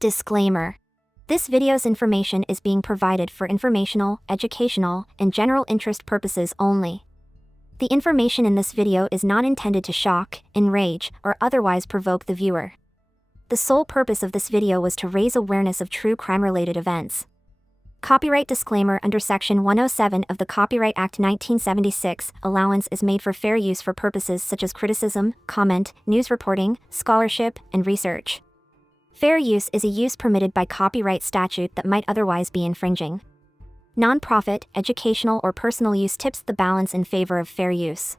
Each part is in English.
Disclaimer. This video's information is being provided for informational, educational, and general interest purposes only. The information in this video is not intended to shock, enrage, or otherwise provoke the viewer. The sole purpose of this video was to raise awareness of true crime-related events. Copyright disclaimer: under Section 107 of the Copyright Act 1976, allowance is made for fair use for purposes such as criticism, comment, news reporting, scholarship, and research. Fair use is a use permitted by copyright statute that might otherwise be infringing. Non-profit, educational, or personal use tips the balance in favor of fair use.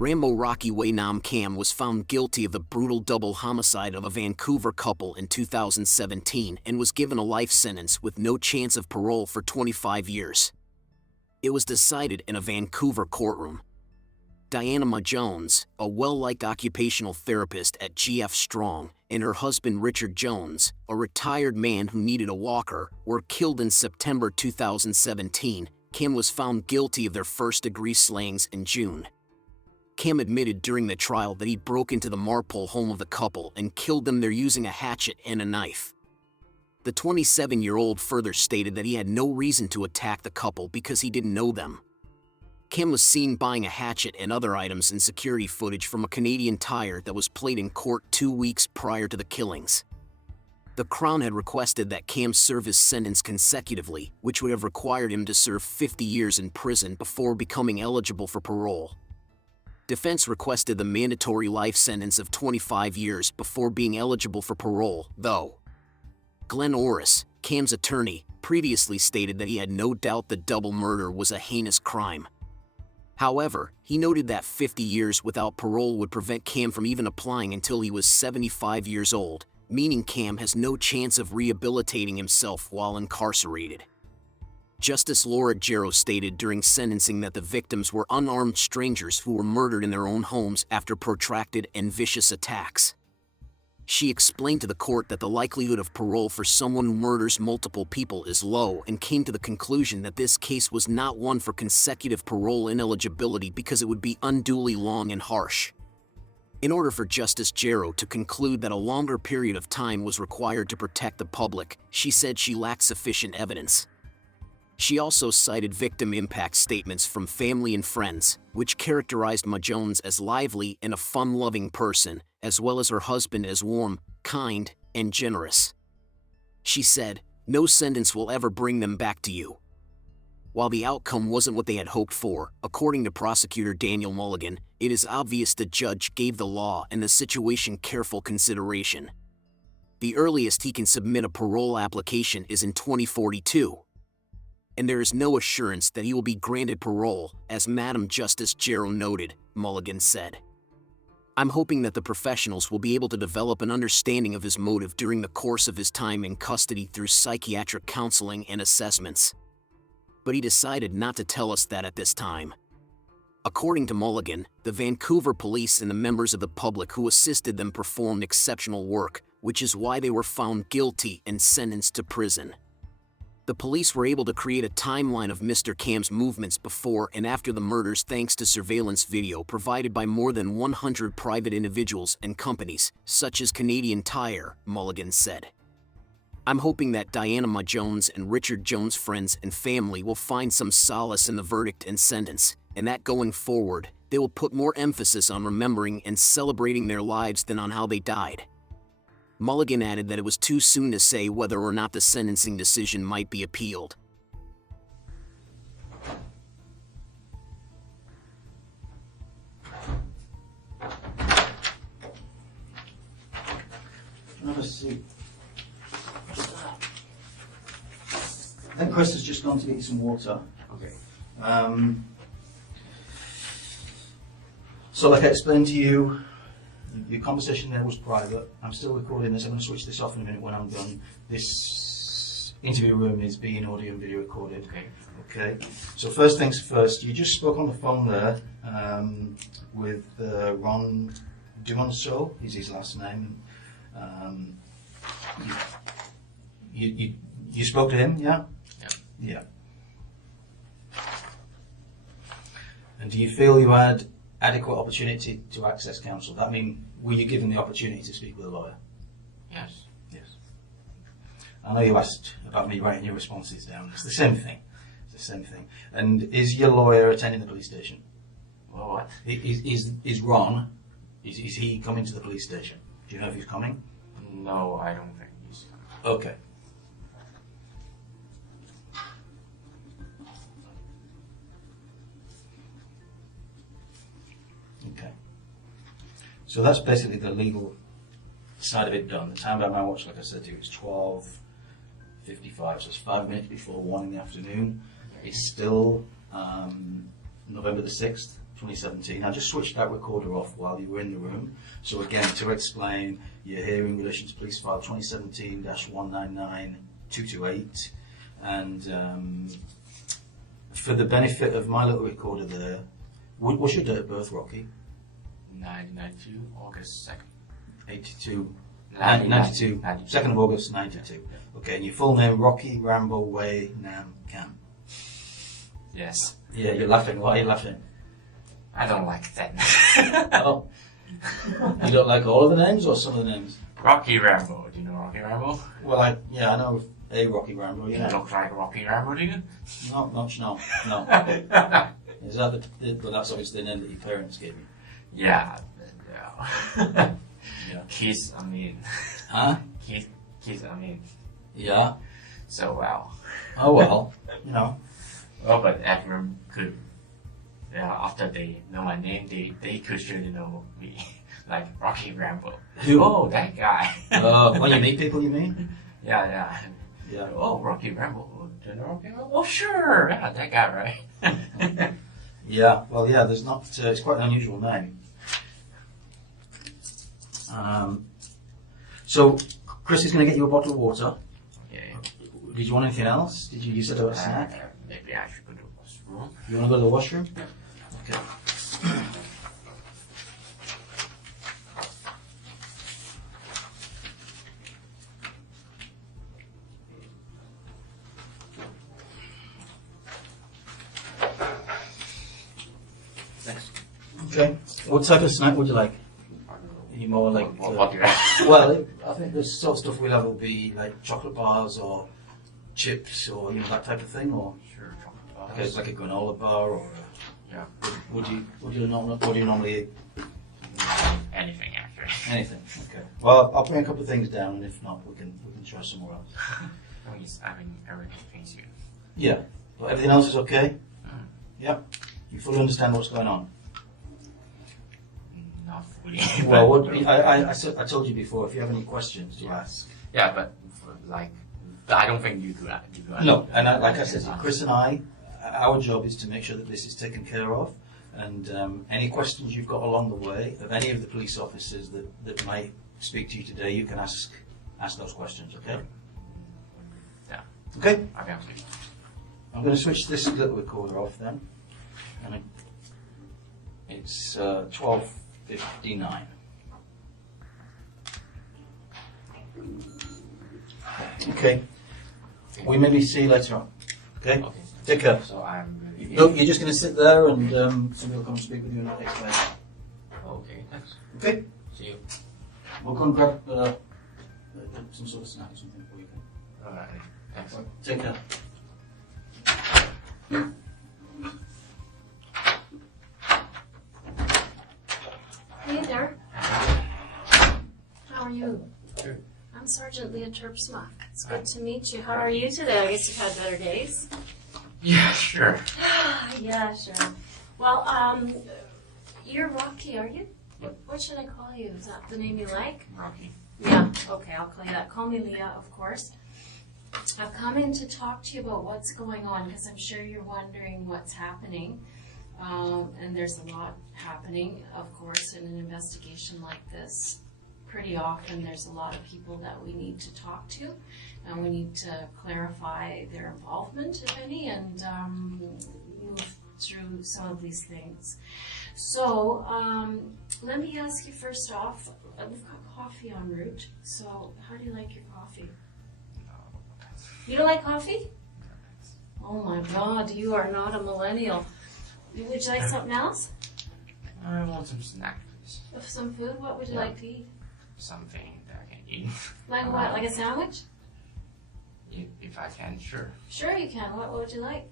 Rambo Rocky Rambo Cam was found guilty of the brutal double homicide of a Vancouver couple in 2017 and was given a life sentence with no chance of parole for 25 years. It was decided in a Vancouver courtroom. Diana Jones, a well-liked occupational therapist at GF Strong, and her husband Richard Jones, a retired man who needed a walker, were killed in September 2017. Cam was found guilty of their first-degree slayings in June. Cam admitted during the trial that he'd broke into the Marpole home of the couple and killed them there using a hatchet and a knife. The 27-year-old further stated that he had no reason to attack the couple because he didn't know them. Cam was seen buying a hatchet and other items in security footage from a Canadian Tire that was played in court 2 weeks prior to the killings. The Crown had requested that Cam serve his sentence consecutively, which would have required him to serve 50 years in prison before becoming eligible for parole. Defense requested the mandatory life sentence of 25 years before being eligible for parole, though. Glenn Orris, Cam's attorney, previously stated that he had no doubt the double murder was a heinous crime. However, he noted that 50 years without parole would prevent Cam from even applying until he was 75 years old, meaning Cam has no chance of rehabilitating himself while incarcerated. Justice Laura Jarrow stated during sentencing that the victims were unarmed strangers who were murdered in their own homes after protracted and vicious attacks. She explained to the court that the likelihood of parole for someone who murders multiple people is low and came to the conclusion that this case was not one for consecutive parole ineligibility because it would be unduly long and harsh. In order for Justice Jarrow to conclude that a longer period of time was required to protect the public, she said she lacked sufficient evidence. She also cited victim impact statements from family and friends, which characterized Ma Jones as lively and a fun-loving person, as well as her husband as warm, kind, and generous. She said, "No sentence will ever bring them back to you." While the outcome wasn't what they had hoped for, according to prosecutor Daniel Mulligan, it is obvious the judge gave the law and the situation careful consideration. The earliest he can submit a parole application is in 2042. And there is no assurance that he will be granted parole, as Madam Justice Jarrow noted, Mulligan said. "I'm hoping that the professionals will be able to develop an understanding of his motive during the course of his time in custody through psychiatric counseling and assessments. But he decided not to tell us that at this time." According to Mulligan, the Vancouver police and the members of the public who assisted them performed exceptional work, which is why they were found guilty and sentenced to prison. The police were able to create a timeline of Mr. Cam's movements before and after the murders thanks to surveillance video provided by more than 100 private individuals and companies, such as Canadian Tire, Mulligan said. "I'm hoping that Diana Jones and Richard Jones' friends and family will find some solace in the verdict and sentence, and that going forward, they will put more emphasis on remembering and celebrating their lives than on how they died." Mulligan added that it was too soon to say whether or not the sentencing decision might be appealed. Have a seat. I think Chris has just gone to get you some water. Okay. So like I explained to you, your conversation there was private. I'm still recording this. I'm going to switch this off in a minute when I'm done. This interview room is being audio and video recorded. Okay. So first things first, you just spoke on the phone there with Ron Dumonceau, is his last name. You You spoke to him, yeah? Yeah. Yeah. And do you feel you had adequate opportunity to access counsel? That mean, were you given the opportunity to speak with a lawyer? Yes. Yes. I know you asked about me writing your responses down. It's the same thing. It's the same thing. And is your lawyer attending the police station? Well, what? Is Ron, is he coming to the police station? Do you know if he's coming? No, I don't think he's. Okay. Okay. So that's basically the legal side of it done. The time by my watch, like I said to you, it's 12:55, so it's 5 minutes before 1 in the afternoon. It's still November the 6th, 2017. I just switched that recorder off while you were in the room. So again, to explain, you're here in relation to police file 2017-199228, and for the benefit of my little recorder there, what's your date of birth, Rocky? 1992, August 2nd. 82, 92. 2nd of August 92. Okay, and your full name, Rocky Rambo Way Nam Cam. Yes. Yeah, you're laughing. Why are you laughing? I don't like that. Oh. You don't like all of the names or some of the names? Rocky Rambo. Do you know Rocky Rambo? Well, I know a Rocky Rambo, You yeah. look like Rocky Rambo, do you? Not much, no. Is that well, that's obviously the name that your parents gave you. Yeah. Yeah. Kids, I mean. Huh? Kids, I mean. Yeah. So well. Oh well, you know. Well, but everyone could. Yeah, after they know my name, they could surely know me, like Rocky Rambo. Who? Oh, that guy. When you meet people, you mean? Yeah. Yeah. Oh, Rocky Rambo. Do you know Rocky Rambo? Oh, sure. Yeah, that guy, right? Yeah. Well, yeah. There's not. It's quite an unusual name. So, Chris is going to get you a bottle of water. Okay. Did you want anything else? You said about a snack? Maybe I should go to the washroom. You want to go to the washroom? Okay. Thanks. Okay. What type of snack would you like? Are you more like... What do you have? Well, I think the sort of stuff we'll have will be like chocolate bars or chips or that type of thing, or Sure, chocolate bars. okay, it's like a granola bar, or Yeah. what do you normally eat? Anything, actually. Anything. Okay. Well, I'll bring a couple of things down, and if not, we can try somewhere else. Everything's good. Yeah. But everything else is okay. Mm. Yeah. You fully understand what's going on. Not fully. Well, but, I told you before. If you have any questions to ask. Yeah, but like, I don't think you could. No, and like I said, Chris and I, our job is to make sure that this is taken care of. And any questions you've got along the way of any of the police officers that might speak to you today, you can ask those questions. Okay. Yeah. Okay. Okay. I'm going to switch this little recorder off then, and it's 12:59. Okay. We maybe see you later on. Okay. Okay. Take care. So I'm. No, you're just going to sit there, and somebody will come and speak with you and explain. Okay. Thanks. Okay. See you. We'll come grab some sort of snack or something for you. Alright. Thanks. Take care. Hey there. How are you? Good. I'm Sergeant Leah Terpsma. It's good to meet you. How are you today? I guess you've had better days. Yeah, sure. Yeah, sure. Well, you're Rocky, are you? What should I call you? Is that the name you like? Rocky. Yeah, okay, I'll call you that. Call me Leah, of course. I've come in to talk to you about what's going on because I'm sure you're wondering what's happening. And there's a lot happening, of course, in an investigation like this. Pretty often there's a lot of people that we need to talk to, and we need to clarify their involvement, if any, and move through some of these things. So let me ask you first off, we've got coffee en route, so how do you like your coffee? You don't like coffee? Oh my God, you are not a millennial. Would you like something else? I want some snack, please. Some food? What would you like to eat? Something that I can eat. Like what? Like a sandwich? If I can, sure. Sure you can. What would you like?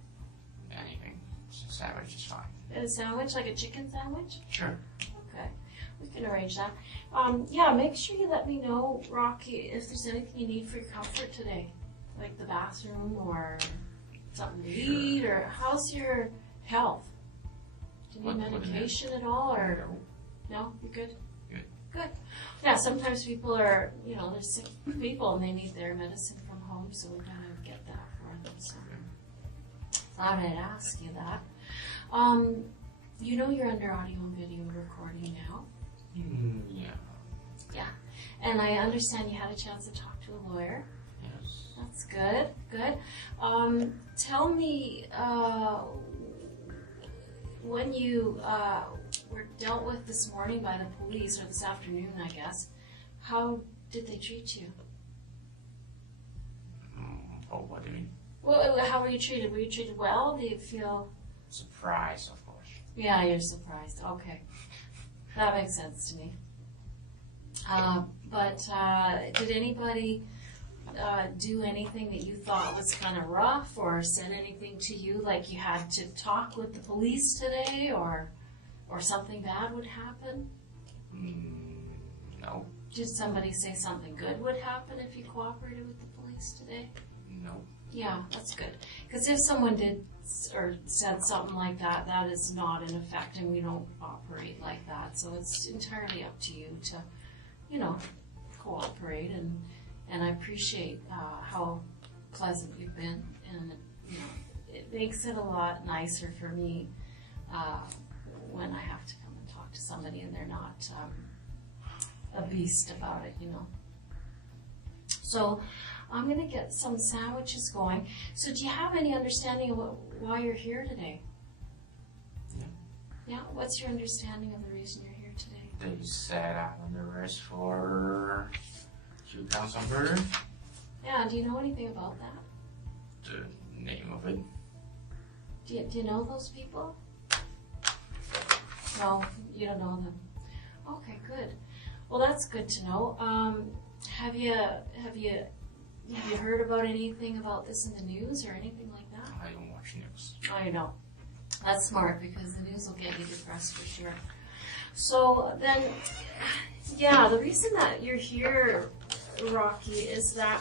Anything. Sandwich is fine. A sandwich? Like a chicken sandwich? Sure. Okay. We can arrange that. Yeah, make sure you let me know, Rocky, if there's anything you need for your comfort today. Like the bathroom or something to eat, or how's your health? Do you need medication at all, or no? You good? Good. Good. Yeah, sometimes people are, there's sick people and they need their medicine from home, so we're gonna get that for them. So thought I'd ask you that. You're under audio and video recording now. Yeah. Yeah. And I understand you had a chance to talk to a lawyer. Yes. That's good. Good. Tell me, when you were dealt with this morning by the police, or this afternoon, I guess, how did they treat you? Oh, what do you mean? Well, how were you treated? Were you treated well? Do you feel... Surprise, of course. Yeah, you're surprised. Okay. That makes sense to me. But did anybody do anything that you thought was kind of rough, or said anything to you like you had to talk with the police today, or something bad would happen? No. Did somebody say something good would happen if you cooperated with the police today? No. Yeah, that's good. Because if someone did or said something like that, that is not in effect, and we don't operate like that. So it's entirely up to you to, cooperate. And I appreciate how pleasant you've been, and it makes it a lot nicer for me when I have to come and talk to somebody and they're not a beast about it, So I'm going to get some sandwiches going. So do you have any understanding of why you're here today? Yeah. Yeah? What's your understanding of the reason you're here today? They said I'm under arrest for 2 counts of murder. Yeah, do you know anything about that? The name of it. Do you know those people? No, you don't know them. Okay, good. Well, that's good to know. Have you heard about anything about this in the news or anything like that? I don't watch news. I know. That's smart, because the news will get you depressed for sure. So then, yeah, the reason that you're here, Rocky, is that,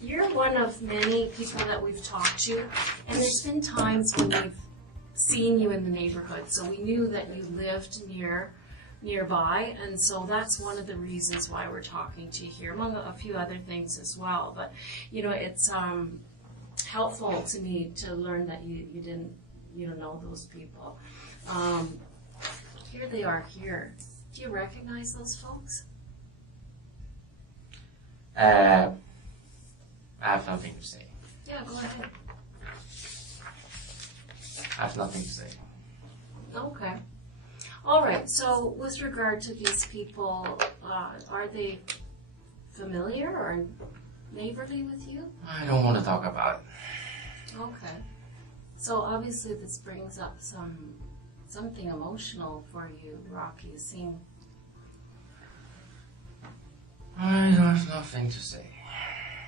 you're one of many people that we've talked to, and there's been times when we've seen you in the neighborhood, so we knew that you lived nearby, and so that's one of the reasons why we're talking to you here, among a few other things as well. But it's helpful to me to learn that you didn't know those people. Here they are here. Do you recognize those folks? I have nothing to say. Yeah, go ahead. I have nothing to say. Okay. All right. So with regard to these people, are they familiar or neighborly with you? I don't want to talk about it. Okay. So obviously this brings up something emotional for you, Rocky. You seem... I have nothing to say.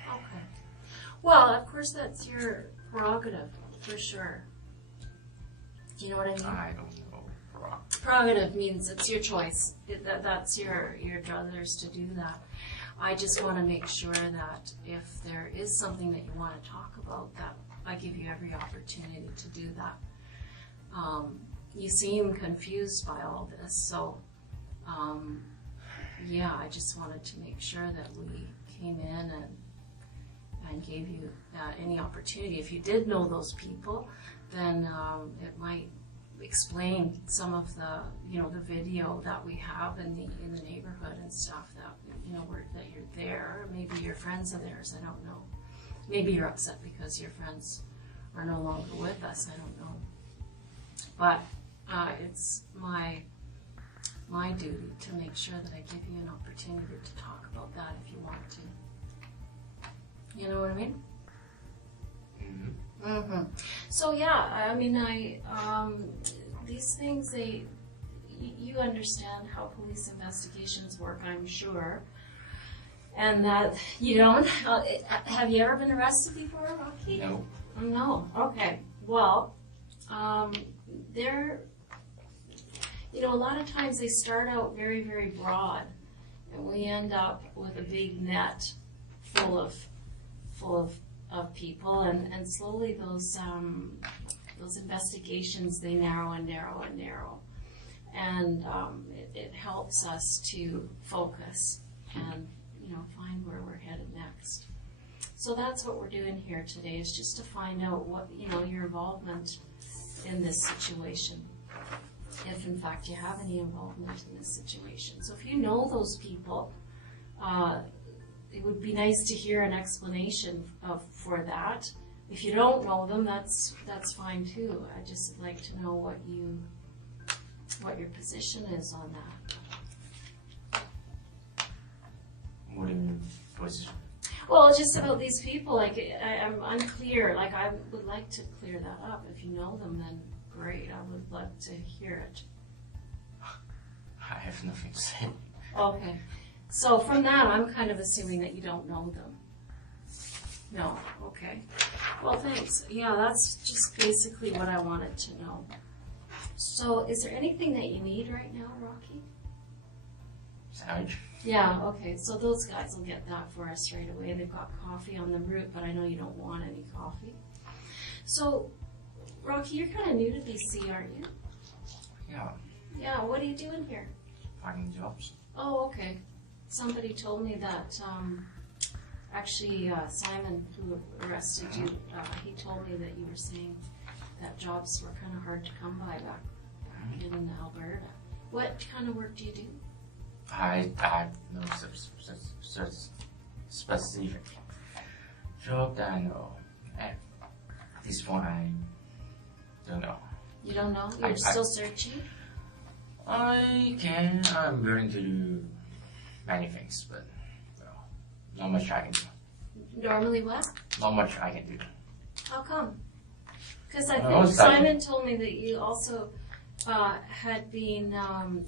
Okay. Well, of course that's your prerogative, for sure. Do you know what I mean? I don't know. Prerogative means it's your choice. That's your druthers to do that. I just want to make sure that if there is something that you want to talk about, that I give you every opportunity to do that. You seem confused by all this, so yeah, I just wanted to make sure that we came in and gave you any opportunity. If you did know those people, then it might explain some of the the video that we have in the neighborhood and stuff, that that you're there. Maybe your friends are theirs, I don't know. Maybe you're upset because your friends are no longer with us, I don't know. But it's my duty to make sure that I give you an opportunity to talk about that if you want to. You know what I mean? Mm-hmm. So yeah, I mean, these things, you understand how police investigations work, I'm sure. And that you don't. Have you ever been arrested before, Rocky? No. No. Okay. Well, they're, a lot of times they start out very, very broad, and we end up with a big net full of people, and slowly those investigations, they narrow and narrow and narrow, and it helps us to focus and find where we're headed next. So that's what we're doing here today, is just to find out what, your involvement in this situation, if in fact you have any involvement in this situation. So if you know those people, it would be nice to hear an explanation for that. If you don't know them, that's fine too. I'd just like to know what your position is on that. What do you mean, position? Well, just about these people, I'm unclear. I would like to clear that up. If you know them, then great. I would love to hear it. I have nothing to say. Okay. So from that, I'm kind of assuming that you don't know them. No. Okay. Well, thanks. Yeah, that's just basically what I wanted to know. So is there anything that you need right now, Rocky? Sandwich? Yeah, okay. So those guys will get that for us right away. They've got coffee on the route, but I know you don't want any coffee. So, Rocky, you're kind of new to BC, aren't you? Yeah. Yeah, what are you doing here? Finding jobs. Oh, okay. Somebody told me that, actually, Simon, who arrested you, he told me that you were saying that jobs were kind of hard to come by back in Alberta. What kind of work do you do? I have no specific job that I know. At this point, I don't know. You don't know? You're still searching? I'm willing to do many things, but not much I can do. Normally what? Not much I can do. How come? Because I Well, think Simon told me that you also had been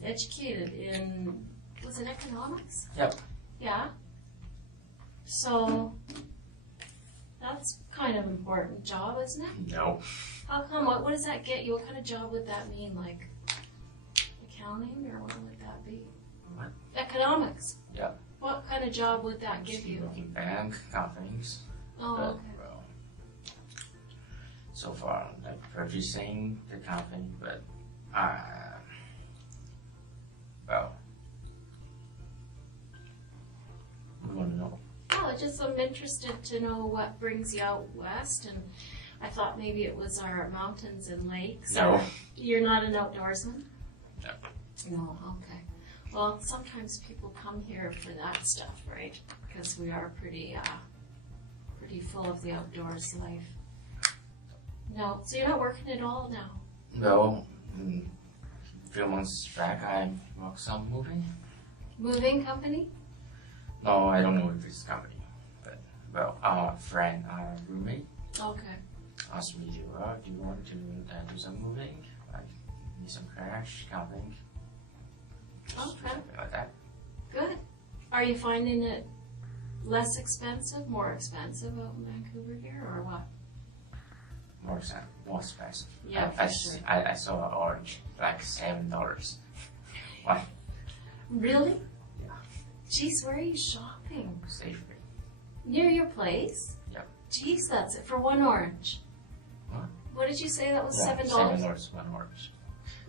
educated in, was it economics? Yep. Yeah. So that's kind of important job, isn't it? No. How come? What does that get you? What kind of job would that mean? Like accounting, or what would that be? What? Economics. Yeah. What kind of job would that give you? Working bank, companies. Oh, But, okay. well, so far, like purchasing the company, but well, we want to know. Oh, I'm interested to know what brings you out west, and I thought maybe it was our mountains and lakes. No. You're not an outdoorsman? No. No, okay. Well, sometimes people come here for that stuff, right? Because we are pretty full of the outdoors life. No, so you're not working at all now? Well, a few months back, I worked some moving. Moving company? No, I don't know if it's company, but well, our friend, our roommate, Okay. asked me to, do you want to do some moving? Like, need some cash, something. Okay. Something like that. Good. Are you finding it less expensive, more expensive out in Vancouver here, or what? More expensive. Yeah, I, for sure. I saw an orange, like $7. What? Really? Yeah. Jeez, where are you shopping? Safely. Near your place? Yep. Jeez, that's it for one orange. What? What did you say that was? Yeah, $7? $7, one orange.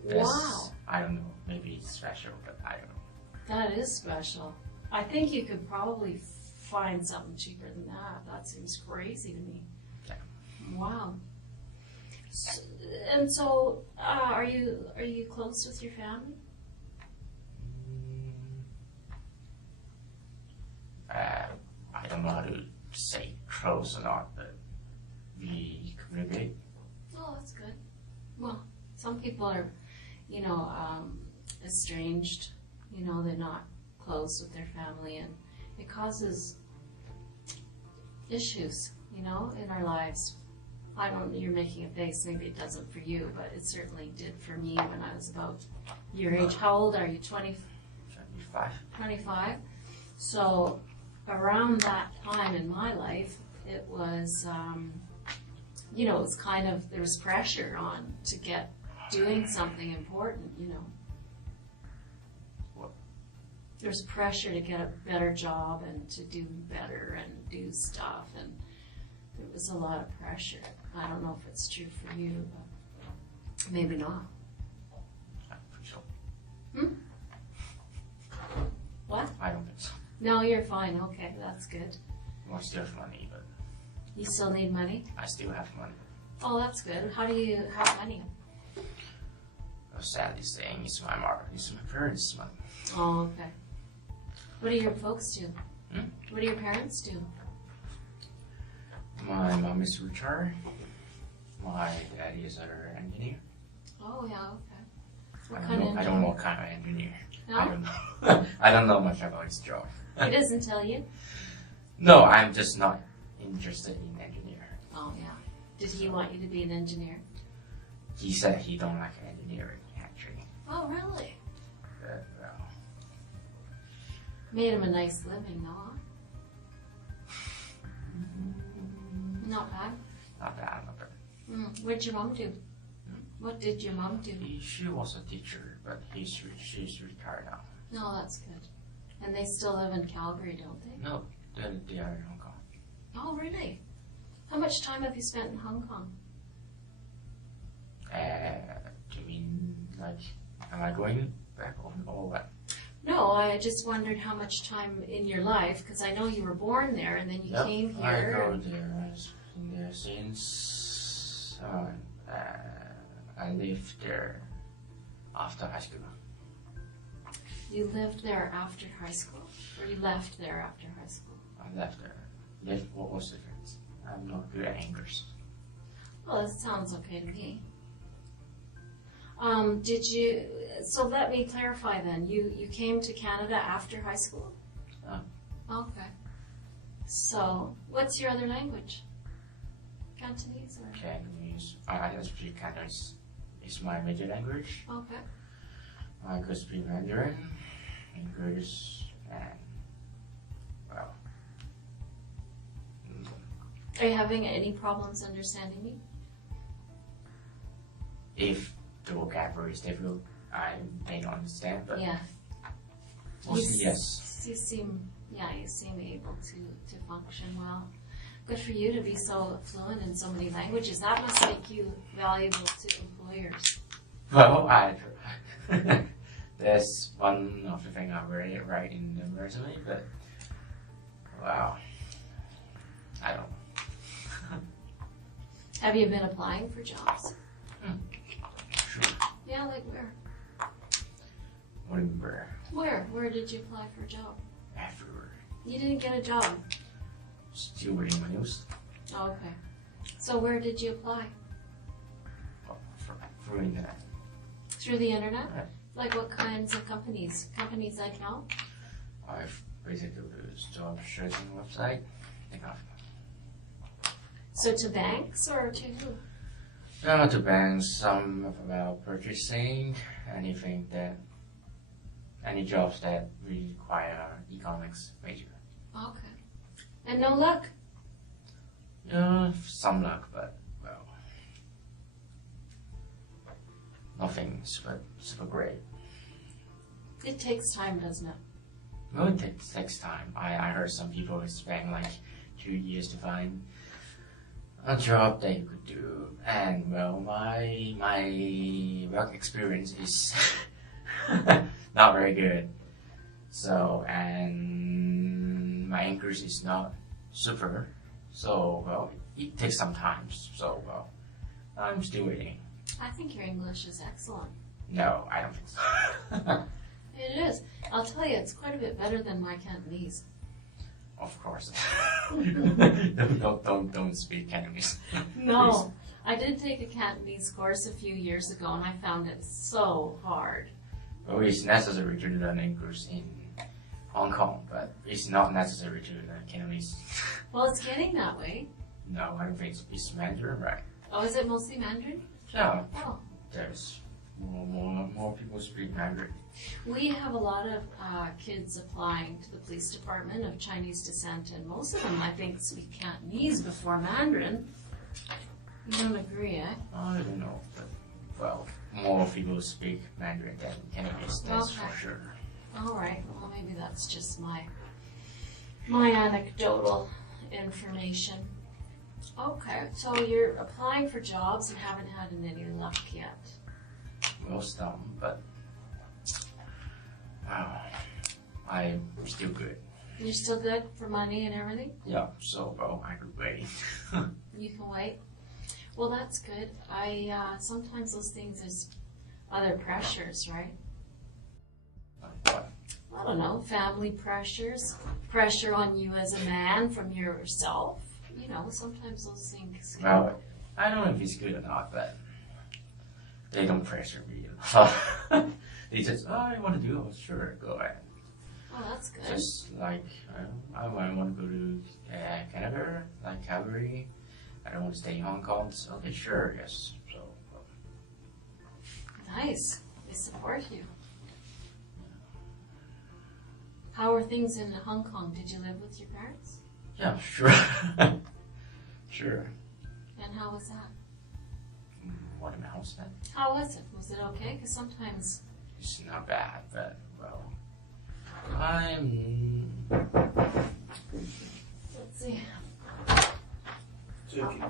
Wow. I don't know. Maybe it's special, but I don't know. That is special. I think you could probably find something cheaper than that. That seems crazy to me. Yeah. Wow. And so, are you close with your family? I don't know how to say close or not, but we communicate. Oh, that's good. Well, some people are, estranged. They're not close with their family, and it issues, you know, in our lives. I don't, you're making a face, maybe it doesn't for you, but it certainly did for me when I was about your age. How old are you? 25. 25? So around that time in my life, it was, you know, it was kind of, there was pressure on to get doing something important, you know. What? There's pressure to get a better job and to do better and do stuff, and there was a lot of pressure. I don't know if it's true for you, but maybe not. I don't think so. Hmm? What? I don't think so. No, you're fine. Okay, that's good. I still have money, but You still need money? I still have money. Oh, that's good. How do you have money? Sadly saying, it's my parents' money. Oh, okay. What do your folks do? Hmm? What do your parents do? My mom is retired. My daddy is an engineer. Oh, yeah, okay. What I kind of don't know what kind of engineer. No? I don't know. I don't know much about his job. He doesn't tell you? No, I'm just not interested in engineering. Oh, yeah. Did he want you to be an engineer? He said he don't like engineering, actually. Oh, really? Well, Made him a nice living, though, huh? Not bad. not bad, not bad. What'd your mom do? What did your mom do? She was a teacher, but she's retired now. No, that's good. And they still live in Calgary, don't they? No, they are in Hong Kong. Oh, really? How much time have you spent in Hong Kong? Do you mean, like, am I going back home or what? No, I just wondered how much time in your life, because I know you were born there and then you came I here. go there. I've been there since I lived there after high school. You lived there after high school? Or you left there after high school? I left there. What was the difference? I'm not good at English. Well, that sounds okay to me. So let me clarify then. You came to Canada after high school? Yeah. Okay. So, what's your other language? Cantonese or? Cantonese. I can speak Cantonese. It's my major language. Okay. I could speak Mandarin, English, and, well. Are you having any problems understanding me? If the vocabulary is difficult, I may not understand, but Yeah. mostly yes. You seem able to function well. Good for you to be so fluent in so many languages. That must make you valuable to employers. Well, that's one of the things I really write in the resume, but wow, I don't know. Have you been applying for jobs? Sure. Yeah, like where? What do you mean where? Where? Where did you apply for a job? Everywhere. You didn't get a job. Still reading my news. Oh, okay. So where did you apply? Through internet. Through the internet? Right. Like what kinds of companies? Companies like how? I've basically the job searching website. I think I've So to banks or to who? to banks, some about purchasing, any jobs that require economics major. Okay. And no luck? Yeah, some luck, but, well, nothing super great. It takes time, doesn't it? Well, it takes time. I heard some people spend like 2 years to find a job they could do, and well, my work experience is not very good. So, and my English is not super. So, well, it takes some time. So, well, I'm still waiting. I think your English is excellent. No, I don't think so. It is. I'll tell you, it's quite a bit better than my Cantonese. Of course. don't speak Cantonese. No. I did take a Cantonese course a few years ago and I found it so hard. Well, it's necessary to learn English in Hong Kong, but it's not necessary to learn Cantonese. Well, it's getting that way. No, I don't think it's Mandarin, right? Oh, is it mostly Mandarin? Yeah, Oh. there's more people speak Mandarin. We have a lot of kids applying to the police department of Chinese descent, and most of them, I think, speak Cantonese before Mandarin. You don't agree, eh? I don't know, but, well, more people speak Mandarin than Cantonese, that's Okay. for sure. All right. Well, maybe that's just my anecdotal information. Okay, so you're applying for jobs and haven't had any luck yet. Most of them, but I'm still good. You're still good for money and everything? Yeah, so well, I could wait. You can wait. Well, that's good. Sometimes those things, there's other pressures, right? But I don't know, family pressures, pressure on you as a man from yourself. You know, sometimes those things. well, I don't know if it's good or not, but they don't pressure me. They just, oh, I want to do it. Sure, go ahead. Oh, that's good. Just like, I want to go to Canada, like Calgary. I don't want to stay in Hong Kong. So, okay, sure, yes. So, Nice. They support you. How are things in Hong Kong? Did you live with your parents? yeah, sure. Sure. And how was that? What am I house then? How was it? Was it okay? Because sometimes. It's not bad, but, well, I'm... Let's see. Turkey.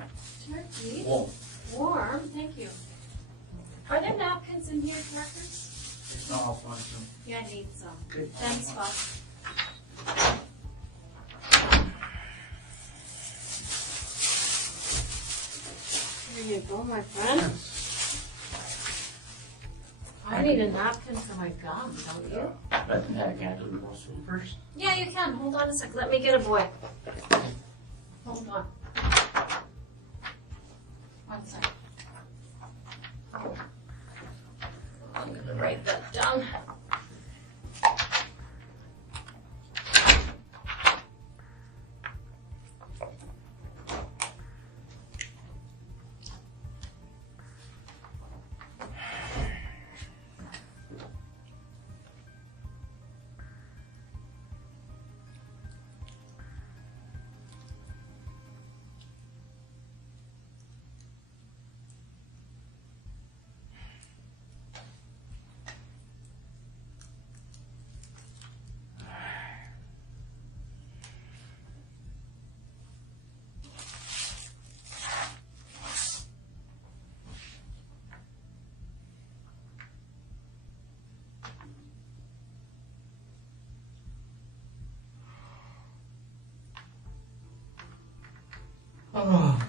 Turkey. Warm. Warm. Thank you. Are there napkins in here, crackers? It's not, I'll find some. Yeah, I need some. Good. Thanks, Bob. Here you go, my friend. I need a napkin for my gum, don't you? But can I do the washroom first? Yeah, you can. Hold on a sec. Let me get a boy. Hold on. 1 sec. I'm going to write that down. Oh.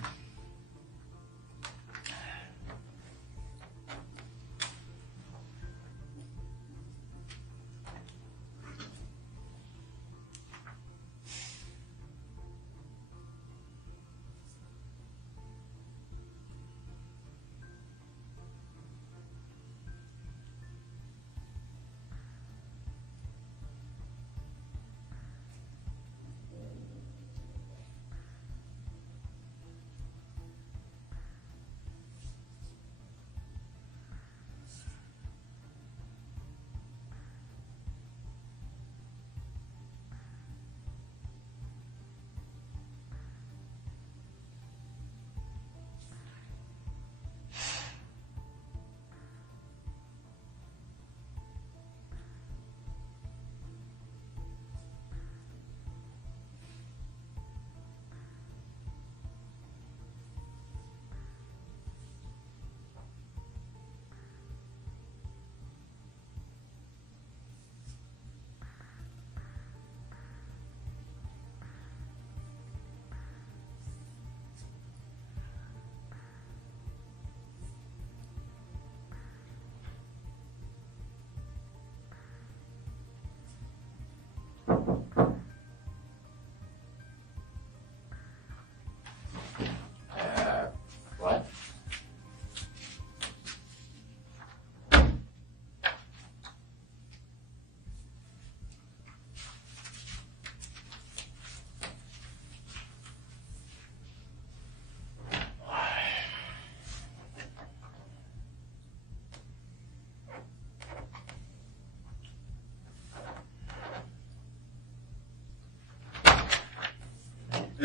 What?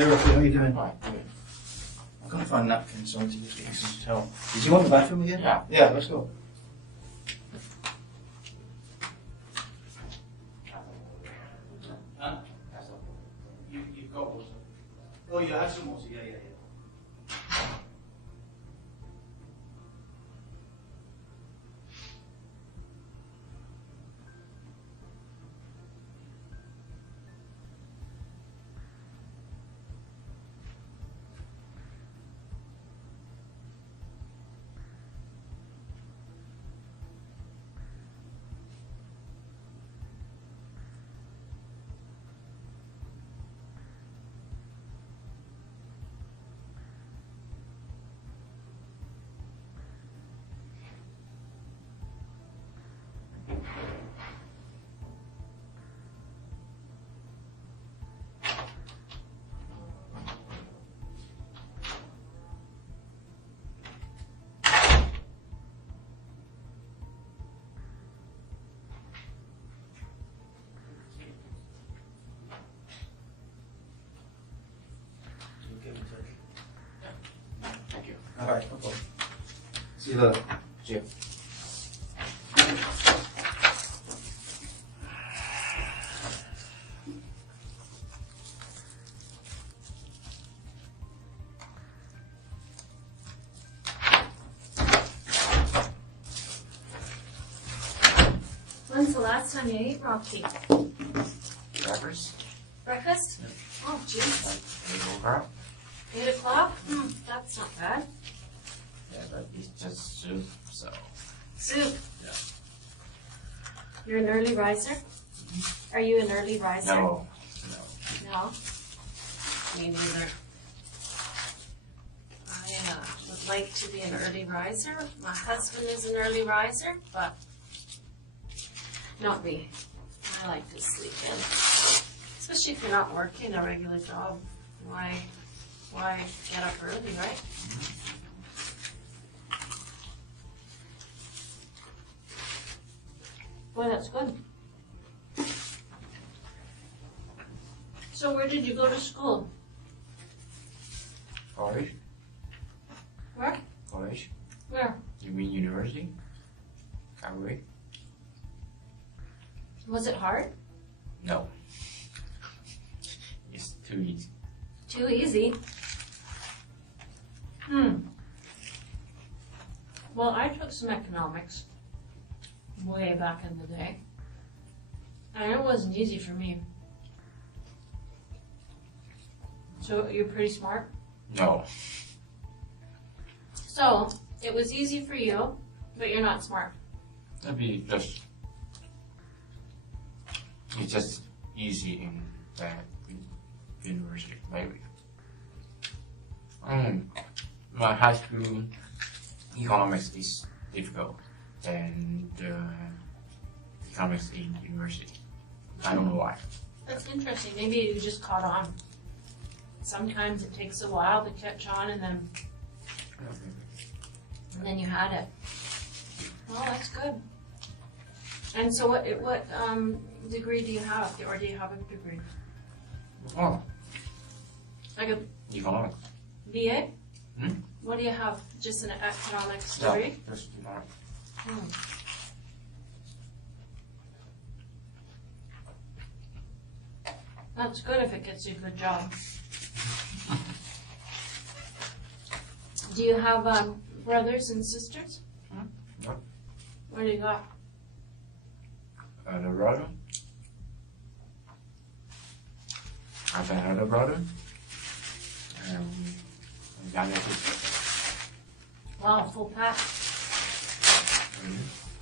Hey Rocky, how are you doing? Right, good. I can't find napkins, so I need to just get you some towel. Did you want the bathroom again? Yeah. Yeah, let's go. Huh? You've got water. Oh, you had some water, yeah. Thank you. Alright, no problem. See you later. See you. When's the last time you ate, Rocky? Breakfast? Breakfast? Yep. Oh, jeez. Like 8 o'clock? 8 o'clock? That's not bad. Yeah, but it's just soup, so. Soup. Yeah. You're an early riser? Are you an early riser? No. No? Me neither. I would like to be an early riser. My husband is an early riser, but not me. I like to sleep in. Especially if you're not working a regular job. Why get up early, right? Boy, that's good. So where did you go to school? College? Where? College? Where? You mean university? Calgary? Was it hard? No. It's too easy. Too easy? Well, I took some economics way back in the day. And it wasn't easy for me. So you're pretty smart? No. So, it was easy for you, but you're not smart. That'd be just. It's just easy in that university, maybe. My high school economics is difficult than the economics in university. I don't know why. That's interesting. Maybe you just caught on. Sometimes it takes a while to catch on and then you had it. Well, that's good. And so what degree do you have? Or do you have a degree? Oh, Like a economics. BA? Hmm? What do you have? Just an economics Yeah, degree? just economics. That's good if it gets you a good job. Do you have brothers and sisters? No. What do you got? The brother. I have another brother. And a younger sister. Wow, full pack.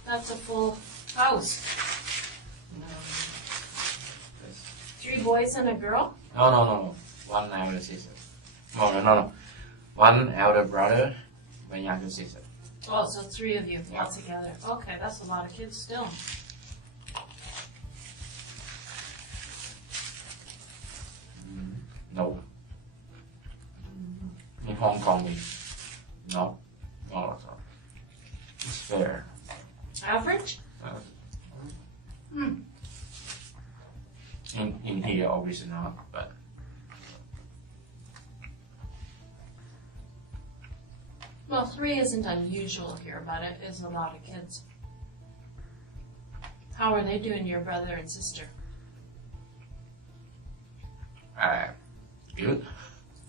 That's a full house. 3 boys and a girl? No. One elder sister. No. One elder brother, one younger sister. Oh, so 3 of you Yeah. all together. Okay, that's a lot of kids still. No. In Hong Kong, no. Not at all. It's fair. Average? In here, obviously not, but Well, 3 isn't unusual here, but it is a lot of kids. How are they doing, your brother and sister? Good.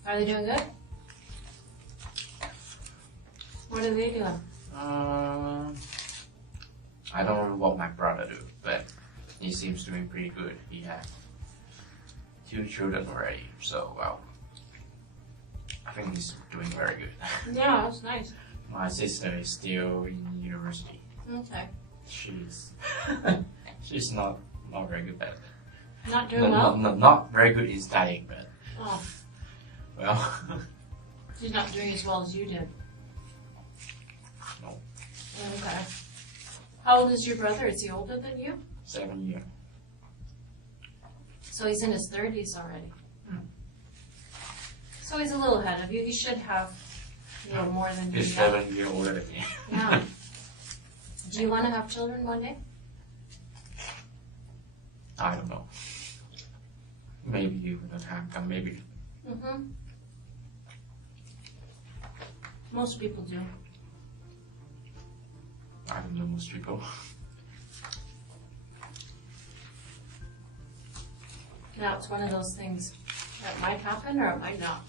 Are they doing good? What are they doing? I don't know what my brother do, but he seems doing pretty good. He has 2 children already, so well, I think he's doing very good. Yeah, that's nice. My sister is still in university. Okay. She's not very good at it. Not doing well? Not very good in studying, but Oh, well, she's not doing as well as you did. no, Okay. How old is your brother? Is he older than you? 7 years. So he's in his 30s already. Hmm. So he's a little ahead of you. He should have, more than you. He's 7 years older than me. Yeah. Do you want to have children one day? I don't know. Maybe when the time comes, maybe. Mm-hmm. Most people do. I don't know most people. Now, it's one of those things that might happen or it might not.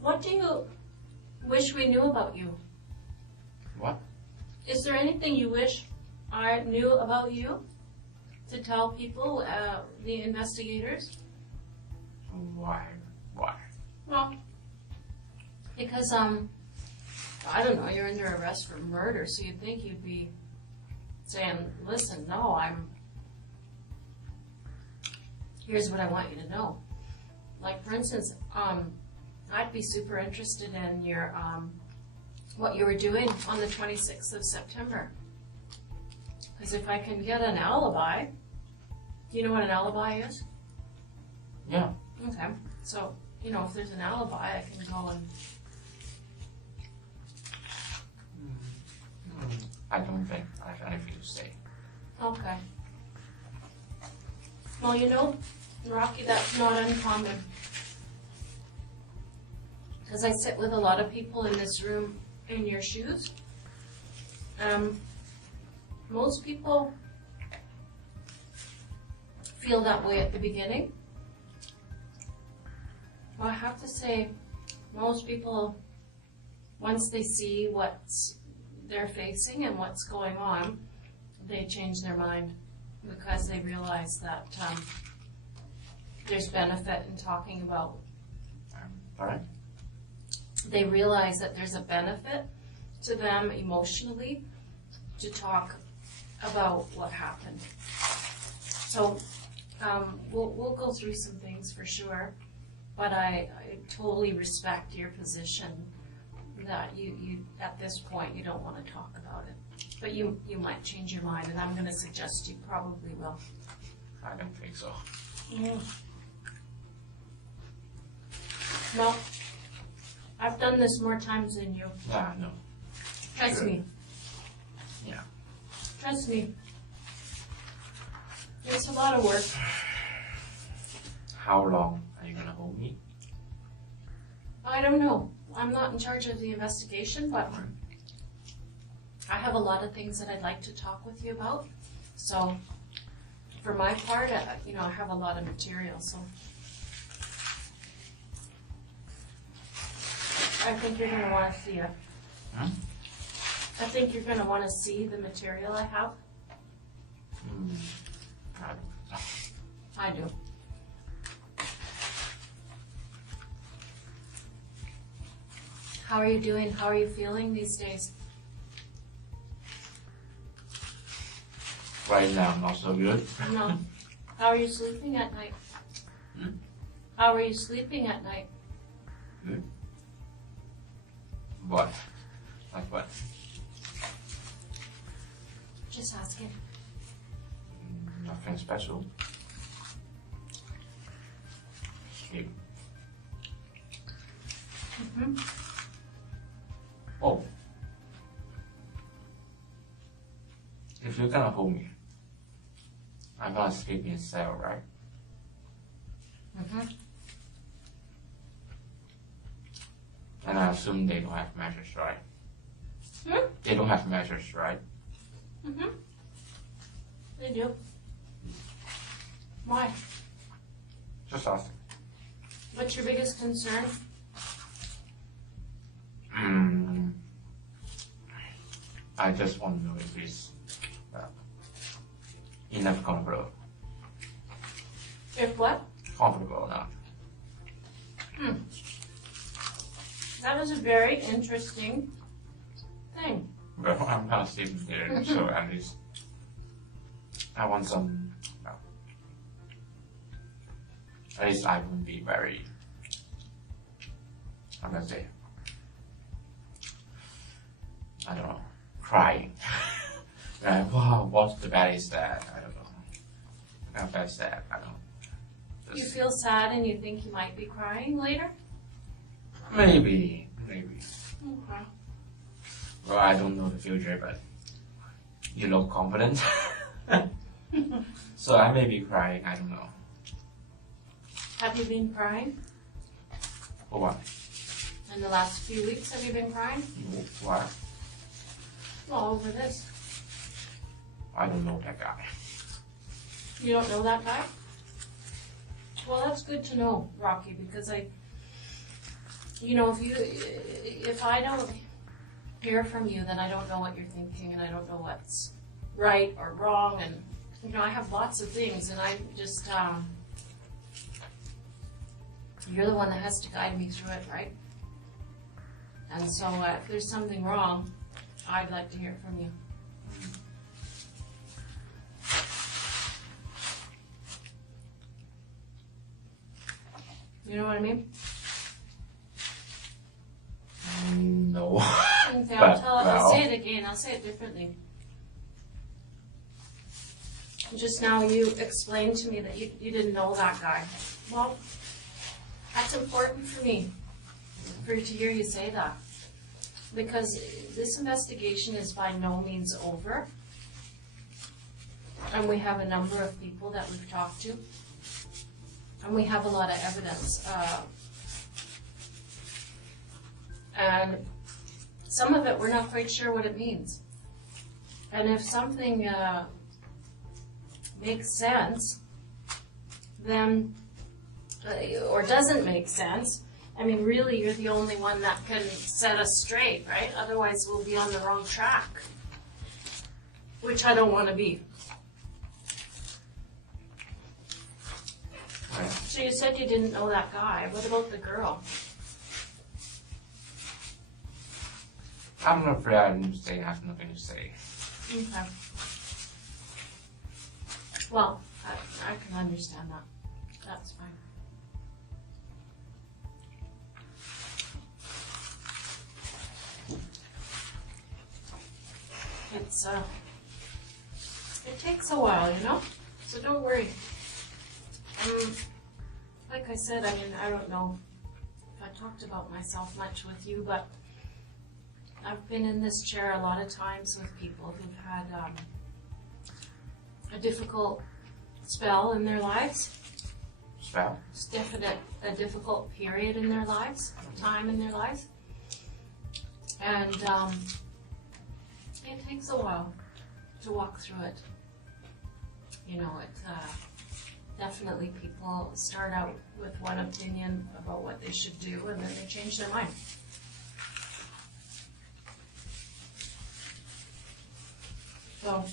What do you wish we knew about you? What? Is there anything you wish I knew about you to tell people, the investigators? Why? Well, because, I don't know, you're under arrest for murder, so you'd think you'd be saying, listen, no, here's what I want you to know. Like, for instance, I'd be super interested in your, what you were doing on the 26th of September. Because if I can get an alibi, do you know what an alibi is? Yeah. Okay, so, if there's an alibi, I can go and... I don't think I have anything to say. Okay. Well, Rocky, that's not uncommon. Because I sit with a lot of people in this room in your shoes. Most people feel that way at the beginning. Well, I have to say, most people, once they see what they're facing and what's going on, they change their mind because they realize that there's benefit in talking about. All right. They realize that there's a benefit to them emotionally to talk about what happened. So we'll go through some things for sure, but I totally respect your position that you at this point you don't want to talk about it. But you might change your mind, and I'm going to suggest you probably will. I don't think so. Well, I've done this more times than you. Yeah, I know. Trust Sure. me. Yeah. Trust me. It's a lot of work. How long are you gonna hold me? I don't know. I'm not in charge of the investigation, but I have a lot of things that I'd like to talk with you about. So, for my part, I have a lot of material, so I think you're going to want to see it. Huh? I think you're going to want to see the material I have. I don't know. I do. How are you doing? How are you feeling these days? Right now, not so good. No. How are you sleeping at night? How are you sleeping at night? Good. What? Like what? Just asking. Nothing special. Sleep. Oh. If you're gonna hold me, I'm gonna sleep in cell, right? Mm-hmm. And I assume they don't have measures, right? Hmm? They don't have measures, right? Mm-hmm. They do. Why? Just asking. What's your biggest concern? I just want to know if it's enough comfortable. If what? Comfortable enough. That was a very interesting thing. Well, I'm kind of sleeping there, so at least I want some. At least I won't be very. I'm gonna say. I don't know. Crying. Like, wow, what the bad is that? I don't know. How bad is that? I don't know. You feel sad and you think you might be crying later? Maybe. Okay. Well, I don't know the future, but you look confident. So I may be crying, I don't know. Have you been crying? For what? In the last few weeks, have you been crying? What? Well, over this. I don't know that guy. You don't know that guy? Well, that's good to know, Rocky, because if I don't hear from you, then I don't know what you're thinking, and I don't know what's right or wrong, and, I have lots of things, and I just, you're the one that has to guide me through it, right? And so if there's something wrong, I'd like to hear from you. You know what I mean? No. Okay, But, I'll say it again. I'll say it differently. Just now you explained to me that you didn't know that guy. Well, that's important for me, for to hear you say that. Because this investigation is by no means over. And we have a number of people that we've talked to. And we have a lot of evidence. And some of it we're not quite sure what it means. And if something makes sense, then, or doesn't make sense, I mean, really, you're the only one that can set us straight, right? Otherwise, we'll be on the wrong track, which I don't want to be. Right. So you said you didn't know that guy. What about the girl? I'm afraid I didn't say I have nothing to say. Okay. Well, I can understand that. That's fine. It takes a while, so don't worry. Like I said, I don't know if I talked about myself much with you, but I've been in this chair a lot of times with people who've had a difficult spell in their lives. Spell? It's a difficult period in their lives, time in their lives. And it takes a while to walk through it. Definitely people start out with one opinion about what they should do, and then they change their mind. So,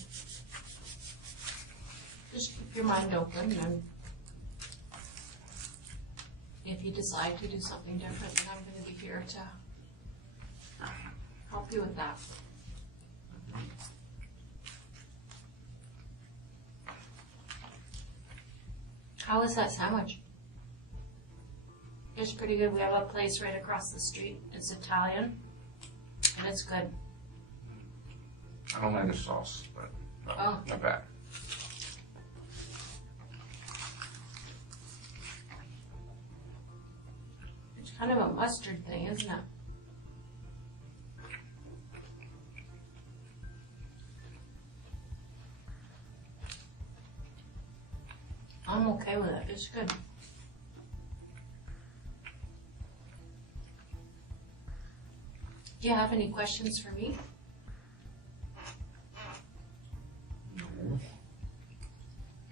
just keep your mind open, and if you decide to do something different, then I'm going to be here to help you with that. How is that sandwich? It's pretty good. We have a place right across the street. It's Italian, and it's good. I don't like the sauce, but not bad. It's kind of a mustard thing, isn't it? I'm okay with it. It's good. Do you have any questions for me?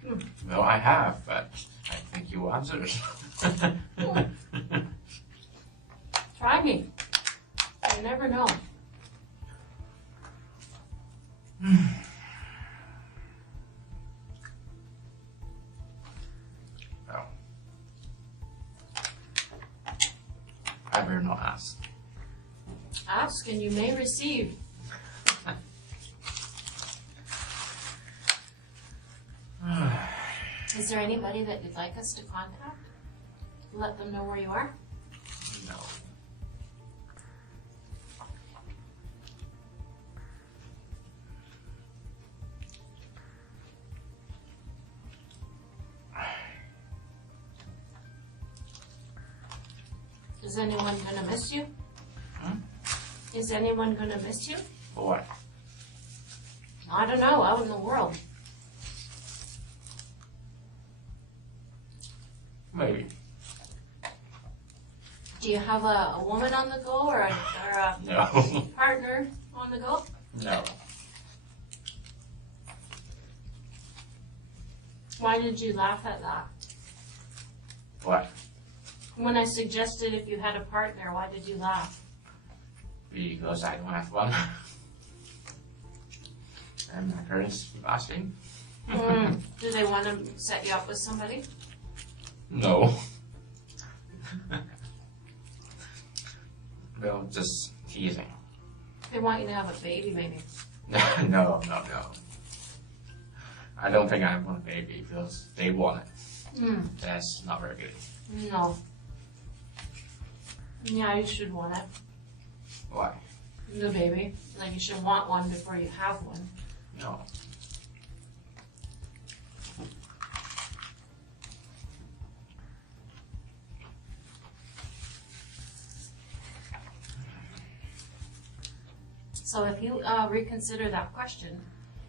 No. Well, I have, but I think you answered. Try me. You never know. Well, I better not ask. Ask and you may receive. Is there anybody that you'd like us to contact? Let them know where you are? No. Is anyone gonna miss you? Hmm? Is anyone gonna miss you? For what? I don't know, out in the world. Maybe. Do you have a woman on the go or a No. partner on the go? No. Why did you laugh at that? What? When I suggested if you had a partner, why did you laugh? Because I don't have one. And my parents keep asking. Do they want to set you up with somebody? No. Well, just teasing. They want you to have a baby, maybe. No. I don't think I want a baby because they want it. That's not very good. No. Yeah, you should want it. Why? The baby. Like you should want one before you have one. No. So if you reconsider that question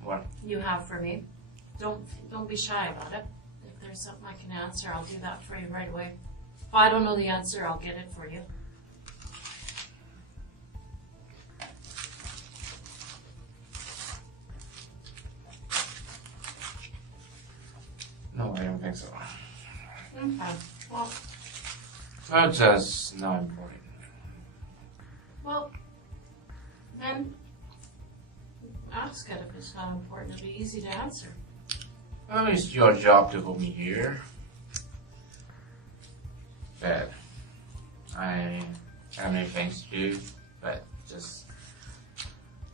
What? you have for me, don't be shy about it. If there's something I can answer, I'll do that for you right away. If I don't know the answer, I'll get it for you. No, I don't think so. Okay. Well, That's just not important. well, then ask it if it's not important. It'll be easy to answer. Well, it's your job to hold me here. But I have many things to do, but just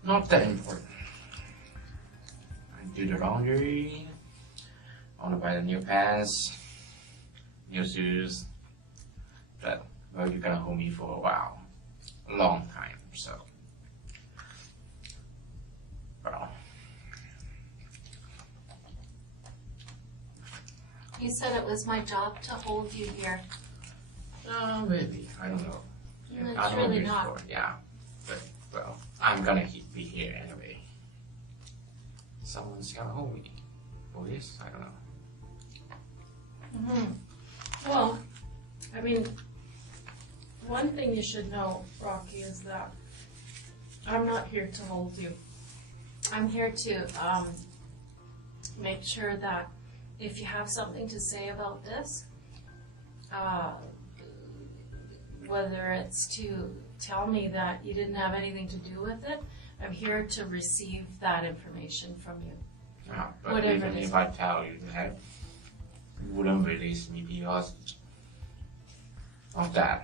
not that important. I do the laundry. I want to buy the new pants, new shoes. But well, you're gonna hold me for a while, a long time. So, well, You said it was my job to hold you here. maybe I don't know. No, it's I don't really know not. before, yeah, but well, I'm gonna be here anyway. Someone's gonna hold me. Police? I don't know. Well, I mean, one thing you should know, Rocky, is that I'm not here to hold you. I'm here to make sure that if you have something to say about this, whether it's to tell me that you didn't have anything to do with it, I'm here to receive that information from you. Yeah, but Whatever even it is. if I tell you that, you wouldn't release me because of that.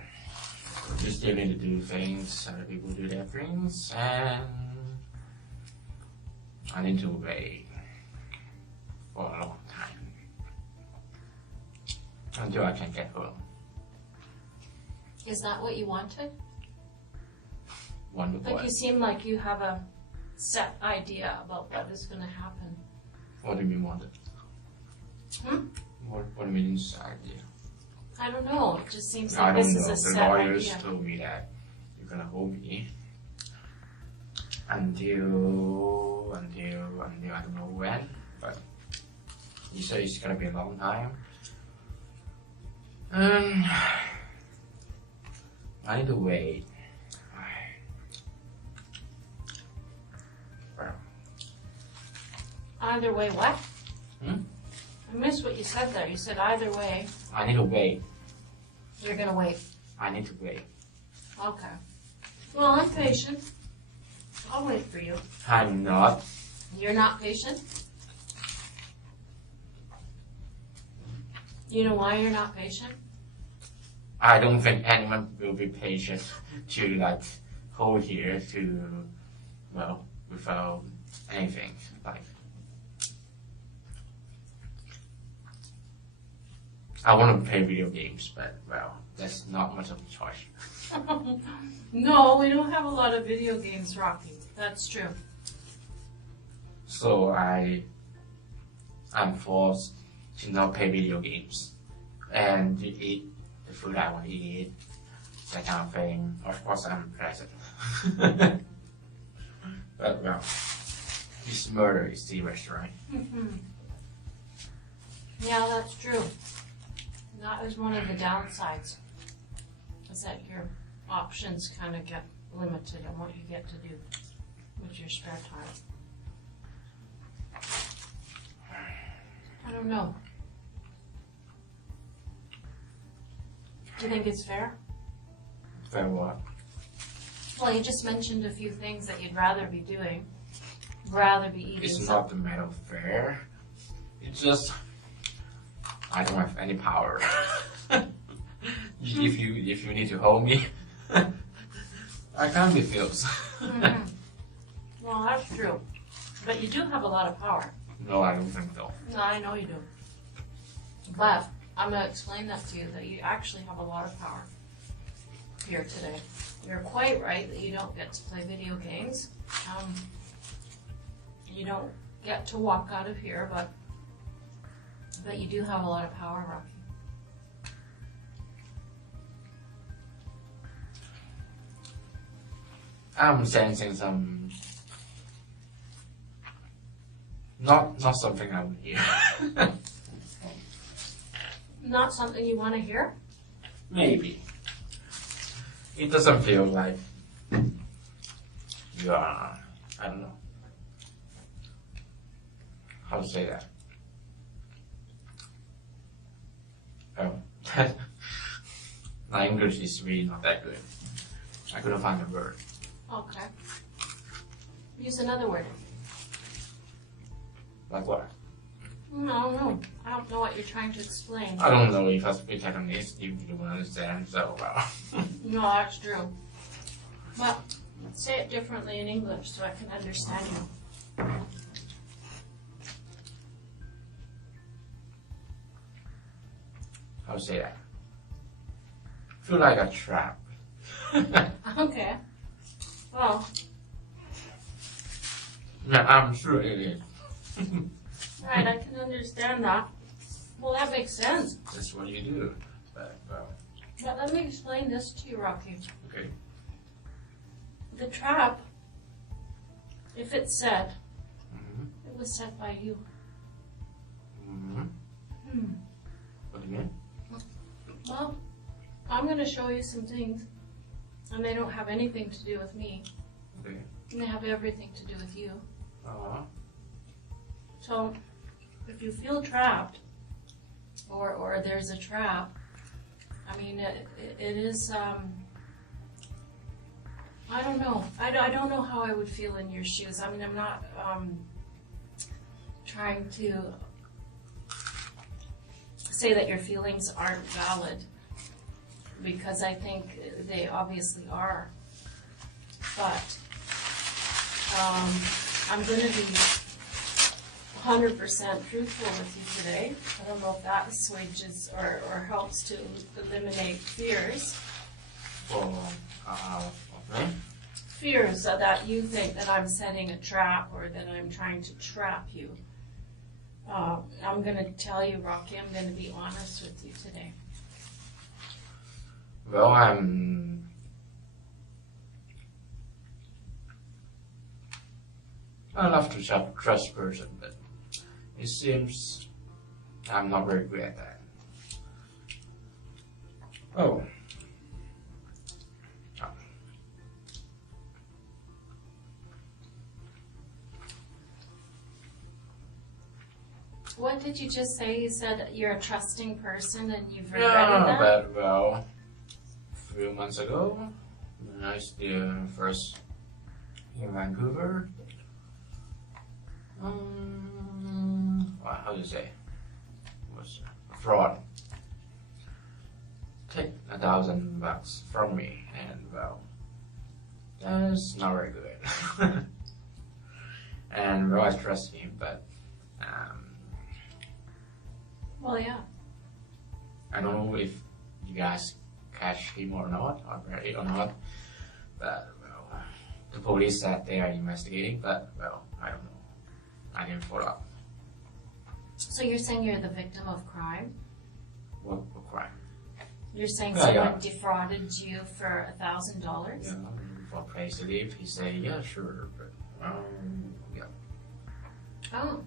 You still need to do things, other people do their things, and I need to wait for a long time until I can get home. Is that what you wanted? Wonderful. Like you seem like you have a set idea about what is going to happen. What do you mean wanted? What do you mean idea? I don't know. It just seems I like don't this know. is a The set lawyers idea. told me that you're gonna hold me until I don't know when, but you say it's gonna be a long time. I need to wait. Either way, what? Hmm? I missed what you said there. You said either way. I need to wait. You're gonna wait. I need to wait. Okay. Well, I'm patient. I'll wait for you. I'm not. You're not patient? You know why you're not patient? I don't think anyone will be patient to like hold here to, well, without anything. Like, I want to play video games, but well, that's not much of a choice. No, we don't have a lot of video games, Rocky. That's true. So I'm forced to not play video games and to eat the food I want to eat, that kind of thing. Of course, I'm present. But well, this murder is serious, right? Yeah, that's true. That is one of the downsides, is that your options kind of get limited on what you get to do with your spare time. I don't know. Do you think it's fair? Fair what? Well, you just mentioned a few things that you'd rather be doing. Rather be eating It's some- not the matter of fair. It's just I don't have any power. If you need to hold me, I can't refuse. Mhm. Well, that's true. But you do have a lot of power. No, I don't think so. No, I know you do. But I'm going to explain that to you, that you actually have a lot of power here today. You're quite right that you don't get to play video games. You don't get to walk out of here, but you do have a lot of power, Rocky. I'm sensing some not something I would hear. Not something you want to hear? Maybe. It doesn't feel like you are, I don't know how to say that. Oh, my English is really not that good. I couldn't find a word. Okay. Use another word. Like what? I don't know. I don't know what you're trying to explain. I don't know if I speak Cantonese, you will understand, so well. No, that's true. But say it differently in English so I can understand you. How to say that? Feel like a trap. Okay. Well, Yeah, I'm sure it is. right, I can understand that. Well, that makes sense. That's what you do. But, well, But let me explain this to you, Rocky. okay. The trap, if it's set, Mm-hmm. it was set by you. Mm-hmm. What do you mean? Well, I'm going to show you some things, and they don't have anything to do with me. Okay. And they have everything to do with you. Uh-huh. So, if you feel trapped, or there's a trap, I mean, it is, I don't know. I don't know how I would feel in your shoes. I mean, I'm not trying to say that your feelings aren't valid, because I think they obviously are. But I'm going to be 100% truthful with you today. I don't know if that assuages or helps to eliminate fears. Okay. Fears that you think that I'm setting a trap or that I'm trying to trap you. I'm going to tell you, Rocky, I'm going to be honest with you today. Well, I'm I love to trust person, but it seems I'm not very good at that. Oh. What did you just say? You said you're a trusting person and you've regretted Yeah, that? but well, a few months ago, when I was still first in Vancouver, well, how do you say? Was fraud. Take $1,000 from me, and well, that's not very good. And well, I trust him, but Well, yeah. I don't know if you guys catch him or not, or ready or not. But well, the police said they are investigating, but well, I don't know. I didn't follow up. So you're saying you're the victim of crime? What crime? You're saying Yeah, someone yeah. defrauded you for $1,000? Yeah, for a place to live. He said, yeah, sure, but yeah. Oh,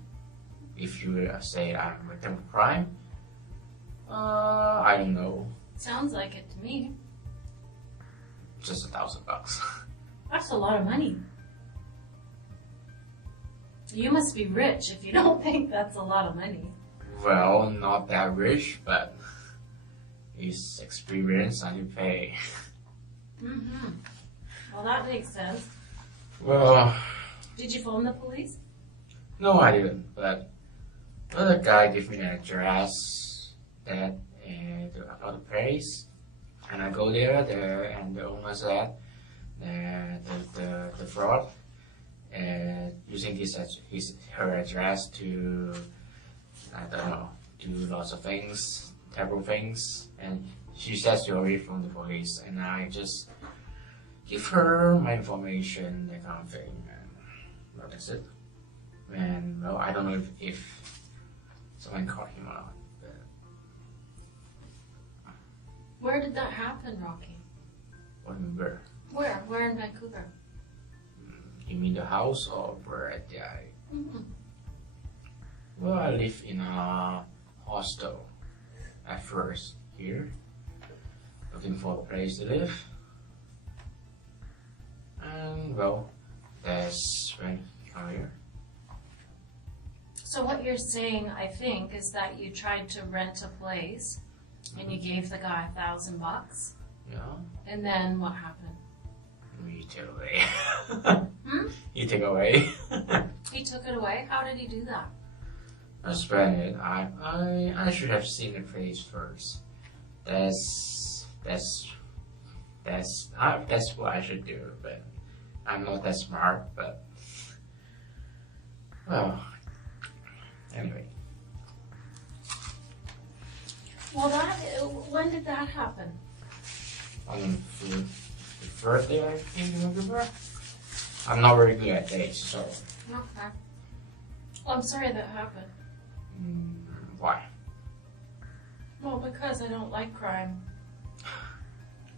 If you say I'm a victim of crime, I don't know, sounds like it to me. just $1,000. That's a lot of money. You must be rich if you don't think that's a lot of money. Well, not that rich, but his experience I need to pay. Mm-hmm. Well, that makes sense. Well, Did you phone the police? no, I didn't, but the guy gave me an address that about the place, and I go there, and the owner said the fraud using her address to, I don't know, do lots of things, terrible things, and she said she already from the police, and I just give her my information, that kind of thing, and well, that's it. And well, I don't know if someone caught him or not. But Where did that happen, Rocky? what do you mean where? Where? Where in Vancouver? You mean the house or where at the eye? Mm-hmm. Well, I live in a hostel at first here, looking for a place to live. And well, that's when he came here. So what you're saying, I think, is that you tried to rent a place and you gave the guy $1,000, Yeah, and then what happened? you take away. You take away. He took it away? How did he do that? I spent it. I should have seen the place first. That's what I should do. But I'm not that smart. But well, anyway. Well, when did that happen? On the first day I came to Vancouver, I'm not very good at dates, so Okay. Well, I'm sorry that happened. why? Well, because I don't like crime.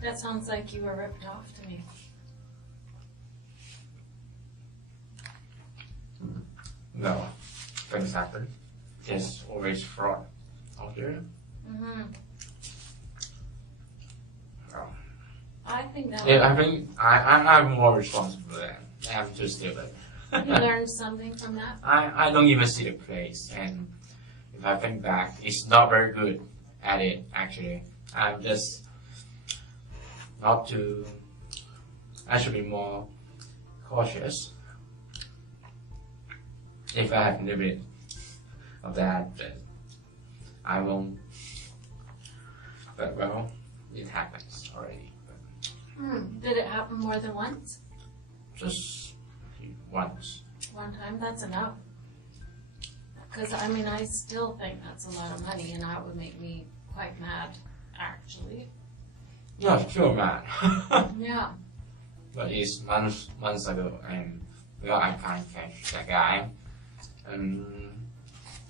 That sounds like you were ripped off to me. No, things happen. There's always fraud out there. Mm-hmm. Well, I think that yeah, I think I'm more responsible than I'm too stupid. you learned something from that. I don't even see the place, and if I think back, it's not very good at it actually. I'm just not too. I should be more cautious. If I have a little bit of that, then I won't. But well, it happens already. But Did it happen more than once? just once. One time? That's enough. Because, I mean, I still think that's a lot of money, and that would make me quite mad, actually. No, sure, man. Yeah. But it's months ago, and well, I can't catch that guy. And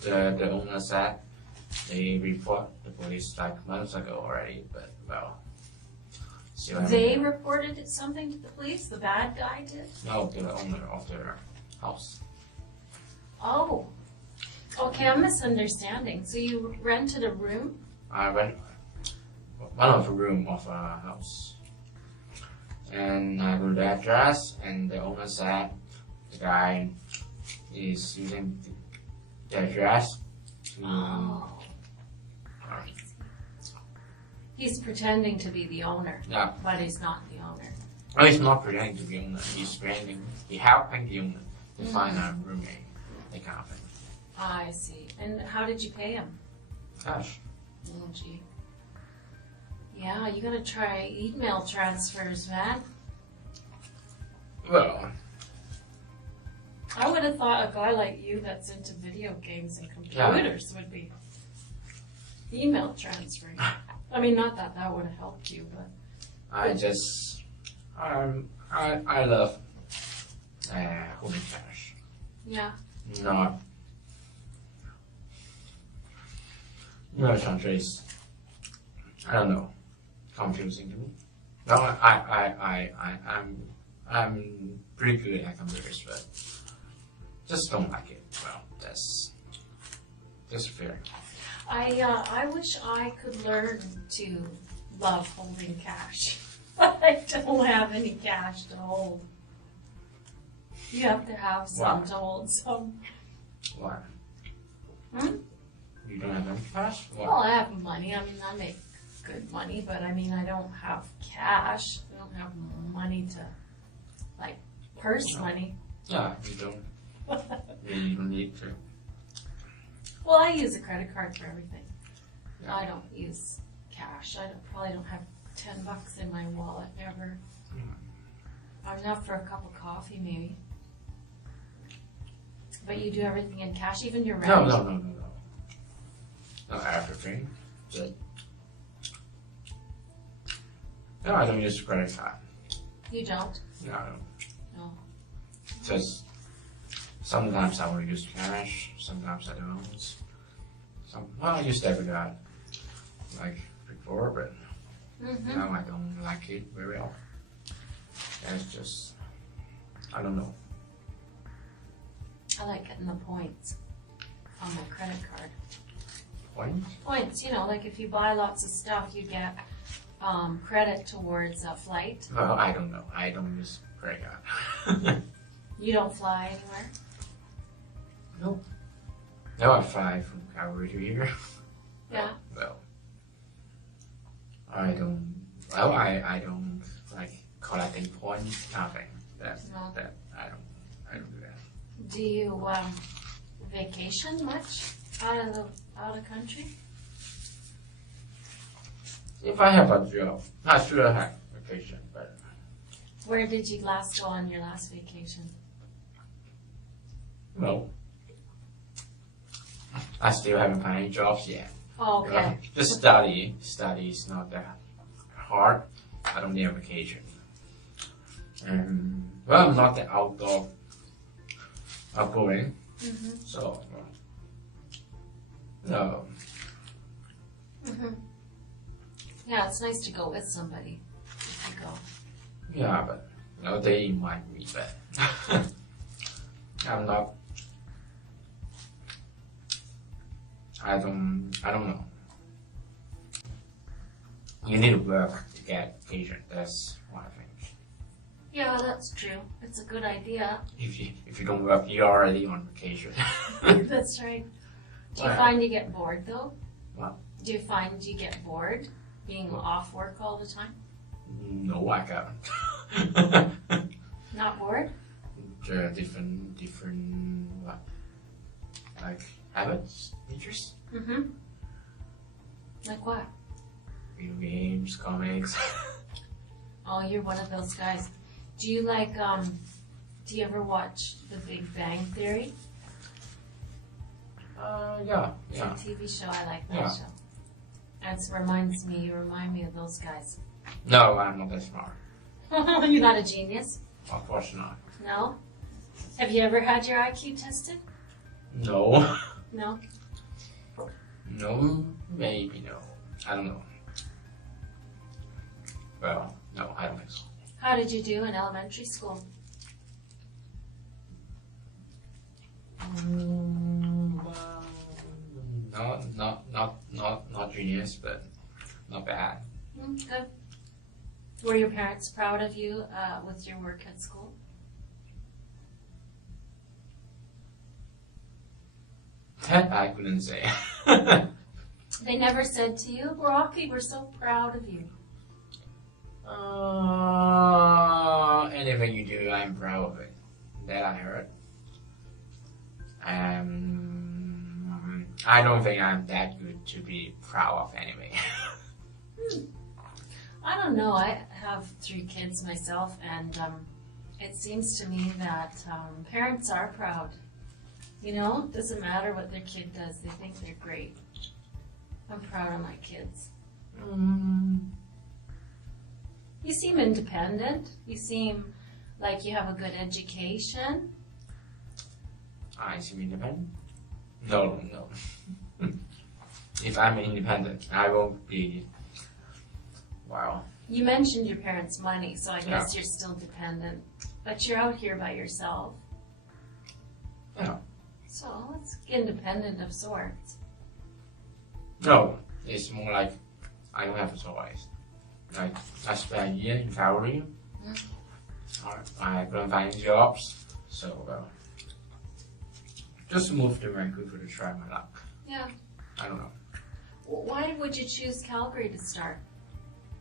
the owner said they report the police like months ago already, but well, still They haven't- reported something to the police? The bad guy did? no, the owner of the house. Oh. Okay, I'm misunderstanding. So you rented a room? I went one of the room of a house, and I got the address, and the owner said the guy is using the address Oh. He's pretending to be the owner, Yeah. but he's not the owner. Well, he's not pretending to be owner. He's pretending, he's helping the owner to find a roommate. That kind of thing. I see. And how did you pay him? Gosh. Oh, gee. Yeah, you gotta try email transfers, man. Well, I would have thought a guy like you that's into video games and computers would be email transferring. I mean, not that that would have helped you, but I just, I love holding cash. yeah. No countries. I don't know. Confusing to me. No, I'm pretty good at computers, but just don't like it. Well, that's fair. I wish I could learn to love holding cash. I don't have any cash to hold. You have to have some to hold some. Why? Hmm? You don't have any cash? Why? Well, I have money. I mean, I make good money, but I mean, I don't have cash. I don't have money to, like, purse money. Yeah, you don't. You don't need to. Well, I use a credit card for everything. Yeah. I don't use cash. Probably don't have $10 in my wallet ever. Enough for a cup of coffee, maybe. But you do everything in cash, even your rent? No. Not everything. Just. No, I don't use credit card. You don't? No, I don't. No. Just sometimes I will use cash, sometimes I don't. Well, I use debit card like before, but now I don't like it very often. And it's just, I don't know. I like getting the points on my credit card. Points? Points, you know, like if you buy lots of stuff, you get credit towards a flight. Well, I don't know. I don't use credit card. You don't fly anywhere? Nope. No, I fly from Calgary to here. Yeah. Well, I don't. Well, I don't like collecting points. Nothing. That I don't do that. Do you vacation much out of country? If I have a job, I should have vacation, but Where did you last go on your last vacation? no. I still haven't found any jobs yet. Oh, okay. Just study. Study is not that hard. I don't need a vacation. Well, I'm not that outgoing. So, no. Yeah, it's nice to go with somebody if you go. Yeah, but no, they invite me, but I'm not. I don't know. You need to work to get vacation. That's what I think. Yeah, that's true. It's a good idea. If you don't work, you're already on vacation. That's right. Do you find you get bored though? What? Do you find you get bored being off work all the time? No, I haven't. Not bored? Different what? Like habits, interests, Like what? video games, comics. Oh, you're one of those guys. Do you like, do you ever watch The Big Bang Theory? Yeah. It's a TV show. I like that Yeah. show. You remind me of those guys. No, I'm not that smart. You're not a genius? Of course not. No? Have you ever had your IQ tested? No. No? No, maybe no. I don't know. Well, no, I don't think so. How did you do in elementary school? Well, not genius, but not bad. Good. Were your parents proud of you with your work at school? That I couldn't say. They never said to you, Rocky, we're so proud of you. Anything you do, I'm proud of it. That I heard. I don't think I'm that good to be proud of anyway. I don't know. I have 3 kids myself, and it seems to me that parents are proud. You know, it doesn't matter what their kid does. They think they're great. I'm proud of my kids. You seem independent. You seem like you have a good education. I seem independent? No. If I'm independent, I won't be. Wow. You mentioned your parents' money, so I guess you're still dependent. But you're out here by yourself. Yeah. So it's independent of sorts. No, it's more like I don't have a choice. Like I spent a year in Calgary. I couldn't find any jobs, so just moved to Vancouver to try my luck. Yeah. I don't know. Why would you choose Calgary to start?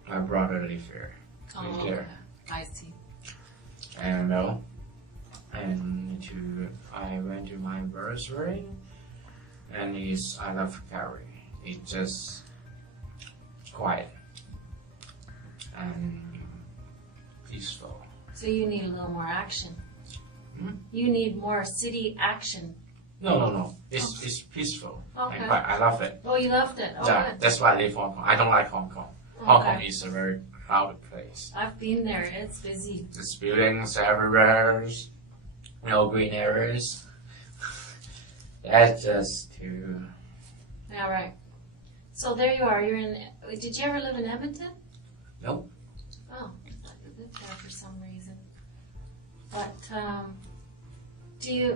My brother lives here. Oh, There. I see. And I went to my bursary, and I love Calgary. It's just quiet and peaceful. So you need a little more action. Hmm? You need more city action. No. It's peaceful. Okay. And quiet. I love it. Oh, you loved it. Oh, Yeah, good. that's why I live Hong Kong. I don't like Hong Kong. Hong Okay. Kong is a very crowded place. I've been there. It's busy. There's buildings everywhere. No green areas. That's just too. Yeah, right. So there you are. You're in. Did you ever live in Edmonton? Nope. Oh, I thought you lived there for some reason. But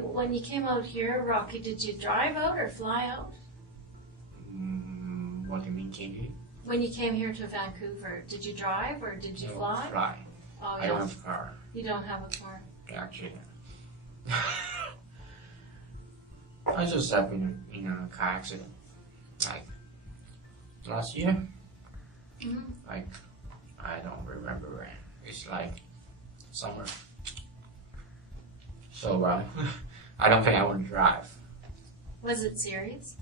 when you came out here, Rocky, did you drive out or fly out? What do you mean, Kingy? When you came here to Vancouver, did you drive or did you No, fly? Fly. Oh, I don't have a car. You don't have a car. Actually. I just have been in a car accident. Like last year. Mm-hmm. Like I don't remember when. It's like summer. So I don't think I want to drive. Was it serious?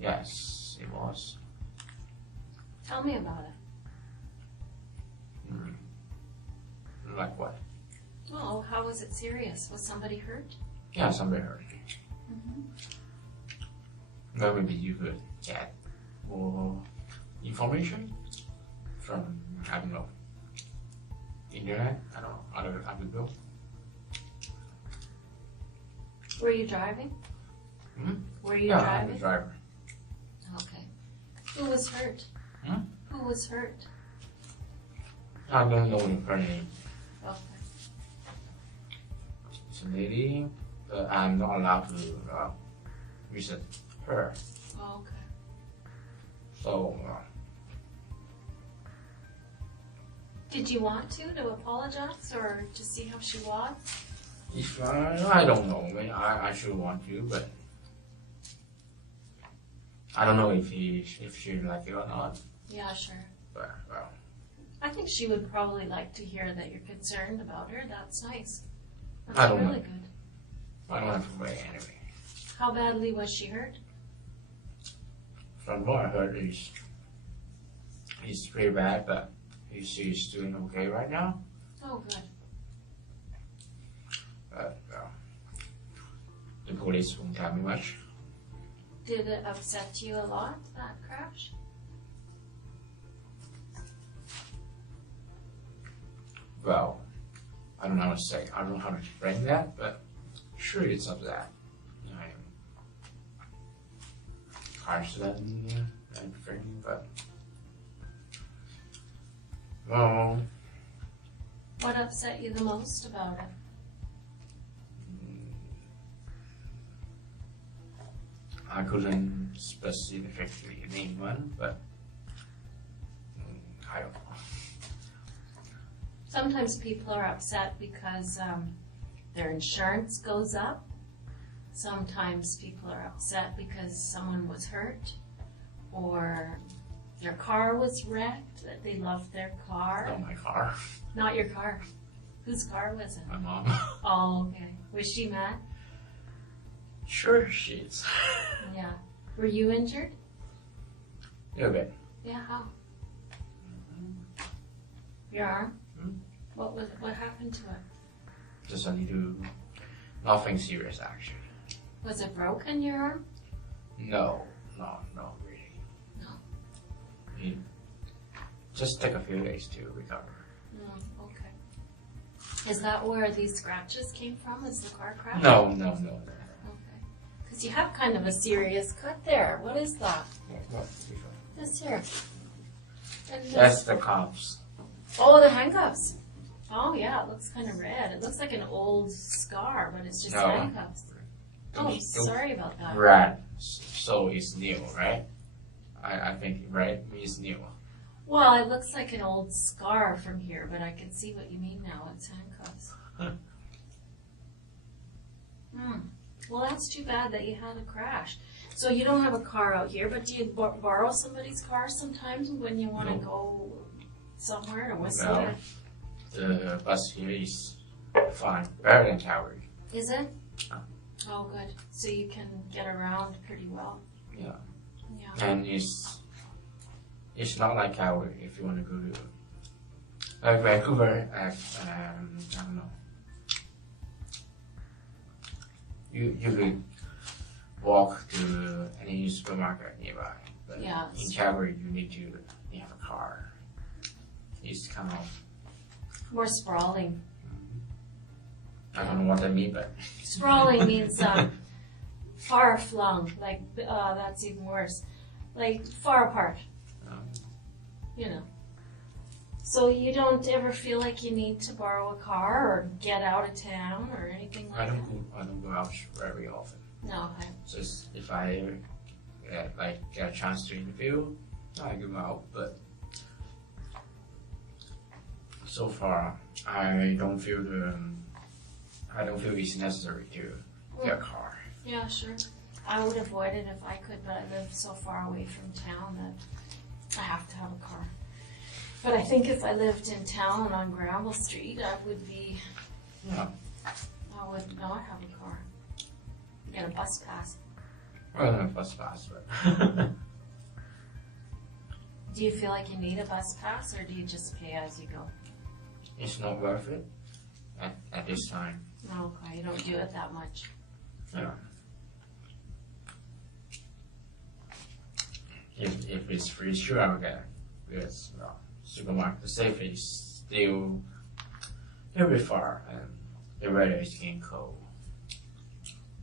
Yes, it was. Tell me about it. Like what? Oh, how was it serious? Was somebody hurt? Yeah, somebody hurt me. Well, maybe you could get more information from, I don't know, internet, I don't know, other people. Were you driving? Were you Yeah, I'm driving? the driver. Okay. Who was hurt? Who was hurt? I don't know her name. Okay. It's a lady, but I'm not allowed to visit her. Oh, okay. So, Did you want to apologize or to see how she was? if I don't know, maybe I should want to, but I don't know if she like it or not. Yeah, sure. But well, I think she would probably like to hear that you're concerned about her. That's nice. That's I don't really know. good. I don't have to wait anyway. How badly was she hurt? From what I heard, he's pretty bad, but she's doing okay right now. Oh, good. But the police won't tell me much. Did it upset you a lot, that crash? Well, I don't know how to say. I don't know how to explain that, but sure it's upset. Accident and everything, but well, What upset you the most about it? I couldn't specifically name one, but I don't know. Sometimes people are upset because their insurance goes up Sometimes people are upset because someone was hurt or their car was wrecked, that they loved their car. Not my car. Not your car. Whose car was it? My mom. Oh, okay. Was she mad? Sure, she is. Yeah. Were you injured? A little bit. Yeah, how? Your arm? Hmm? What happened to it? Just only do nothing serious actually. Was it broken, your arm? No, really. No. It just take a few days to recover. Okay. Is that where these scratches came from? Is the car crash? No. Okay. Because you have kind of a serious cut there. What is that? What? This here. And this. That's the cuffs. Oh, the handcuffs. Oh, yeah, it looks kind of red. It looks like an old scar, but it's just No. handcuffs. Oh, sorry about that. Red, so it's new, right? I think red means new. Well, it looks like an old scar from here, but I can see what you mean now. It's handcuffs. Well, that's too bad that you had a crash. So you don't have a car out here, but do you borrow somebody's car sometimes when you want to go somewhere to whistle? No. The bus here is fine, better than Calgary. Is it? Oh. Oh, good. So you can get around pretty well. Yeah. Yeah. And it's not like Calgary if you want to go to like Vancouver. I don't know. You could walk to any supermarket nearby, but Yeah. in Calgary you have a car. It's kind of More sprawling. I don't know what that means, but Sprawling means far flung. Like that's even worse. Like far apart. You know. So you don't ever feel like you need to borrow a car or get out of town or anything like I that? don't go out very often. No. Just if I get a chance to interview, I go out. But so far, I don't feel it's necessary to get a car. Yeah, sure. I would avoid it if I could, but I live so far away from town that I have to have a car. But I think if I lived in town on Granville Street, I would be. Yeah. I would not have a car. Get a bus pass. Well, not a bus pass, but Do you feel like you need a bus pass, or do you just pay as you go? it's not worth it at this time. No, okay, you don't do it that much. Yeah. If it's free, sure I'll get it. Because supermarket, the safe is still very far, and the weather is getting cold.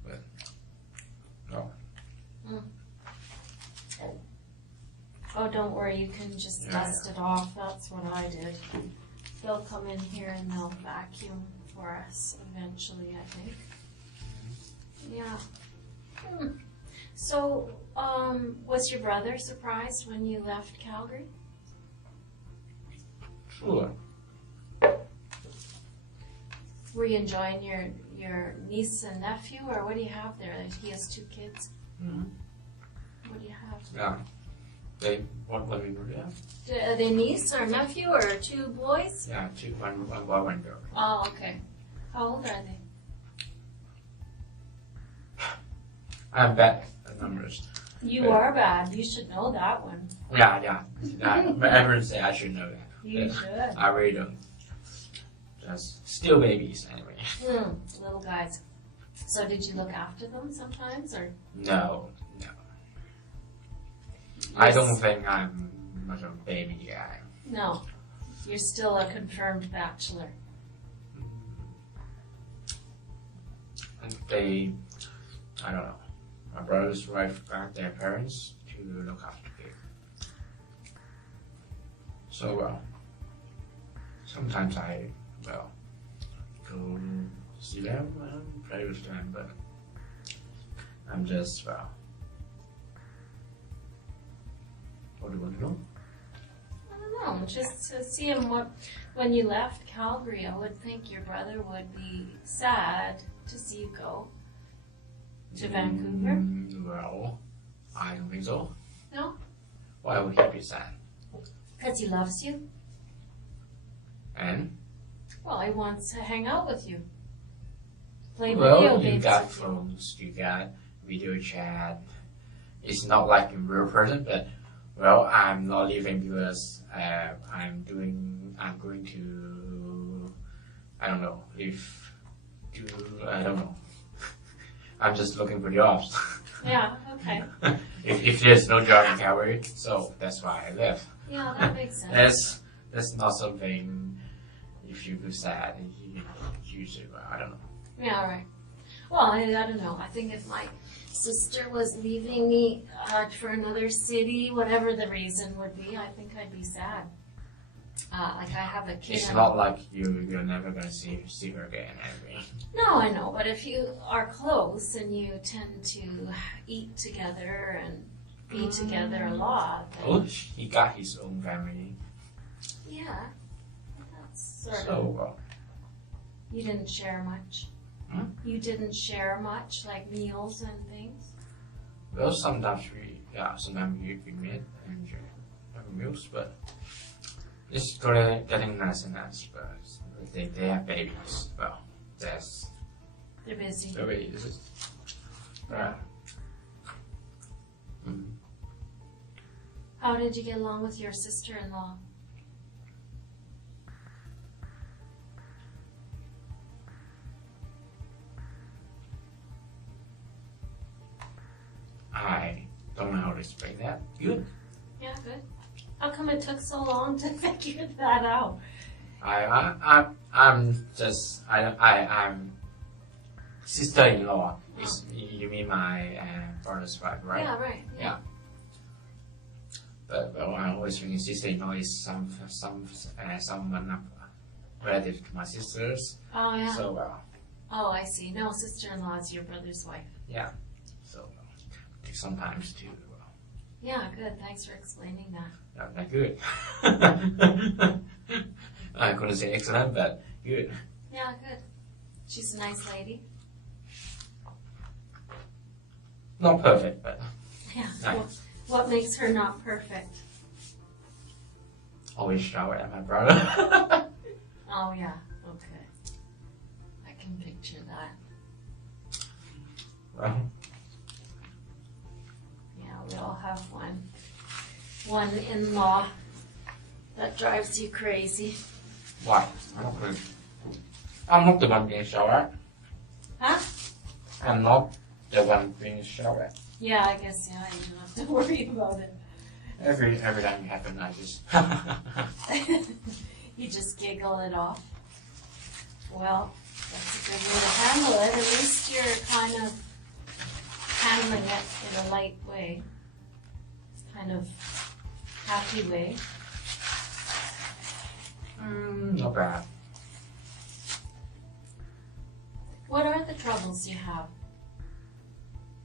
But no. Oh, don't worry, you can just Yeah. dust it off. That's what I did. They'll come in here and they'll vacuum for us eventually, I think. Yeah. So, was your brother surprised when you left Calgary? Sure. Were you enjoying your niece and nephew, or what do you have there? He has 2 kids. Mm-hmm. What do you have? Yeah. What we do have? Are they niece or nephew or 2 boys? Yeah, one boy, one girl. Oh, okay. How old are they? I'm bad at numbers. You are bad. You should know that one. Yeah. Everyone say I should know that. You But should. I really don't. Just still babies anyway. Little guys. So did you look after them sometimes, or? No. I don't think I'm much of a baby guy. No. You're still a confirmed bachelor. And I don't know. My brother's wife got their parents to look after kids. So, sometimes I, go see them and play with them, but I'm just, what do you want to know? I don't know. Just to see him. When you left Calgary, I would think your brother would be sad to see you go. To Vancouver? Well, I don't think so. No? Why would he be sad? Because he loves you. And? Well, he wants to hang out with you. Play video Well, you games got with you. phones, you got video chat. It's not like a real person, but well, I'm not leaving because I'm going to, I don't know, I don't know. I'm just looking for jobs. Yeah, okay. if there's no job in Calgary, so that's why I left. Yeah, that makes sense. That's not something, if you feel sad, you should, I don't know. Yeah, right. Well, I don't know. I think if my sister was leaving me for another city, whatever the reason would be, I think I'd be sad. Like I have a kid. It's not like you're never gonna see her again, anyway. No, I know, but if you are close and you tend to eat together and be together a lot, then Oh, he got his own family. yeah, that's sort of. So, You didn't share much. Hmm? You didn't share much, like meals and things. well, sometimes we meet and have meals, but it's getting nice and nice. But they have babies. Well, They're busy. the way it is. Yeah. Mm. How did you get along with your sister-in-law? I don't know how to explain that. Good. Yeah, good. How come it took so long to figure that out? I'm sister-in-law. You mean my brother's wife, right? Yeah, right. Yeah. But well, I always think sister-in-law is someone relative to my sisters. Oh, yeah. So well, Oh, I see. No, sister-in-law is your brother's wife. yeah. So sometimes too. Yeah, good. Thanks for explaining that. Not good. I couldn't say excellent, but good. Yeah, good. She's a nice lady. Not perfect, but Yeah. nice. What makes her not perfect? Always shower at my brother. Oh, yeah. Okay. I can picture that. Well, Yeah, we all have one in-law that drives you crazy. why? I'm not the one being showered. Huh? I'm not the one being showered. Yeah, I guess, yeah, you don't have to worry about it. Every time it happens, I just You just giggle it off. Well, that's a good way to handle it. At least you're kind of handling it in a light way. Kind of happy way. not bad. What are the troubles you have?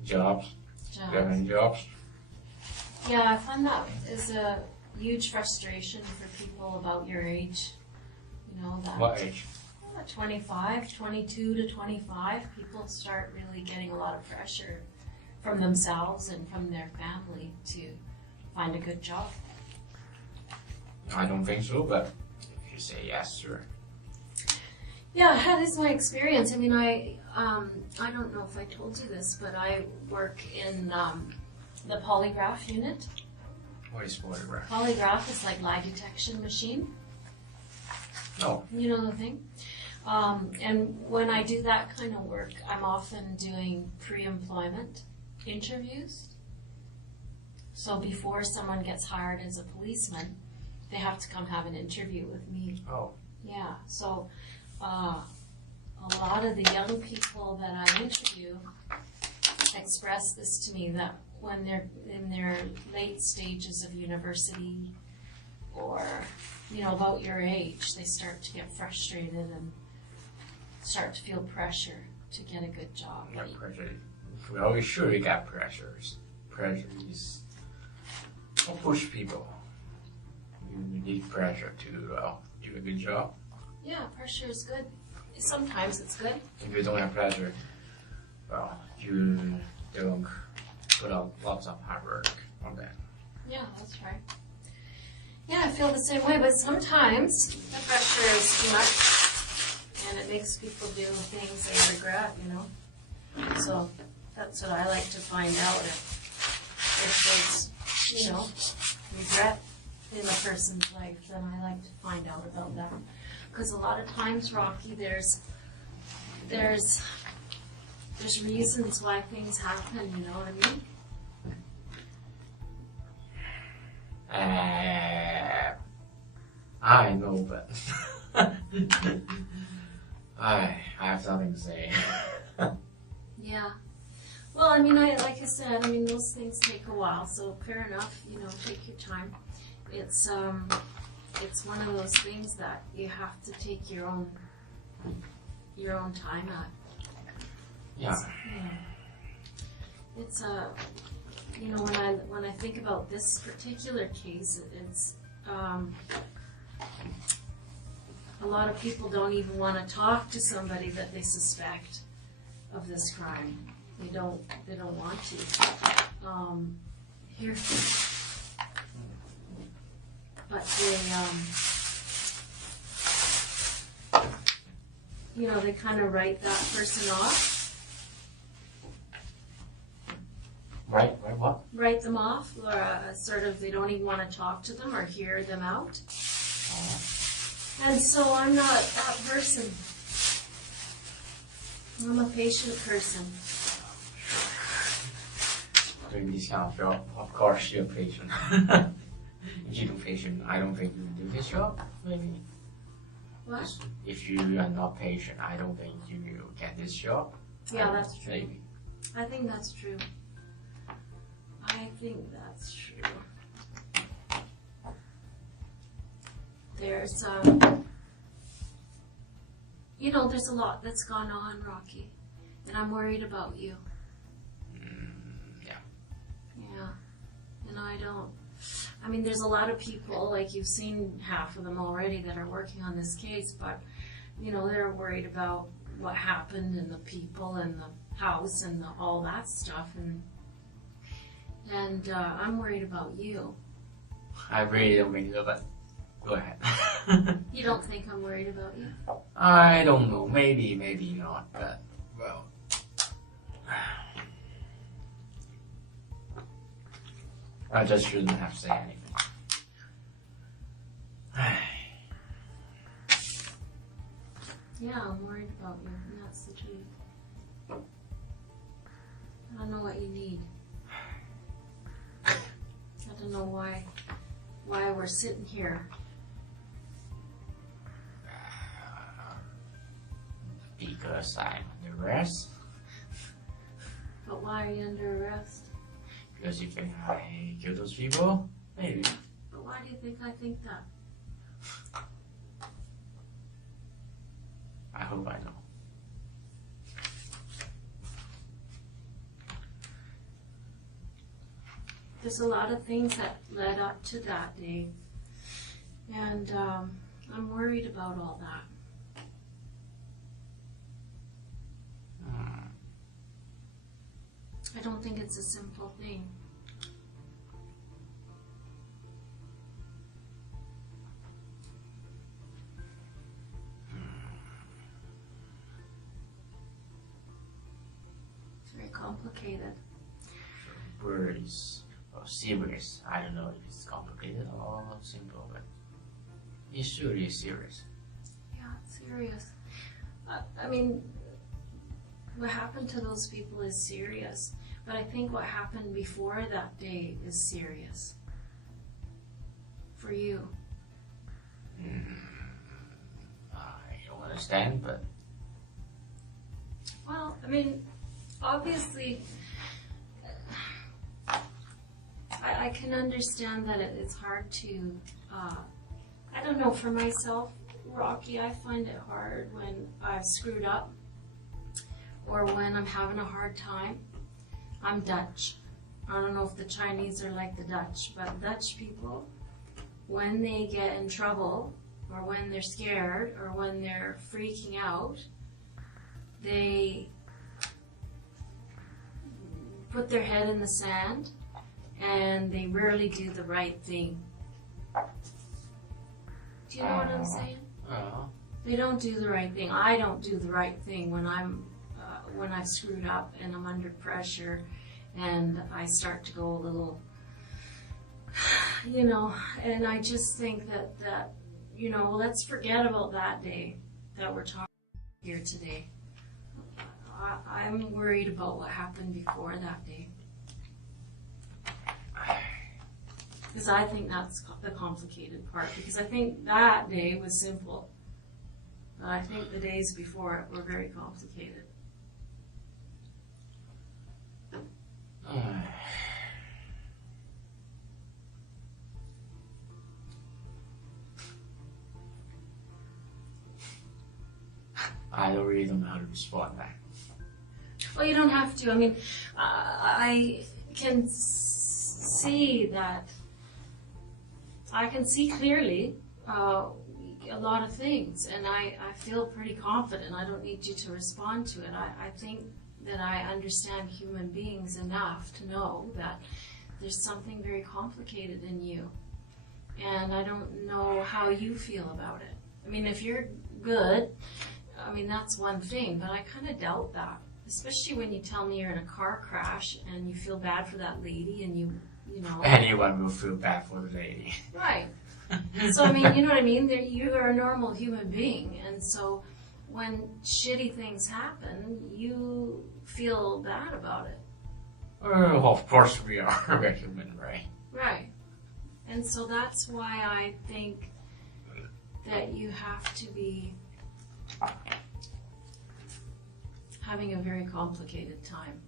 Jobs, Jobs. getting jobs. Yeah, I find that is a huge frustration for people about your age. You know, that What age? 25, 22 to 25, people start really getting a lot of pressure from themselves and from their family to find a good job. I don't think so, but if you say yes, sure. Yeah, that is my experience. I mean, I don't know if I told you this, but I work in the polygraph unit. What is polygraph? Polygraph is like lie detection machine. No. You know the thing? And when I do that kind of work, I'm often doing pre-employment interviews. So before someone gets hired as a policeman, they have to come have an interview with me. Oh. Yeah, so a lot of the young people that I interview express this to me, that when they're in their late stages of university or, you know, about your age, they start to get frustrated and start to feel pressure to get a good job. Yeah, pressure. Well, sure you got pressures. Pressure is don't push people. You need pressure to do a good job. Yeah, pressure is good. Sometimes it's good. If you don't have pressure, well, you don't put out lots of hard work on that. Yeah, that's right. Yeah, I feel the same way, but sometimes the pressure is too much and it makes people do things they regret, you know. So that's what I like to find out if there's, you know, regret in a person's life, then I like to find out about that. Because a lot of times, Rocky, there's reasons why things happen, you know what I mean? I know, but I have nothing to say. Yeah. Well, I mean, like I said, I mean, those things take a while, so fair enough, you know, take your time. It's one of those things that you have to take your own time at. Yeah. It's you know, when I think about this particular case, it's a lot of people don't even want to talk to somebody that they suspect of this crime. They don't want to. Here, but they you know, they kind of write that person off. Right, what? Write them off, or sort of they don't even want to talk to them or hear them out. And so I'm not that person. I'm a patient person. Doing this kind of job, of course you're patient. If you do patient, I don't think you do this job, maybe. What? If you are not patient, I don't think you will get this job. Yeah, that's true. Maybe. I think that's true. I think that's true. There's, you know, there's a lot that's gone on, Rocky, and I'm worried about you. Yeah. Yeah, and I mean, there's a lot of people, like you've seen half of them already that are working on this case, but, you know, they're worried about what happened and the people and the house and all that stuff, and I'm worried about you. I really don't think so, but go ahead. You don't think I'm worried about you? I don't know, maybe not, but, well. I just shouldn't have to say anything. Yeah, I'm worried about you, and that's the truth. I don't know what you need. I don't know why we're sitting here. Because I'm under arrest. But why are you under arrest? Because you think I killed those people? Maybe. But why do you think I think that? I hope I know. There's a lot of things that led up to that day. And I'm worried about all that. I don't think it's a simple thing. It's very complicated. Words or serious. I don't know if it's complicated or simple, but it's really serious. Yeah, it's serious. I mean, what happened to those people is serious, but I think what happened before that day is serious. For you. I don't understand, but... Well, I mean, obviously, I can understand that it's hard to, I don't know, for myself, Rocky, I find it hard when I've screwed up or when I'm having a hard time. I'm Dutch. I don't know if the Chinese are like the Dutch, but Dutch people, when they get in trouble or when they're scared or when they're freaking out, they put their head in the sand and they rarely do the right thing. Do you know what I'm saying? They don't do the right thing. I don't do the right thing when I've screwed up and I'm under pressure and I start to go a little, and I just think that let's forget about that day that we're talking here today. I'm worried about what happened before that day. Because I think that's the complicated part. Because I think that day was simple. But I think the days before it were very complicated. I really don't know how to respond back. Well, you don't have to. I mean, I can see that. I can see clearly a lot of things, and I feel pretty confident. I don't need you to respond to it. I think that I understand human beings enough to know that there's something very complicated in you, and I don't know how you feel about it. I mean, if you're good, I mean, that's one thing, but I kind of doubt that. Especially when you tell me you're in a car crash and you feel bad for that lady and you know. Anyone will feel bad for the lady. Right. So, I mean, you know what I mean? You are a normal human being. And so when shitty things happen, you feel bad about it. Well, of course we are. We're human, right? Right. And so that's why I think that you have to be having a very complicated time.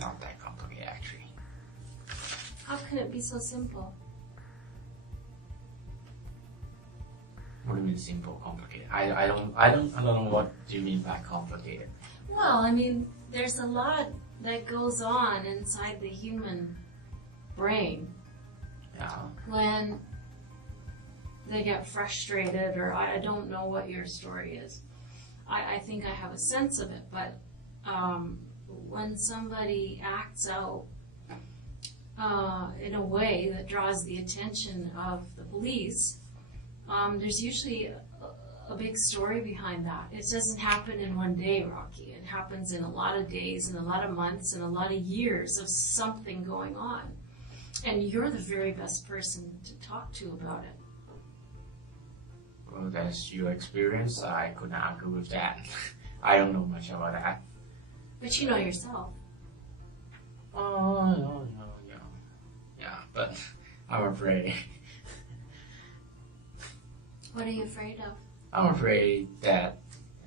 Not that complicated, actually. How can it be so simple? What do you mean simple, complicated? I don't know what do you mean by complicated. Well, I mean, there's a lot that goes on inside the human brain. Yeah. When they get frustrated, or I don't know what your story is. I think I have a sense of it, but when somebody acts out in a way that draws the attention of the police, there's usually a big story behind that. It doesn't happen in one day, Rocky. It happens in a lot of days and a lot of months and a lot of years of something going on. And you're the very best person to talk to about it. Well, that's your experience. I could not agree with that. I don't know much about that. But you know yourself. Oh, no. Yeah, but I'm afraid. What are you afraid of? I'm afraid that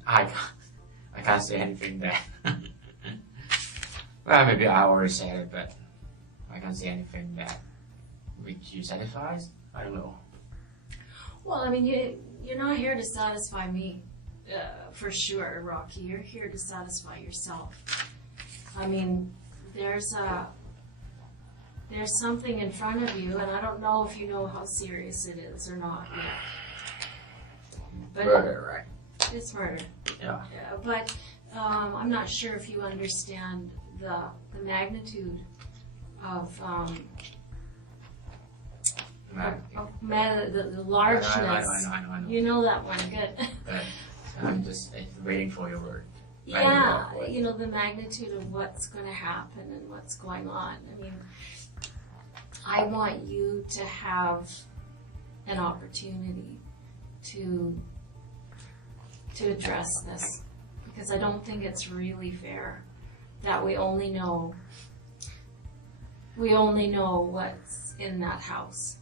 I can't say anything that. Well, maybe I already said it, but I can't say anything that makes you satisfied. I don't know. Well, I mean, you're not here to satisfy me, for sure, Rocky. You're here to satisfy yourself. I mean, there's something in front of you, and I don't know if you know how serious it is or not yet. But Murder, right? It's murder. Yeah. But I'm not sure if you understand the magnitude of the largeness. I know. You know that one, good. But I'm just waiting for your word. Yeah, you know the magnitude of what's going to happen and what's going on. I mean, I want you to have an opportunity to address this, because I don't think it's really fair that we only know what's in that house.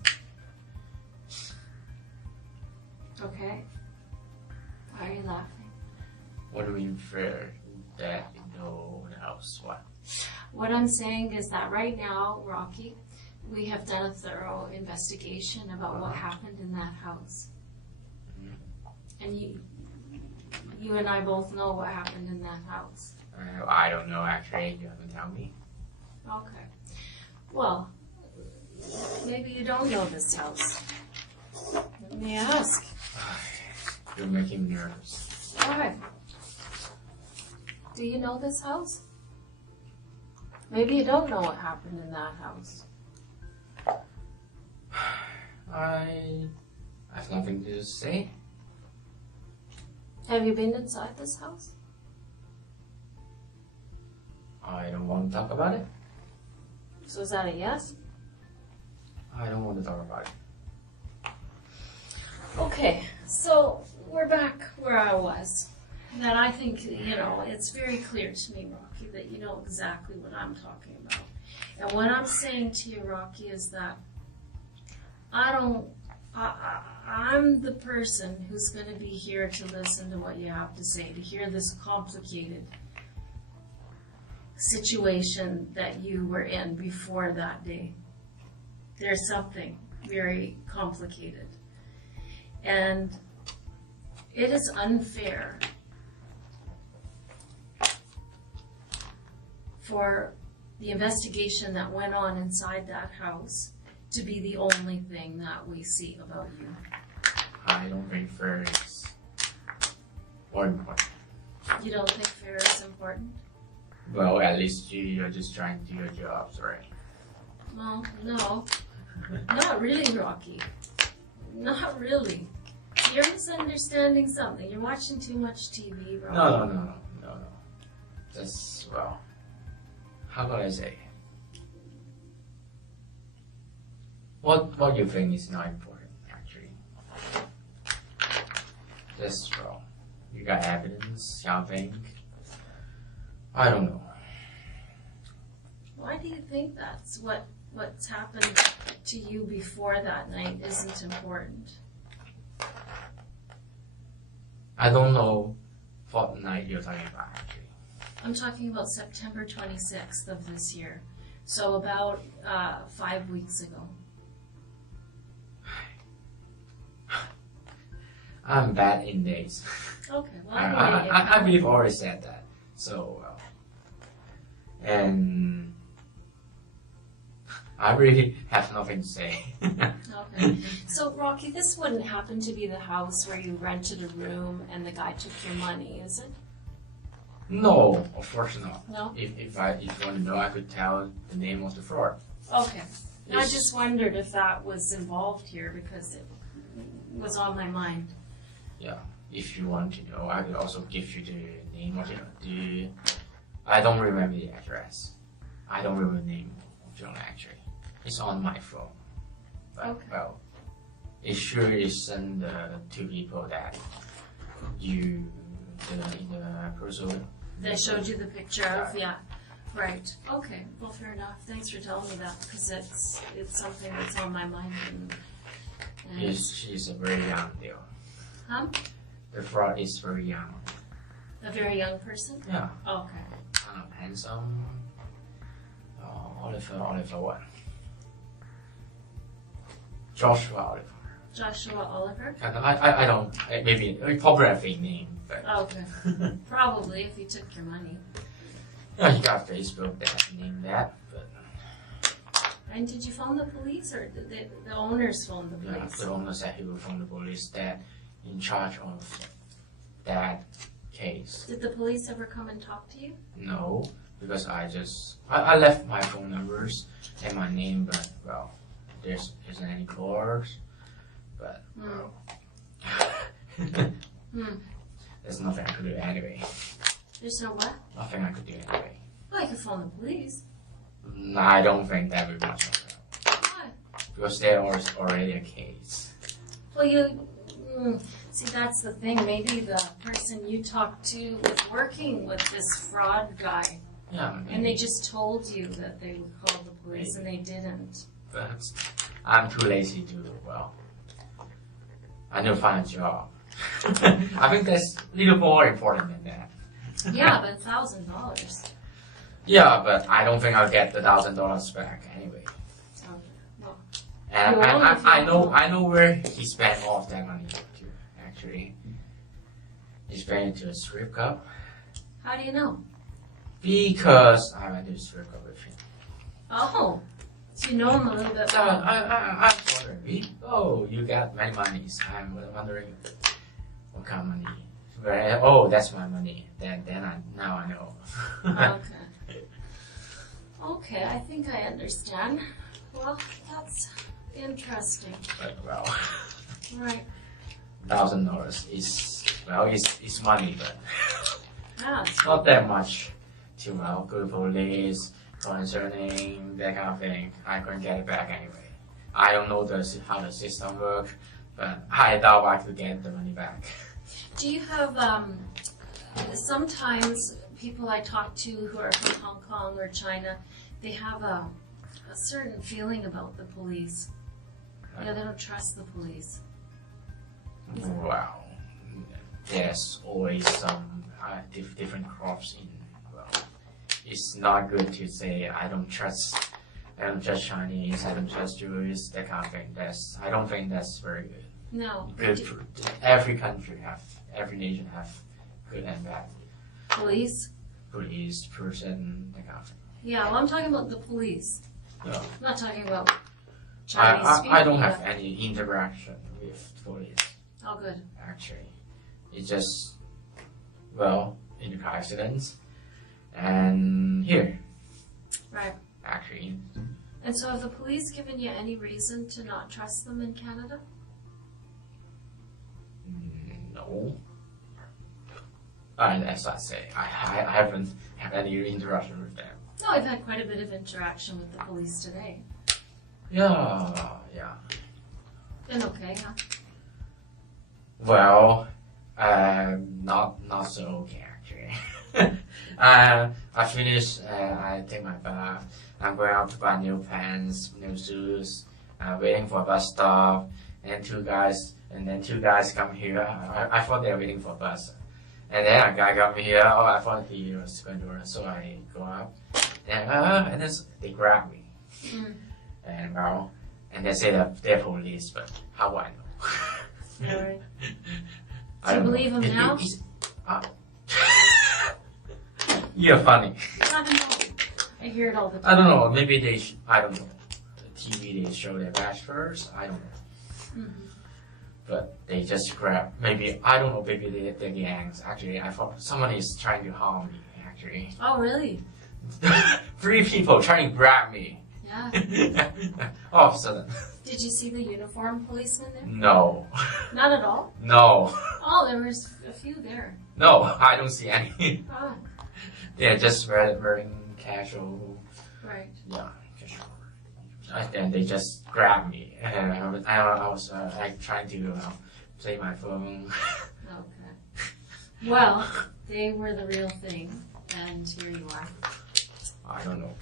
Okay? Why are you laughing? What do you mean fair that you know the house? What? What I'm saying is that right now, Rocky, we have done a thorough investigation about what happened in that house. And you and I both know what happened in that house. I don't know, actually. You haven't told me. Okay. Well, maybe you don't know this house. Let me ask. You're making me nervous. Why? Do you know this house? Maybe you don't know what happened in that house. I have nothing to say. Have you been inside this house? I don't want to talk about it. So is that a yes? I don't want to talk about it. Okay, so we're back where I was. That I think, it's very clear to me, Rocky, that you know exactly what I'm talking about. And what I'm saying to you, Rocky, is that I'm the person who's going to be here to listen to what you have to say, to hear this complicated situation that you were in before that day. There's something very complicated. And it is unfair for the investigation that went on inside that house to be the only thing that we see about you. I don't think fair is more important. You don't think fair is important? Well, at least you're just trying to do your jobs, right? Well, no. Not really, Rocky. Not really. You're misunderstanding something. You're watching too much TV, Rocky. No. Just, well, how could I say? What you think is not important, actually. Just, well, you got evidence, something. I don't know. Why do you think that's what's happened to you before that night isn't important? I don't know what night you're talking about, actually. I'm talking about September 26th of this year. So about 5 weeks ago. I'm bad in days. Okay, well, I believe I already said that. So, and I really have nothing to say. Okay. So, Rocky, this wouldn't happen to be the house where you rented a room and the guy took your money, is it? No, of course not. No? If you want to know, I could tell the name of the fraud. Okay. I Yes. just wondered if that was involved here because it was on my mind. Yeah, if you want to know, I could also give you the name of the. I don't remember the address. I don't remember the name of the owner, actually. It's on my phone. But, Okay. well, it sure isn't the two people that you, the person. They showed you the picture of, yeah. Right. Okay. Well, fair enough. Thanks for telling me that because it's something that's on my mind. And She's a very young deal. huh? The fraud is very young. A very young person? Yeah, Okay. kind of handsome. Oliver what? Joshua Oliver. Joshua Oliver? I don't, maybe probably a fake name, but Okay. Probably if he took your money. yeah, he got Facebook that named that, but And did you phone the police or did the owners phone the yeah, police? the owner said he will phone the police that in charge of that case. Did the police ever come and talk to you? No, because I left my phone numbers and my name, but well, there isn't any calls, but well, there's nothing I could do anyway. There's no what? Nothing I could do anyway. Well, I could phone the police. I don't think that would be much of help. Why? Because there was already a case. Well, see, that's the thing. Maybe the person you talked to was working with this fraud guy, Yeah, and they just told you that they would call the police, and they didn't. but I'm too lazy to, well, I need to find a job. I think that's a little more important than that. Yeah, but $1,000. Yeah, but I don't think I'll get the $1,000 back anyway. Okay. Well, And You won't if you don't. I know where he spent all of that money to, actually. He spent it to a strip club. how do you know? Because I went to a strip club with him. Oh, so you know him a little bit. So I'm wondering, oh, you got many monies. I'm wondering what kind of money Right? Oh, that's my money. Now I know. Okay. Okay, I think I understand. Well, that's interesting. But well, Right. $1,000 is it's money, but Yeah, it's not that much to go to police concerning that kind of thing. I couldn't get it back anyway. I don't know how the system works, but I doubt I could get the money back. Do you have, sometimes people I talk to who are from Hong Kong or China, they have a certain feeling about the police. You know, they don't trust the police. Well, there's always some different crops in. Well, it's not good to say I don't trust Chinese, I don't trust Jews, that kind of thing. I don't think that's very good. No. Good. Every nation have good and bad. Police? Police, person, that kind of thing. Yeah, well, I'm talking about the police. No. I'm not talking about Chinese people. I don't have any interaction with police. Oh, good. Actually, it's just in the car accidents and here. Right. Actually. And so have the police given you any reason to not trust them in Canada? No. And as I say, I haven't had any interaction with them. No, I've had quite a bit of interaction with the police today. Yeah. Been okay, huh? Well, not so okay actually. I finished. I take my bath. I'm going out to buy new pants, new shoes. Waiting for a bus stop, and two guys come here. I thought they were waiting for a bus, and then a guy come here. Oh, I thought he was going to run, so I go up, and then they grab me, and they say that they're police, but how do I know? Alright. Do you believe him now? You're funny. I don't know. I hear it all the time. I don't know. Maybe I don't know. The TV they show their badge first. I don't know. Mm-hmm. But they just grab. Maybe I don't know. Maybe they're gangs. Actually, I thought someone is trying to harm me. Actually. Oh, really? 3 people trying to grab me. Yeah. All of a sudden. Did you see the uniformed policeman there? No. Not at all? No. Oh, there was a few there. No, I don't see any. Oh, They're just wearing casual. right. Yeah, casual. And they just grabbed me, and I was like trying to play my phone. Okay. Well, they were the real thing, and here you are. I don't know.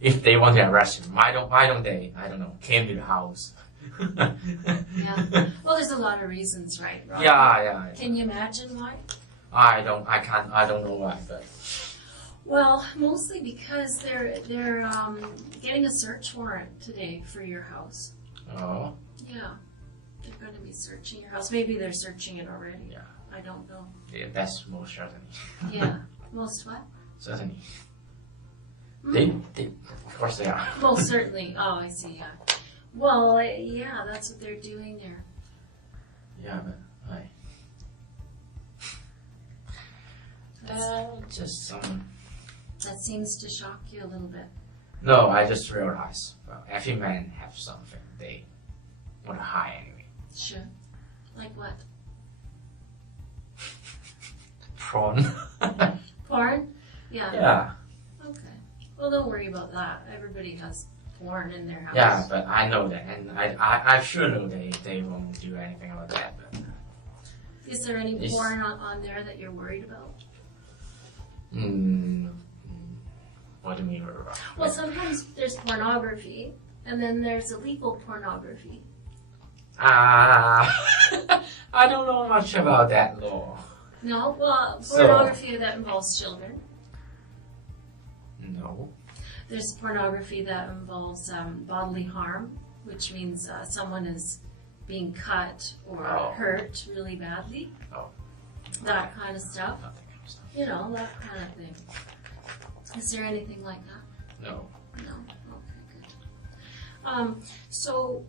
If they want to arrest me, why don't they? I don't know. Came to the house. Yeah. Well, there's a lot of reasons, right, Rocky? Yeah. Can you imagine why? I don't know why, but. Well, mostly because they're getting a search warrant today for your house. Oh. Yeah. They're going to be searching your house. Maybe they're searching it already. Yeah. I don't know. Yeah, that's most certainly. Yeah. Most what? Certainly. Hmm? They, of course they are. Most certainly. Oh, I see. Yeah. Well, yeah, that's what they're doing there. Yeah, but just some. That seems to shock you a little bit. No, I just realized. Well, every man have something they want to hide anyway. Sure. Like what? Prawn. Porn? Yeah. Yeah. Okay. Well, don't worry about that. Everybody has porn in their house. Yeah, but I know that, and I sure know they won't do anything about that. But Is there any porn on there that you're worried about? What do you mean? Well, sometimes there's pornography, and then there's illegal pornography. I don't know much about that law. No? Well, pornography that involves children. No. There's pornography that involves bodily harm, which means someone is being cut or hurt really badly. Oh. That kind of stuff. Not that kind of stuff. You know, that kind of thing. Is there anything like that? No. No? Okay, good. So,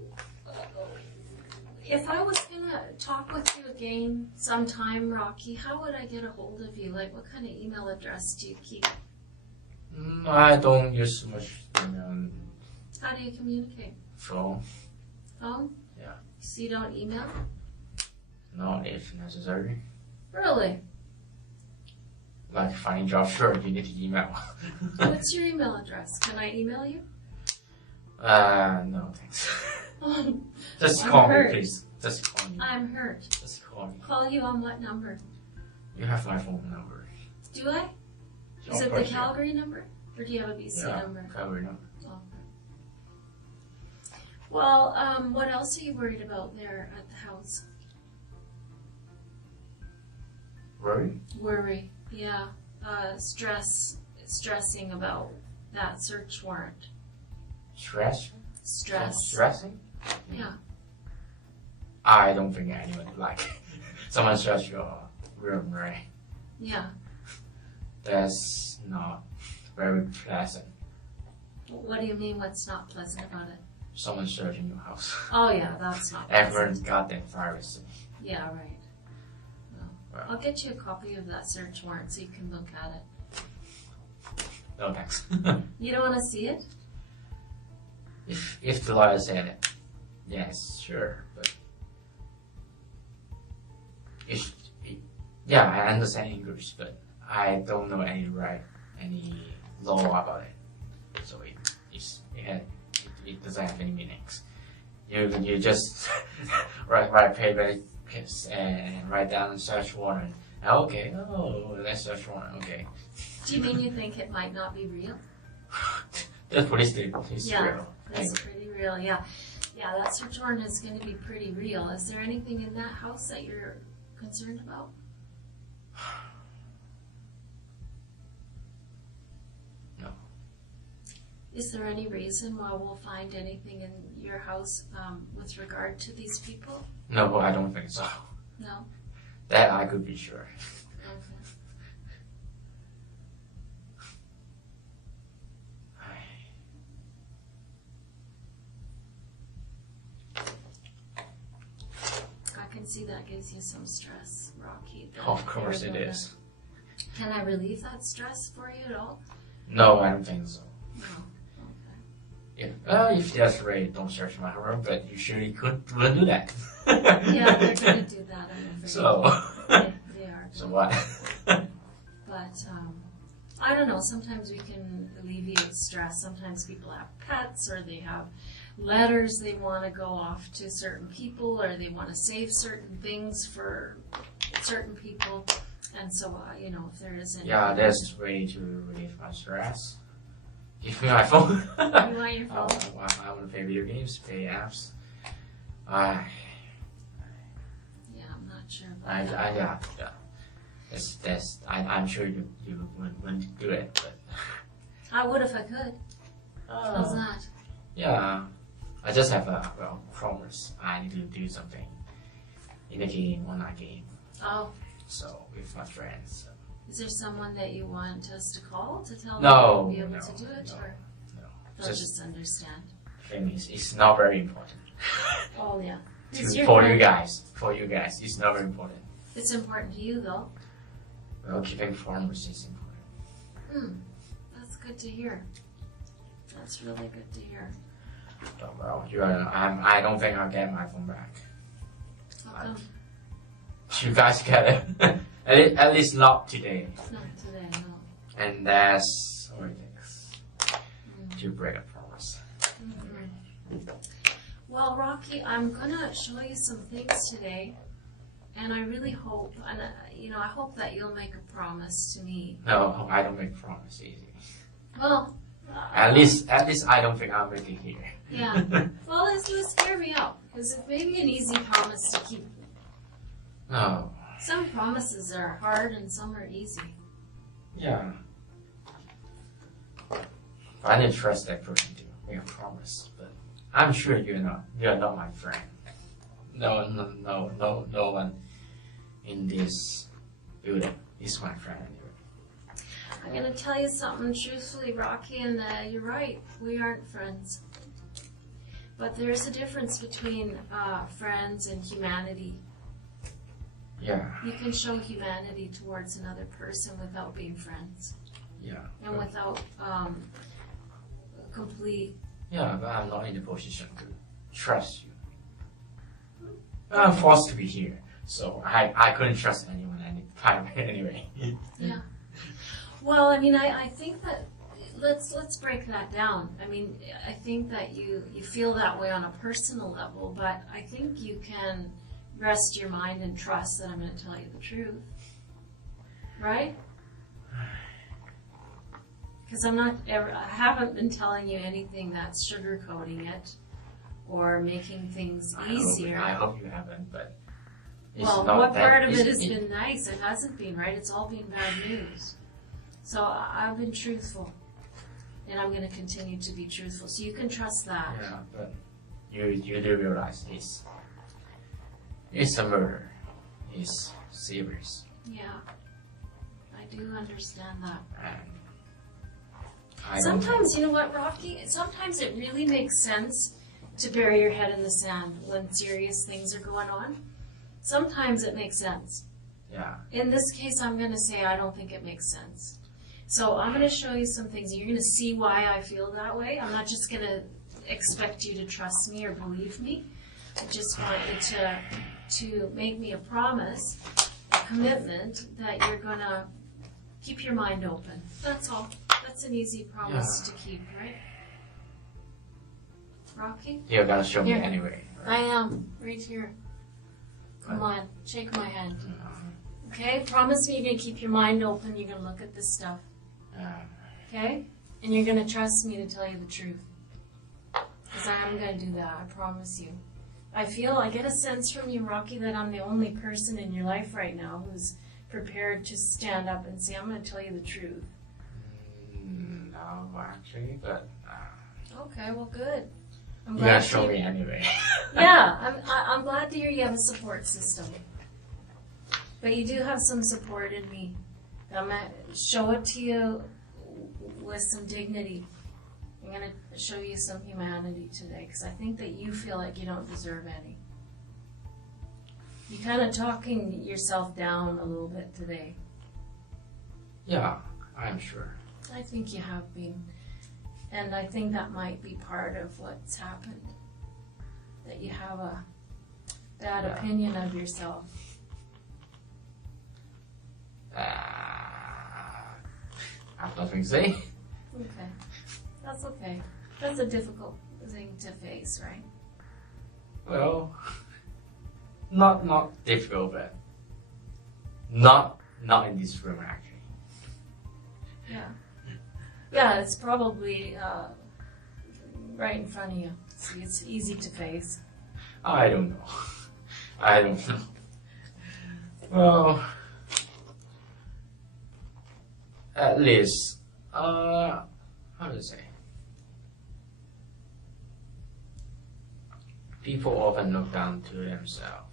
If I was gonna talk with you again sometime, Rocky, how would I get a hold of you? Like, what kind of email address do you keep? I don't use so much email. How do you communicate? Phone. Phone? Yeah. So you don't email? Not if necessary. Really? Like finding job, sure, you need to email. What's your email address? Can I email you? No thanks. Just I'm call hurt. me, please. Just call me. I'm hurt. Just call me. Call you on what number? You have my phone number. Do I? Is Of it the course, yeah. Calgary number? Or do you have a BC Yeah, number? Calgary number. Oh. Well, what else are you worried about there at the house? Worry? Worry, yeah. Stressing about that search warrant. Stress? Stress. Stressing? Yeah. I don't think anyone would like someone stress your room, right? Yeah. That's not very pleasant. What do you mean what's not pleasant about it? Someone searching your house. Oh yeah, that's not pleasant. Everyone's got their privacy. Yeah, right. No. Well. I'll get you a copy of that search warrant so you can look at it. No thanks. You don't want to see it? If the lawyer said it, yes, sure, but yeah, I understand English, but I don't know any law about it, so it doesn't have any meanings. You just write paper and write down search warrant. Okay, that's search warrant. Okay. Do you mean you think it might not be real? The police did. It's Yeah, real. it's pretty real, yeah. Yeah, that search warrant is going to be pretty real. Is there anything in that house that you're concerned about? No. Is there any reason why we'll find anything in your house with regard to these people? No, I don't think so. No? That I could be sure. Okay. I can see that gives you some stress, Rocky. Of course it is. Can I relieve that stress for you at all? No, I don't think so. No. If that's right, don't search my room, but you surely couldn't do that. Yeah, they're going to do that, I'm afraid. So, They are. so what? But, I don't know, sometimes we can alleviate stress. Sometimes people have pets, or they have letters they want to go off to certain people, or they want to save certain things for certain people. And so, if there isn't... Yeah, that's way to relieve my stress. Give me my phone. You want your phone? I want to play video games, play apps. Yeah, I'm not sure about that. Yeah. I'm sure you wouldn't do it, but... I would if I could. How's that? Yeah, I just have a promise. I need to do something in the game, online game. Oh, So with my friends. is there someone that you want us to call to tell them No, to be able no, to do it? no, Or no. they'll just understand? Thing is, it's not very important. Oh, yeah. For It's you your guys, it's not very important. It's important to you, though. Well, keeping promises is important. That's good to hear. That's really good to hear. But, well, I don't think I'll get my phone back. How come? You guys get it. At least not today. Not today, no. And that's what it takes to break a promise. Well, Rocky, I'm gonna show you some things today, and I really hope, and I hope that you'll make a promise to me. No, I don't make promise easy. Well, At least I don't think I'll make it here. yeah. Well, let's hear me out, because it may be an easy promise to keep. No. Some promises are hard and some are easy. Yeah. I didn't trust that person to make a promise, but I'm sure you're not my friend. No one in this building is my friend anyway. I'm gonna tell you something truthfully, Rocky, and you're right. We aren't friends. But there's a difference between friends and humanity. Yeah. You can show humanity towards another person without being friends. Yeah. And without complete... Yeah, but I'm not in a position to trust you. I'm forced to be here, so I couldn't trust anyone any time anyway. Yeah. Well, I mean, I think that let's break that down. I mean, I think that you feel that way on a personal level, but I think you can rest your mind and trust that I'm going to tell you the truth. Right? Because I haven't been telling you anything that's sugarcoating it or making things easier. I hope you haven't, but it's well, not what that, part of it has been nice? It hasn't been, right? It's all been bad news. So I've been truthful, and I'm going to continue to be truthful. So you can trust that. Yeah, but you do realize it's a murder. It's serious. Yeah, I do understand that. And Sometimes, you know what, Rocky? Sometimes it really makes sense to bury your head in the sand when serious things are going on. Sometimes it makes sense. Yeah. In this case, I'm going to say I don't think it makes sense. So I'm going to show you some things. You're going to see why I feel that way. I'm not just going to expect you to trust me or believe me. I just want you to make me a promise, a commitment that you're going to keep your mind open. That's all. That's an easy promise to keep, right? Rocky? You're gonna show Here. me anyway. I am. Right here. Come on. Shake my hand. Okay? Promise me you're going to keep your mind open. You're going to look at this stuff. Okay? And you're going to trust me to tell you the truth. Because I am going to do that. I promise you. I get a sense from you, Rocky, that I'm the only person in your life right now who's prepared to stand up and say, I'm going to tell you the truth. No, actually, but Okay, well, good. I'm you're gonna show me anyway. Yeah, I'm glad to hear you have a support system. But you do have some support in me. I'm going to show it to you with some dignity. I'm going to show you some humanity today because I think that you feel like you don't deserve any. You're kind of talking yourself down a little bit today. Yeah, I'm sure. I think you have been. And I think that might be part of what's happened. That you have a bad opinion of yourself. I have nothing to say. Okay. That's okay. That's a difficult thing to face, right? Well, not difficult, but not in this room actually. Yeah. Yeah, it's probably right in front of you. See, it's easy to face. I don't know. I don't know. Well, at least, how to say? People often look down to themselves.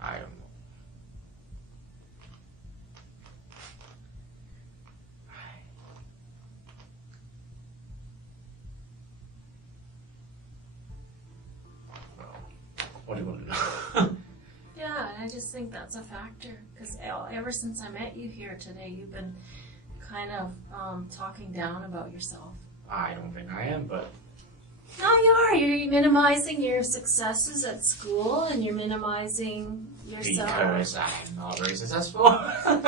I don't know. What do you want to know? Yeah, I just think that's a factor. Because ever since I met you here today, you've been kind of talking down about yourself. I don't think I am, but... No, you are. You're minimizing your successes at school, and you're minimizing yourself. Because I'm not very successful. Well,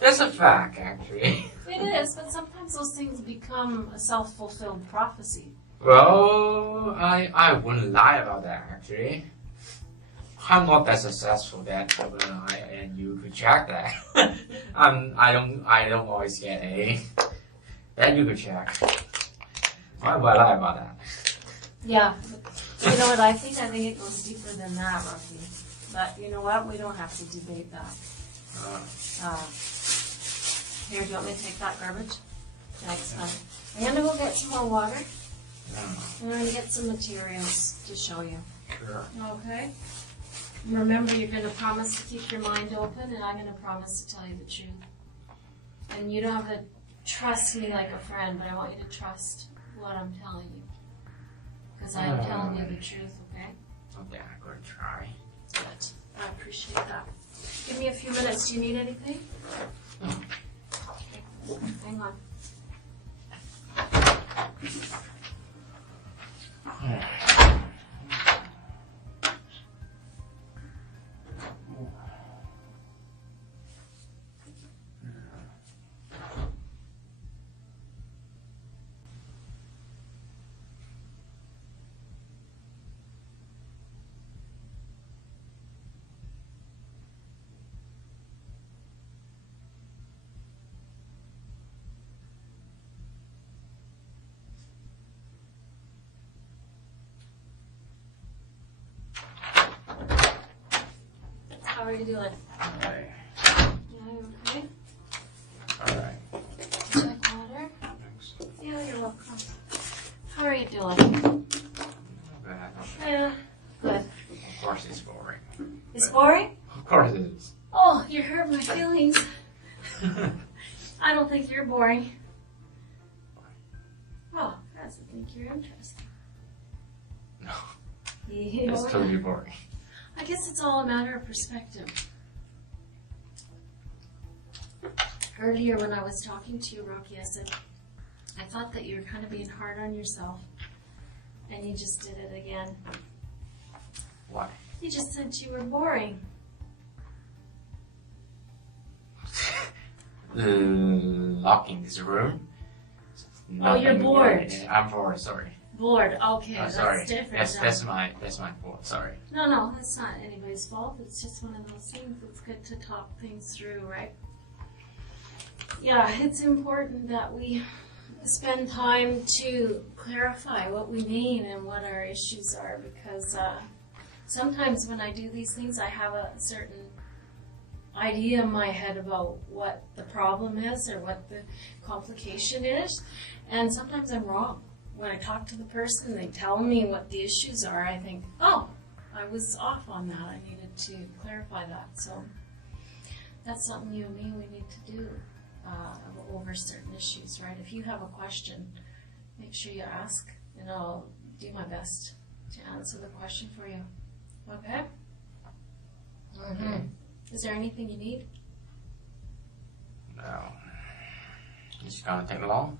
That's a fact, actually. it is, but sometimes those things become a self-fulfilled prophecy. Well, I wouldn't lie about that, actually. I'm not that successful that and you could check that. I don't always get A. That you could check. Why would I lie about that? Yeah. You know what I think? I think it goes deeper than that, Rocky. But you know what? We don't have to debate that. Here, do you want me to take that garbage? Thanks, hon. I'm going to go get some more water. And I'm going to get some materials to show you. Sure. Okay? Remember, you're going to promise to keep your mind open, and I'm going to promise to tell you the truth. And you don't have to trust me like a friend, but I want you to trust what I'm telling you. Because I'm telling you the truth, okay? Okay, I'm gonna try. Good. I appreciate that. Give me a few minutes. Do you need anything? Okay. Hang on. How are you doing? Okay. Yeah, you okay? Alright. Check water? Thanks. Yeah, you're welcome. How are you doing? Bad. Yeah. Good. Of course it's boring. It's boring? Of course it is. Oh, you hurt my feelings. I don't think you're boring. Oh, I think you're interesting. No, Yeah. it's totally boring. I guess it's all a matter of perspective. Earlier when I was talking to you, Rocky, I said, I thought that you were kind of being hard on yourself. And you just did it again. Why? You just said you were boring. Locking this room. Oh, you're Nothing bored. here. I'm bored, sorry. Bored. Okay, that's Sorry. different. That's my fault, sorry. No, that's not anybody's fault. It's just one of those things. It's good to talk things through, right? Yeah, it's important that we spend time to clarify what we mean and what our issues are, because sometimes when I do these things, I have a certain idea in my head about what the problem is or what the complication is, and sometimes I'm wrong. When I talk to the person, they tell me what the issues are, I think, oh, I was off on that. I needed to clarify that. So that's something you and me, we need to do over certain issues, right? If you have a question, make sure you ask, and I'll do my best to answer the question for you. Okay? Mm-hmm. Is there anything you need? No. It's gonna take long?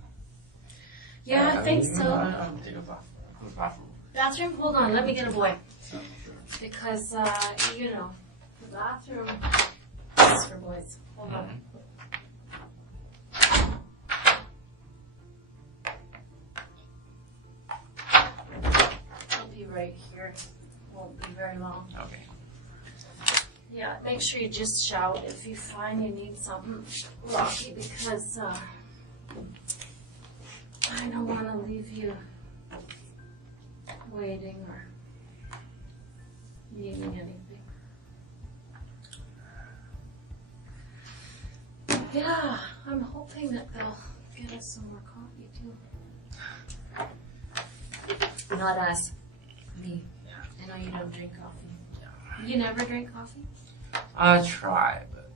Yeah, I think so. I'll take a bathroom. Bathroom? Hold on, let me get a boy. Because, you know, the bathroom is for boys. Hold on. I'll be right here. Won't be very long. Okay. Yeah, make sure you just shout if you find you need something, Rocky, because I don't want to leave you waiting or needing anything. Yeah, I'm hoping that they'll get us some more coffee too. Not us. Me. I know you don't drink coffee. You never drink coffee? I try, but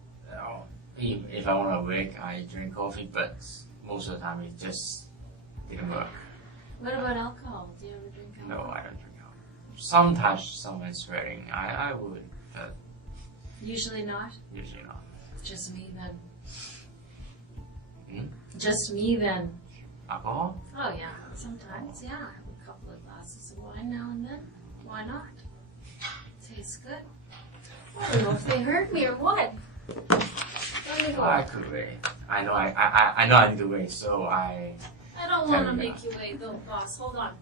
you know, if I want to wake, I drink coffee, but most of the time it just didn't work. What about alcohol? Do you ever drink alcohol? No, I don't drink alcohol. Sometimes someone's swearing, I would, but Usually not? usually not. Just me then. Hmm? Just me then. Alcohol? Oh yeah, sometimes, yeah. I have a couple of glasses of wine now and then. Why not? Tastes good. I don't know if they hurt me or what. Let me go. I could wait. I know I need to wait, so I don't want to make you wait though, boss. Hold on.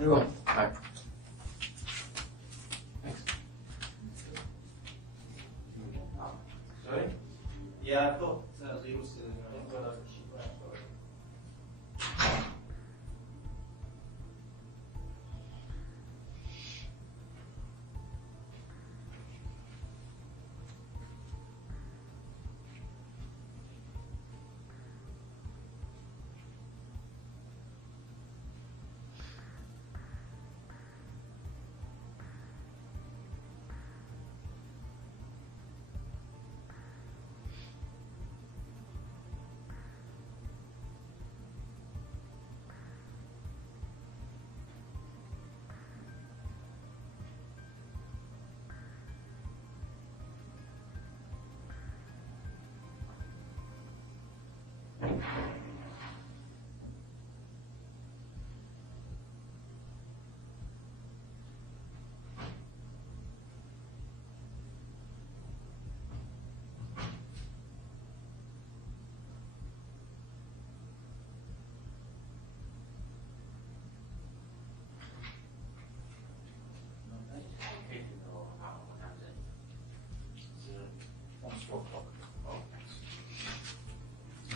You're welcome. Bye. Sorry? Yeah, I've got legal still. I think got a sheet left.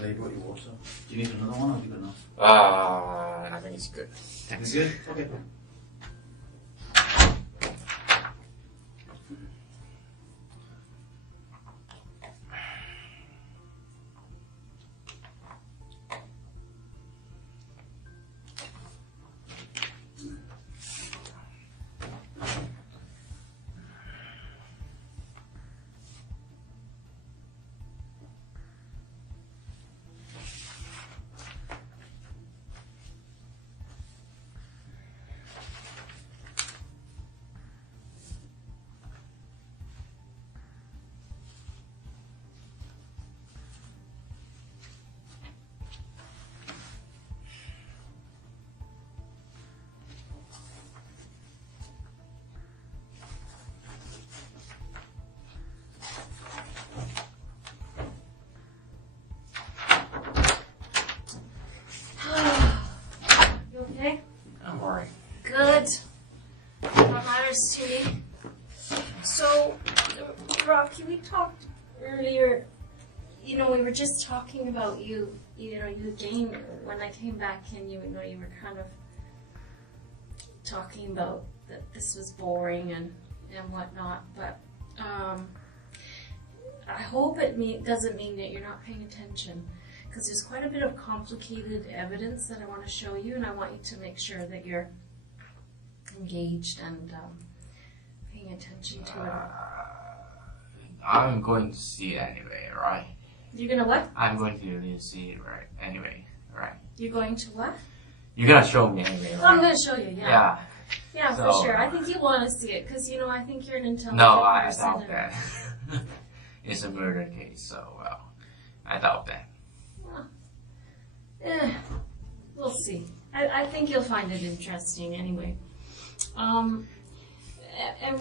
There you got your water. Do you need another one or have you got enough? I think it's good. Thanks. Good? Okay. So, Rocky, we talked earlier, we were just talking about you again, when I came back and you were kind of talking about that this was boring and whatnot, but I hope it doesn't mean that you're not paying attention, because there's quite a bit of complicated evidence that I want to show you, and I want you to make sure that you're engaged and paying attention to it. I'm going to see it anyway, right? You're gonna what? I'm going to see it right anyway, right? You're going to what? You're gonna show me anyway, right? I'm gonna show you, yeah. Yeah. Yeah, So, for sure. I think you want to see it, because, I think you're an intelligent No, I person. doubt that. It's a murder case, so, well, I doubt that. We'll see. I think you'll find it interesting anyway. And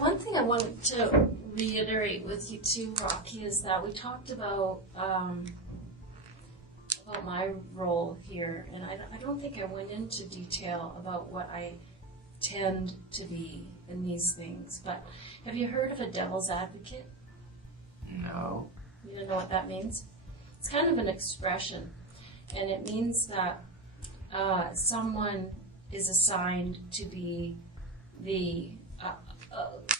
one thing I wanted to reiterate with you too, Rocky, is that we talked about my role here, and I don't think I went into detail about what I tend to be in these things. But have you heard of a devil's advocate? No. You don't know what that means? It's kind of an expression, and it means that someone is assigned to be the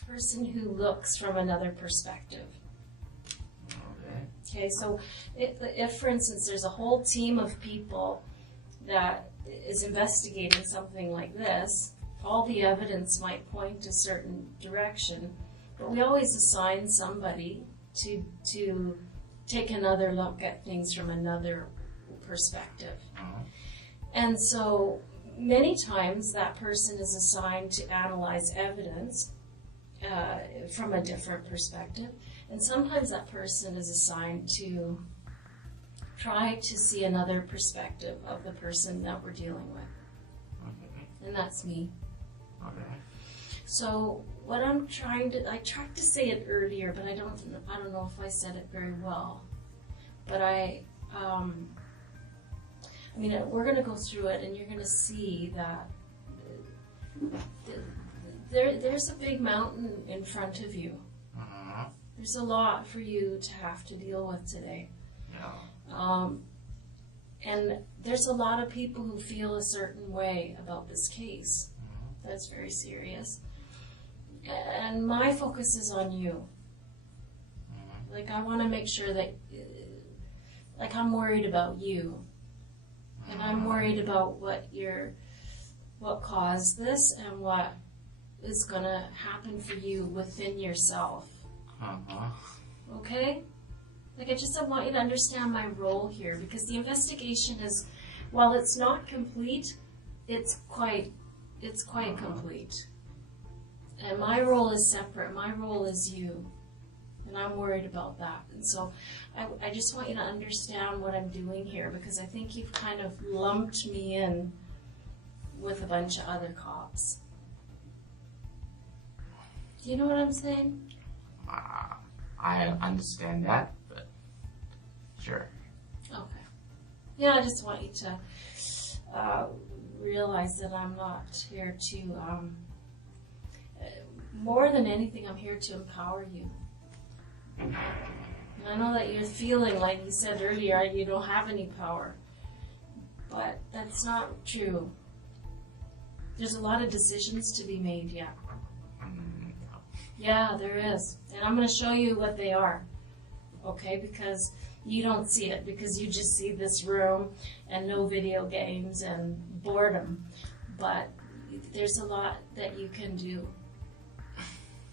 person who looks from another perspective. Okay, so if, for instance, there's a whole team of people that is investigating something like this, all the evidence might point a certain direction, but we always assign somebody to take another look at things from another perspective. And so many times that person is assigned to analyze evidence from a different perspective, and sometimes that person is assigned to try to see another perspective of the person that we're dealing with. Okay. And that's me. Okay. So what I tried to say it earlier, but I don't know if I said it very well. But we're going to go through it, and you're going to see that there's a big mountain in front of you. Mm-hmm. There's a lot for you to have to deal with today. Yeah. And there's a lot of people who feel a certain way about this case. Mm-hmm. That's very serious. And my focus is on you. Mm-hmm. Like, I want to make sure that, like, I'm worried about you. And I'm worried about what caused this and what is going to happen for you within yourself. Uh-huh. Okay? Like, I want you to understand my role here, because the investigation is, while it's not complete, it's quite complete. And my role is separate. My role is you. And I'm worried about that. And so I just want you to understand what I'm doing here, because I think you've kind of lumped me in with a bunch of other cops. Do you know what I'm saying? I understand that, but sure. Okay. Yeah, I just want you to realize that I'm not here to, more than anything, I'm here to empower you. And I know that you're feeling, like you said earlier, you don't have any power. But that's not true. There's a lot of decisions to be made yet. Yeah, there is. And I'm going to show you what they are. Okay? Because you don't see it. Because you just see this room and no video games and boredom. But there's a lot that you can do.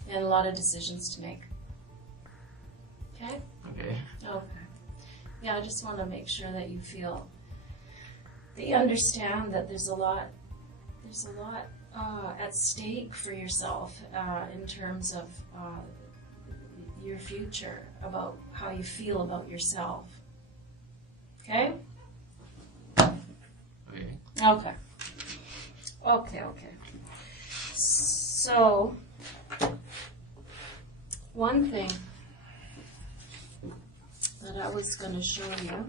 And a lot of decisions to make. Okay? Okay. Okay. Yeah, I just want to make sure that you understand that there's a lot at stake for yourself in terms of your future, about how you feel about yourself. Okay? Okay. Okay. Okay. So, one thing that I was going to show you.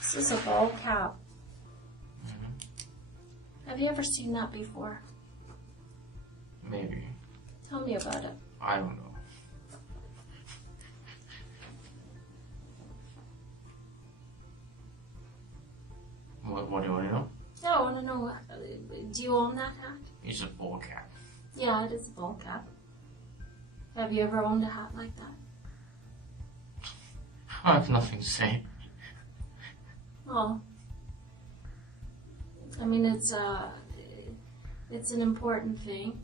This is a ball cap. Mm-hmm. Have you ever seen that before? Maybe. Tell me about it. I don't know. What do you want to know? Yeah, I want to know, do you own that hat? It's a ball cap. Yeah, it is a ball cap. Have you ever owned a hat like that? I have nothing to say. Well, I mean, it's an important thing.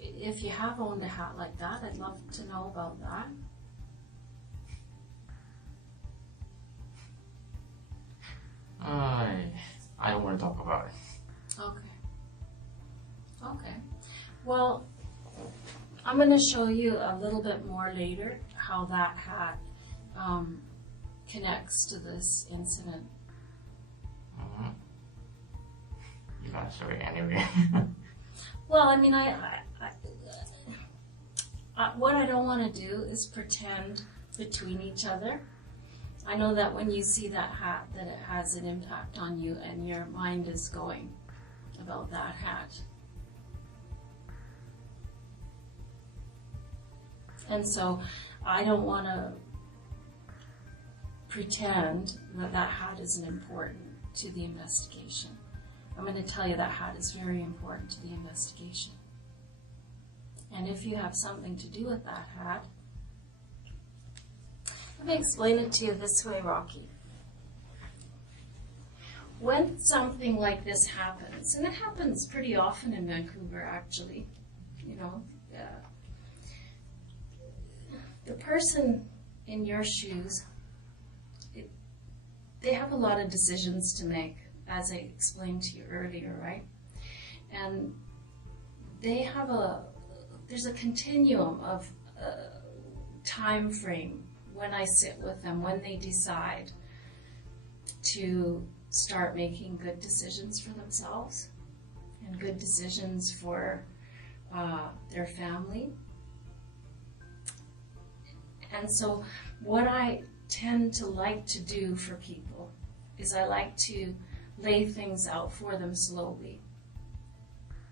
If you have owned a hat like that, I'd love to know about that. I don't want to talk about it. Okay. Well, I'm going to show you a little bit more later how that hat connects to this incident. Mm-hmm. You're gonna show it anyway. Well, I mean, what I don't want to do is pretend between each other. I know that when you see that hat, that it has an impact on you, and your mind is going about that hat. And so I don't want to pretend that that hat isn't important to the investigation. I'm going to tell you that hat is very important to the investigation. And if you have something to do with that hat, let me explain it to you this way, Rocky. When something like this happens, and it happens pretty often in Vancouver, actually, you know, the person in your shoes, they have a lot of decisions to make, as I explained to you earlier, right? And they have there's a continuum of time frame when I sit with them, when they decide to start making good decisions for themselves and good decisions for their family And so what I tend to like to do for people is I like to lay things out for them slowly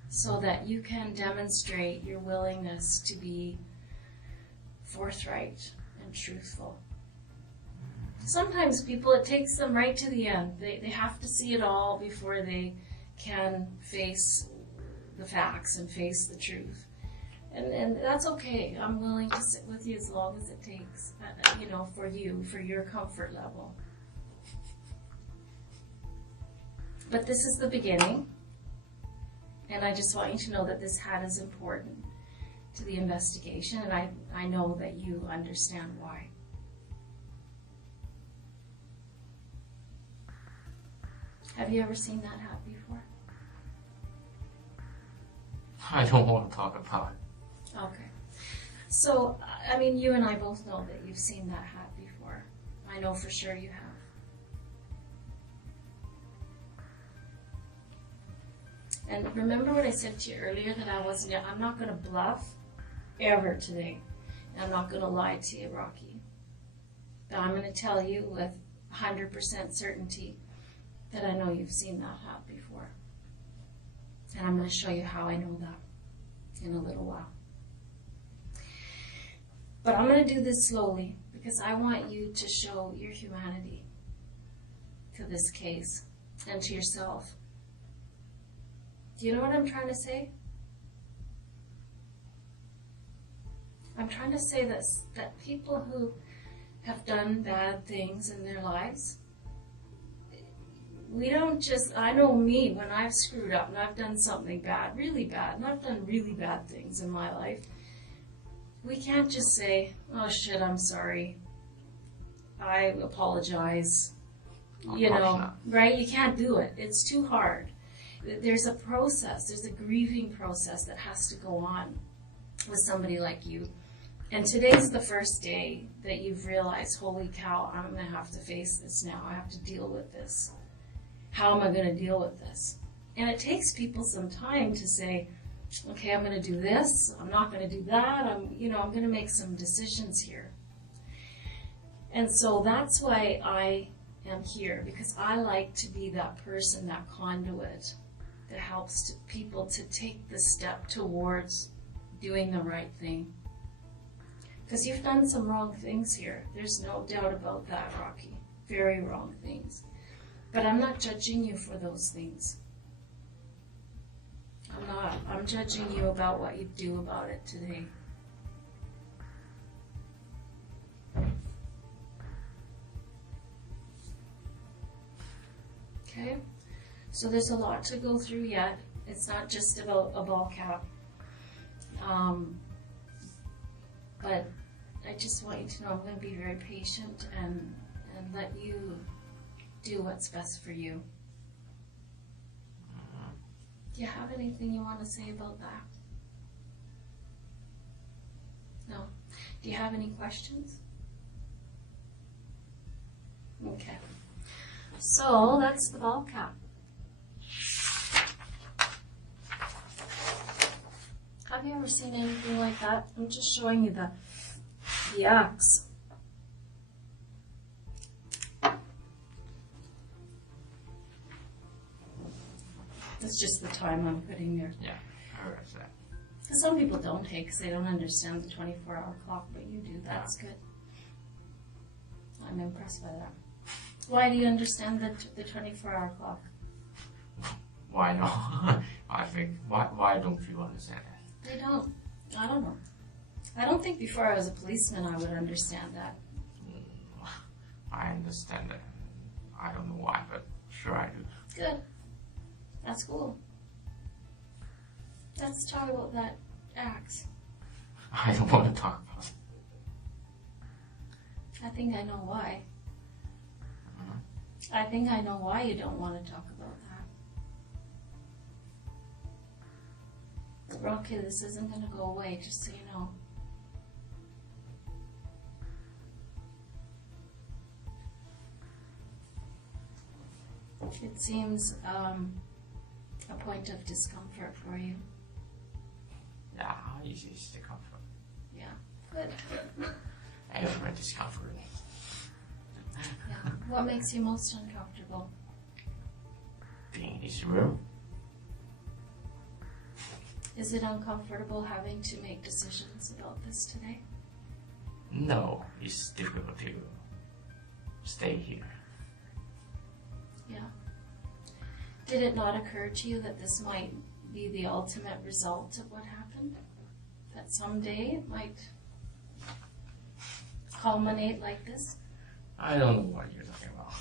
so that you can demonstrate your willingness to be forthright and truthful. Sometimes people, it takes them right to the end. They have to see it all before they can face the facts and face the truth. And that's okay. I'm willing to sit with you as long as it takes, for you, for your comfort level. But this is the beginning. And I just want you to know that this hat is important to the investigation. And I know that you understand why. Have you ever seen that hat before? I don't want to talk about it. Okay. So, you and I both know that you've seen that hat before. I know for sure you have. And remember what I said to you earlier, that I'm not going to bluff ever today. And I'm not going to lie to you, Rocky. But I'm going to tell you with 100% certainty that I know you've seen that hat before. And I'm going to show you how I know that in a little while. But I'm going to do this slowly because I want you to show your humanity to this case and to yourself. Do you know what I'm trying to say? I'm trying to say that people who have done bad things in their lives, we don't just, I know me, when I've screwed up and I've done something bad, really bad, and I've done really bad things in my life, we can't just say, oh shit, I'm sorry, I apologize, right? You can't do it. It's too hard. There's a process, there's a grieving process that has to go on with somebody like you. And today's the first day that you've realized, holy cow, I'm going to have to face this now. I have to deal with this. How am I going to deal with this? And it takes people some time to say, okay, I'm going to do this. I'm not going to do that. I'm going to make some decisions here. And so that's why I am here, because I like to be that person, that conduit that helps people to take the step towards doing the right thing. Because you've done some wrong things here. There's no doubt about that, Rocky. Very wrong things. But I'm not judging you for those things. I'm not. I'm judging you about what you do about it today. Okay? So there's a lot to go through yet. It's not just about a ball cap. But I just want you to know I'm going to be very patient and let you do what's best for you. Do you have anything you want to say about that? No? Do you have any questions? Okay. So that's the ball cap. Have you ever seen anything like that? I'm just showing you the axe. That's just the time I'm putting there. Yeah, I heard that. Because some people don't take, because they don't understand the 24-hour clock, but you do. That's good. I'm impressed by that. Why do you understand the 24-hour clock? Why not? I think, why don't you understand that? They don't. I don't know. I don't think before I was a policeman I would understand that. I understand that. I don't know why, but sure I do. Good. That's cool. Let's talk about that axe. I don't want to talk about it. I think I know why. I think I know why you don't want to talk about that. Rocky, this isn't going to go away, just so you know. It seems a point of discomfort for you. Yeah, how easy is the comfort? Yeah, good. I feel discomfort. Yeah. What makes you most uncomfortable? Being in this room. Is it uncomfortable having to make decisions about this today? No, it's difficult to stay here. Yeah. Did it not occur to you that this might be the ultimate result of what happened? That someday it might culminate like this? I don't know what you're talking about.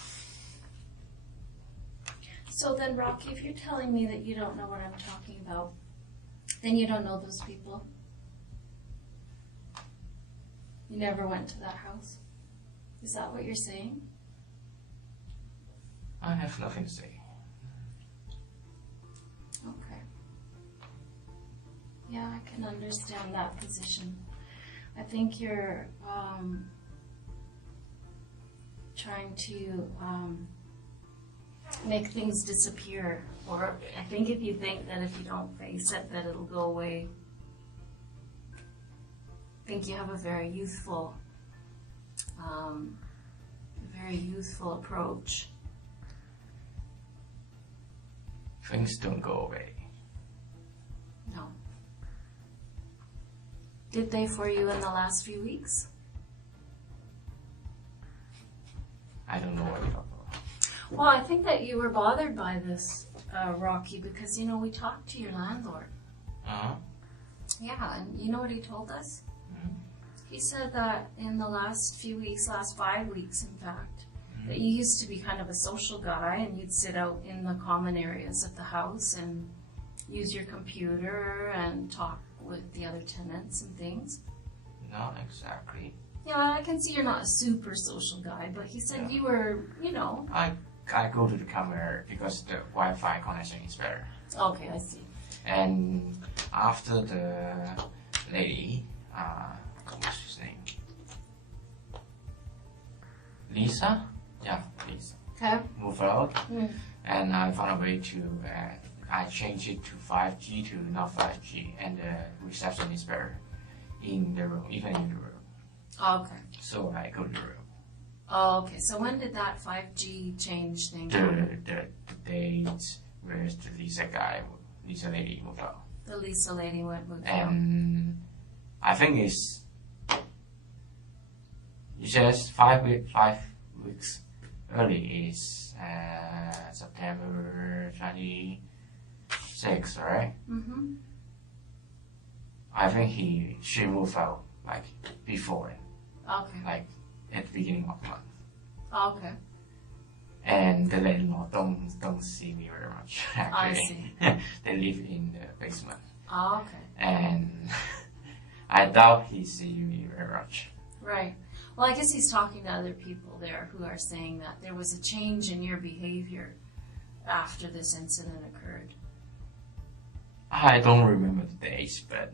So then, Rocky, if you're telling me that you don't know what I'm talking about, then you don't know those people. You never went to that house. Is that what you're saying? I have nothing to say. Okay. Yeah, I can understand that position. I think you're trying to make things disappear. Or I think if you think that if you don't face it, that it'll go away. I think you have a very youthful approach. Things don't go away. No. Did they for you in the last few weeks? I don't know what you're talking about. Well, I think that you were bothered by this, Rocky, because, you know, we talked to your landlord. Uh-huh. Yeah, and you know what he told us? He said that in the last few weeks, last 5 weeks, in fact, that you used to be kind of a social guy and you'd sit out in the common areas of the house and use your computer and talk with the other tenants and things. Not exactly. Yeah, I can see you're not a super social guy, but he said you were, you know. I go to the camera because the Wi-Fi connection is better. Okay, I see. And after the lady, what's his name? Lisa? Yeah, Lisa. Okay. Move out. And I found a way to, I changed it to 5G to not 5G, and the reception is better in the room, even in the room. Okay. So I go to the room. Oh, okay. So when did that 5G change thing The happen? days where the Lisa lady moved out. The Lisa lady moved out. And I think it's just 5 weeks early is September 26, right? Mm-hmm. I think she moved out like before, Okay. like at the beginning of the month. Okay. And the landlord don't see me very much. Actually. I see. They live in the basement. Okay. And I doubt he see me very much. Right. Well, I guess he's talking to other people there who are saying that there was a change in your behavior after this incident occurred. I don't remember the days, but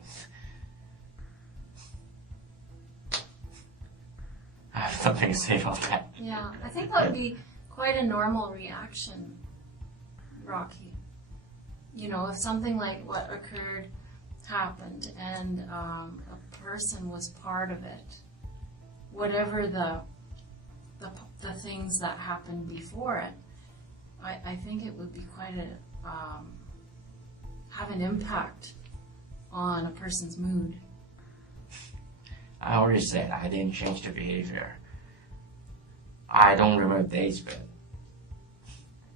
I have something to say about that. Yeah, I think that would be quite a normal reaction, Rocky. You know, if something like what occurred happened and a person was part of it, whatever the things that happened before it, I think it would be quite a have an impact on a person's mood. I already said I didn't change the behavior. I don't remember dates, but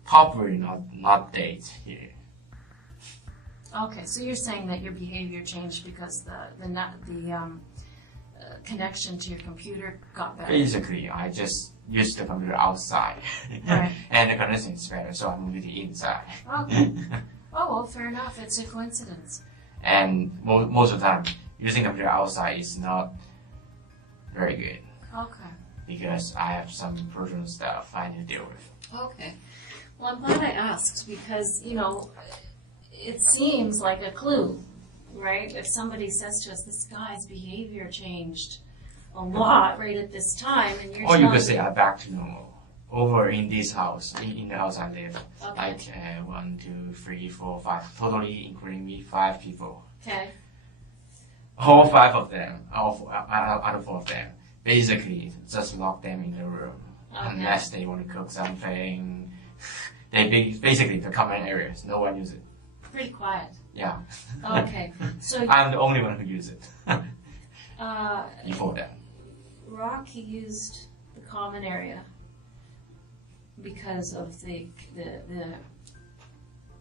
probably not dates here. Okay, so you're saying that your behavior changed because the connection to your computer got better. Basically, I just use the computer outside, Right. and the connection is better, so I moved it inside. Okay. Oh, well, fair enough. It's a coincidence. And most of the time, using computer outside is not very good Okay. because I have some personal stuff I need to deal with. Okay. Well, I'm glad I asked because, you know, it seems like a clue, right? If somebody says to us, this guy's behavior changed a lot right at this time, and you're Or you telling could say me- I'm back to normal. Over in this house, in the house I live, Okay. like 1, 2, 3, 4, 5, totally including me, 5 people. Okay. All 5 of them, out of 4 of them, basically just lock them in the room unless they want to cook something. Basically the common areas, no one uses it. Pretty quiet. Yeah. Okay. So I'm the only one who uses it before that. Rocky used the common area because of the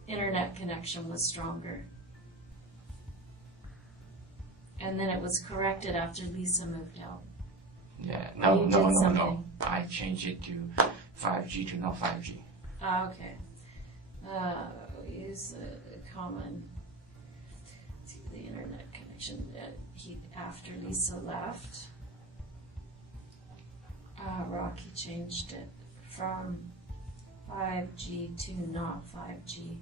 internet connection was stronger. And then it was corrected after Lisa moved out. Yeah, You did no. something. I changed it to 5G to not 5G. Okay. Use a common to the internet connection that after Lisa left. Rocky changed it from 5G to not 5G.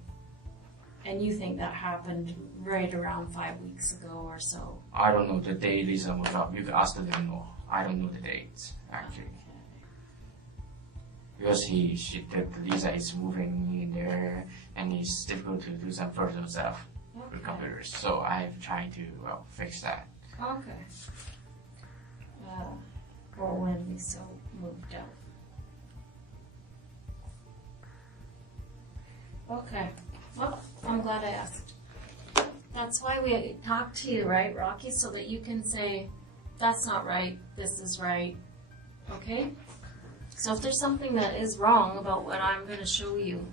And you think that happened right around 5 weeks ago or so? I don't know the day Lisa moved up. You can ask them more. I don't know the dates, actually. Because Lisa is moving in there and it's difficult to do some personal stuff with computers. So I'm trying to, fix that. Okay. Or when Lisa moved out. Okay. Well, I'm glad I asked. That's why we talk to you, right, Rocky? So that you can say, that's not right, this is right. Okay? So if there's something that is wrong about what I'm going to show you.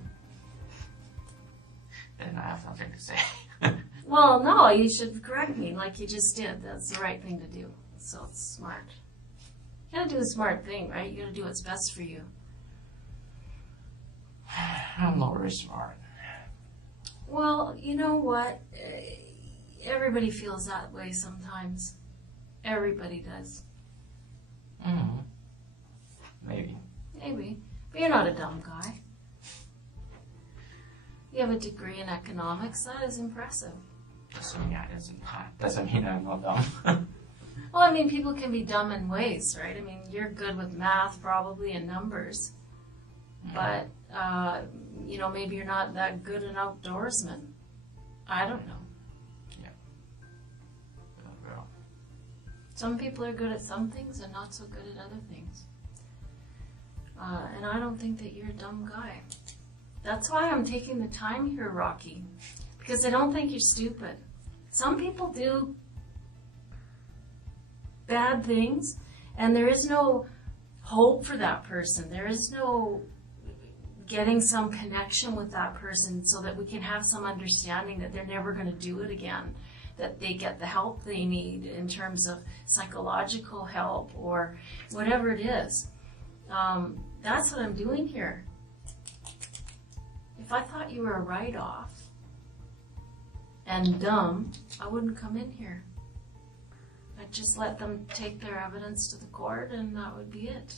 Then I have nothing to say. Well, no, you should correct me like you just did. That's the right thing to do. So it's smart. You gotta do the smart thing, right? You gotta do what's best for you. I'm not very smart. Well, you know what? Everybody feels that way sometimes. Everybody does. Mm-hmm. Maybe. Maybe. But you're not a dumb guy. You have a degree in economics. That is impressive. Doesn't mean I'm not dumb. Well, I mean, people can be dumb in ways, right? I mean, you're good with math probably and numbers. But, maybe you're not that good an outdoorsman. I don't know. Yeah. Well. Some people are good at some things and not so good at other things. And I don't think that you're a dumb guy. That's why I'm taking the time here, Rocky. Because I don't think you're stupid. Some people do bad things, and there is no hope for that person. There is no getting some connection with that person so that we can have some understanding that they're never going to do it again, that they get the help they need in terms of psychological help or whatever it is. That's what I'm doing here. If I thought you were a write-off and dumb, I wouldn't come in here. I'd just let them take their evidence to the court and that would be it.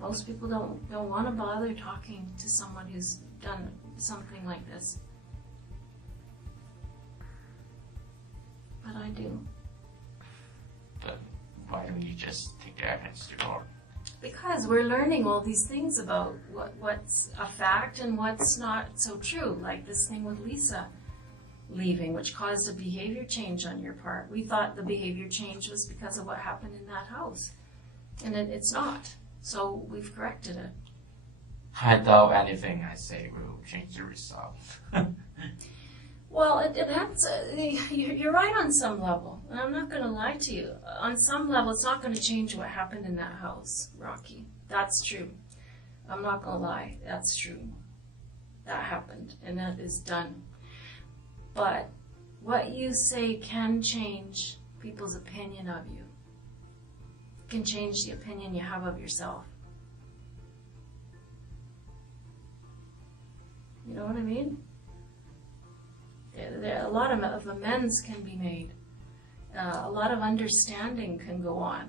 Most people don't want to bother talking to someone who's done something like this. But I do. But why don't you just take the evidence to court? Because we're learning all these things about what's a fact and what's not so true, like this thing with Lisa leaving, which caused a behavior change on your part. We thought the behavior change was because of what happened in that house, and it's not. So we've corrected it. I doubt anything I say will change the result. Well, it depends. You're right on some level, and I'm not going to lie to you. On some level, it's not going to change what happened in that house, Rocky. That's true. I'm not going to lie. That's true. That happened, and that is done. But what you say can change people's opinion of you. It can change the opinion you have of yourself. You know what I mean? A lot of amends can be made. A lot of understanding can go on.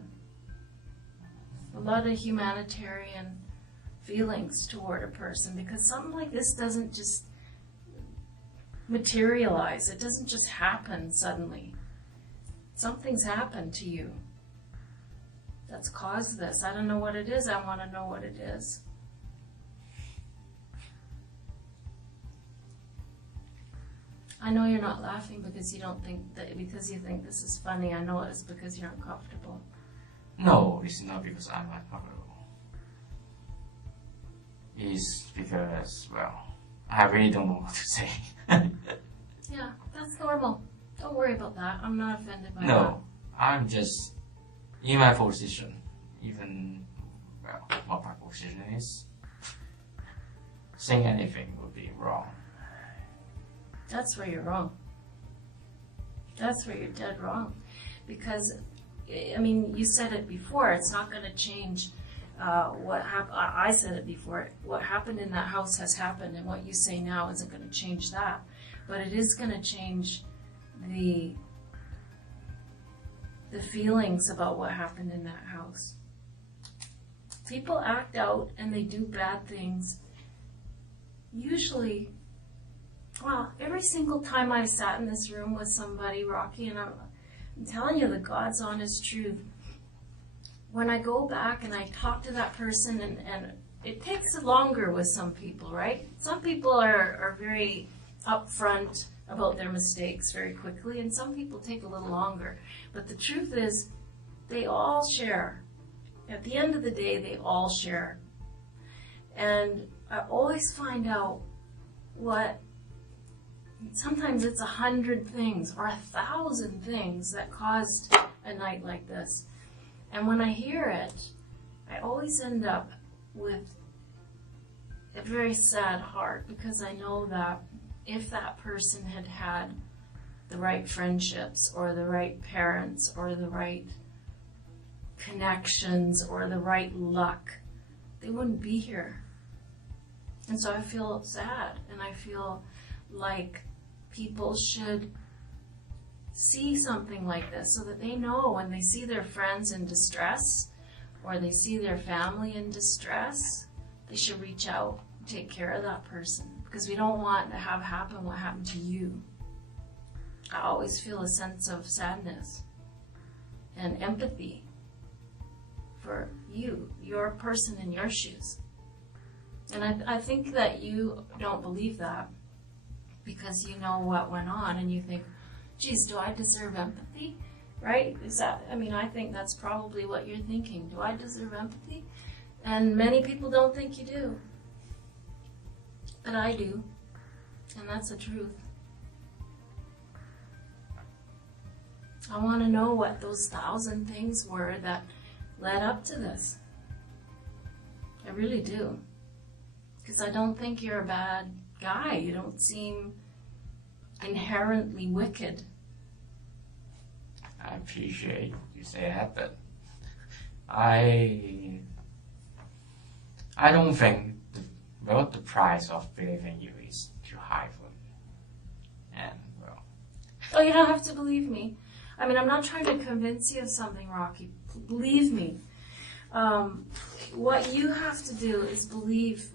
A lot of humanitarian feelings toward a person, because something like this doesn't just materialize. It doesn't just happen suddenly. Something's happened to you that's caused this. I don't know what it is. I want to know what it is. I know you're not laughing because you don't think that, because you think this is funny. I know it's because you're uncomfortable. No, it's not because I'm uncomfortable. It's because, well, I really don't know what to say. Yeah, that's normal. Don't worry about that. I'm not offended by that. No, I'm just in my position. Even, well, what my position is, saying anything would be wrong. That's where you're wrong. That's where you're dead wrong. Because, I mean, you said it before, it's not going to change what happened. I said it before. What happened in that house has happened, and what you say now isn't going to change that. But it is going to change the feelings about what happened in that house. People act out and they do bad things. Usually, well, every single time I've sat in this room with somebody, Rocky, and I'm telling you the God's honest truth, when I go back and I talk to that person, and it takes longer with some people, right? Some people are very upfront about their mistakes very quickly, and some people take a little longer. But the truth is, they all share. At the end of the day, they all share. And I always find out what, sometimes it's 100 things or 1,000 things that caused a night like this. And when I hear it, I always end up with a very sad heart, because I know that if that person had had the right friendships or the right parents or the right connections or the right luck, they wouldn't be here. And so I feel sad, and I feel like people should see something like this so that they know when they see their friends in distress or they see their family in distress, they should reach out and take care of that person, because we don't want to have happen what happened to you. I always feel a sense of sadness and empathy for you, your person in your shoes. And I think that you don't believe that because you know what went on, and you think, geez, do I deserve empathy? Right? Is that, I mean, I think that's probably what you're thinking. Do I deserve empathy? And many people don't think you do. But I do. And that's the truth. I want to know what those 1,000 things were that led up to this. I really do. Because I don't think you're a bad guy. You don't seem inherently wicked. I appreciate you say that, but I don't think the price of believing you is too high for me. And, well... Oh, you don't have to believe me. I mean, I'm not trying to convince you of something, Rocky. Believe me. What you have to do is believe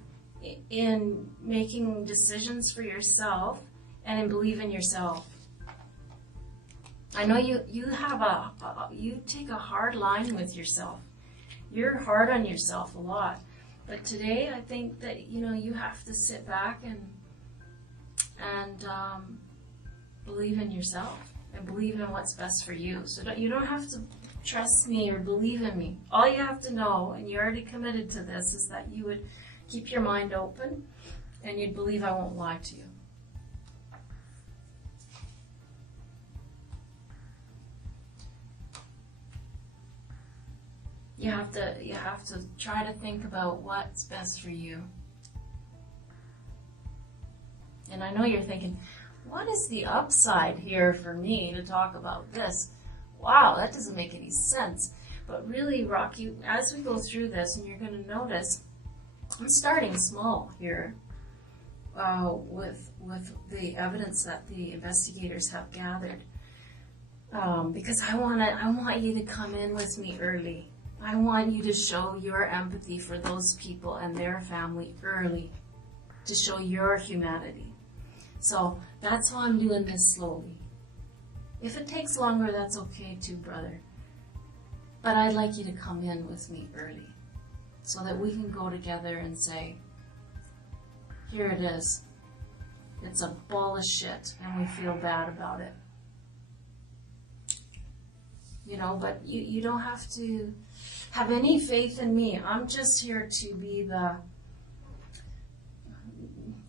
in making decisions for yourself and in believe in yourself. I know you take a hard line with yourself. You're hard on yourself a lot. But today I think that, you have to sit back and believe in yourself and believe in what's best for you. So you don't have to trust me or believe in me. All you have to know, and you're already committed to this, is that you would keep your mind open and you'd believe I won't lie to you. You have to try to think about what's best for you. And I know you're thinking, what is the upside here for me to talk about this? Wow, that doesn't make any sense. But really, Rocky, as we go through this, and you're going to notice, I'm starting small here with the evidence that the investigators have gathered, because I want you to come in with me early. I want you to show your empathy for those people and their family early, to show your humanity. So that's why I'm doing this slowly. If it takes longer, that's okay too, brother. But I'd like you to come in with me early so that we can go together and say, here it is. It's a ball of shit, and we feel bad about it. You know, but you don't have to have any faith in me. I'm just here to be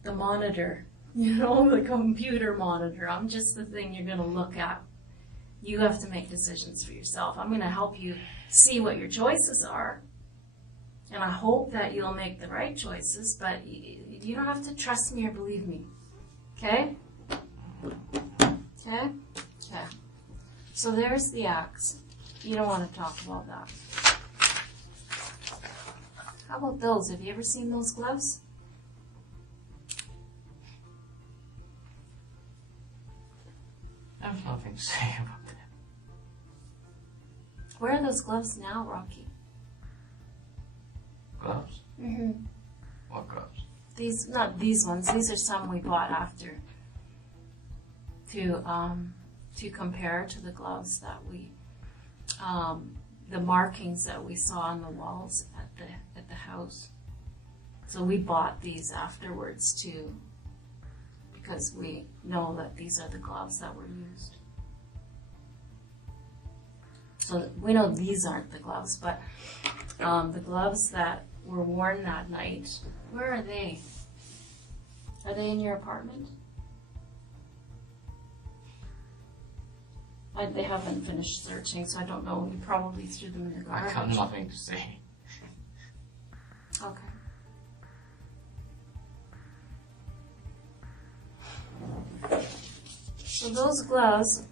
the monitor, you know, the computer monitor. I'm just the thing you're going to look at. You have to make decisions for yourself. I'm going to help you see what your choices are. And I hope that you'll make the right choices, but you don't have to trust me or believe me. Okay? Okay? Okay. So there's the axe. You don't want to talk about that. How about those? Have you ever seen those gloves? I have nothing to say about that. Where are those gloves now, Rocky? Gloves? Mm-hmm. What gloves? These, not these ones. These are some we bought after to compare to the gloves that we, the markings that we saw on the walls at the house. So we bought these afterwards too, because we know that these are the gloves that were used. So we know these aren't the gloves, but the gloves that were worn that night, where are they? Are they in your apartment? They haven't finished searching, so I don't know. You probably threw them in the I garbage. got nothing to say. Okay. So those gloves,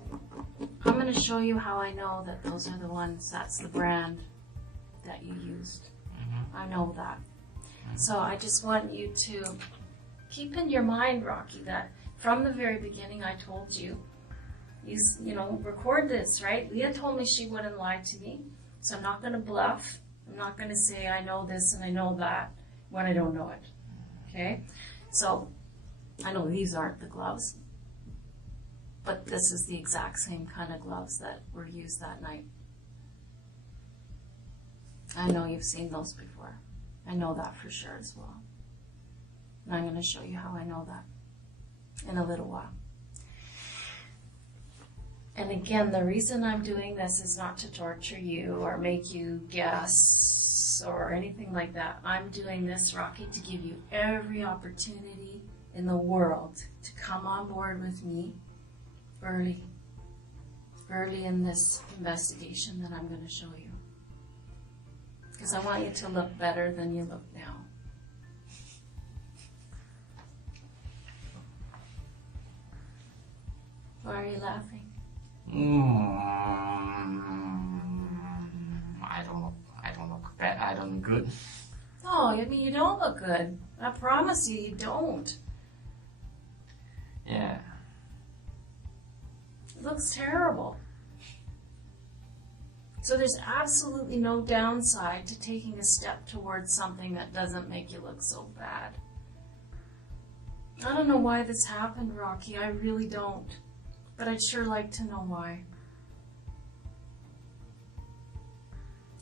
I'm going to show you how I know that those are the ones, that's the brand that you used. I know that. So I just want you to keep in your mind, Rocky, that from the very beginning I told you, you know, record this, right? Leah told me she wouldn't lie to me, so I'm not going to bluff. I'm not going to say I know this and I know that when I don't know it. Okay? So I know these aren't the gloves, but this is the exact same kind of gloves that were used that night. I know you've seen those before. I know that for sure as well. And I'm going to show you how I know that in a little while. And again, the reason I'm doing this is not to torture you or make you guess or anything like that. I'm doing this, Rocky, to give you every opportunity in the world to come on board with me early in this investigation that I'm going to show you. Because I want you to look better than you look now. Why are you laughing? I don't look bad. I don't look good. No, I mean, you don't look good. I promise you, you don't. Yeah. It looks terrible. So there's absolutely no downside to taking a step towards something that doesn't make you look so bad. I don't know why this happened, Rocky. I really don't. But I'd sure like to know why.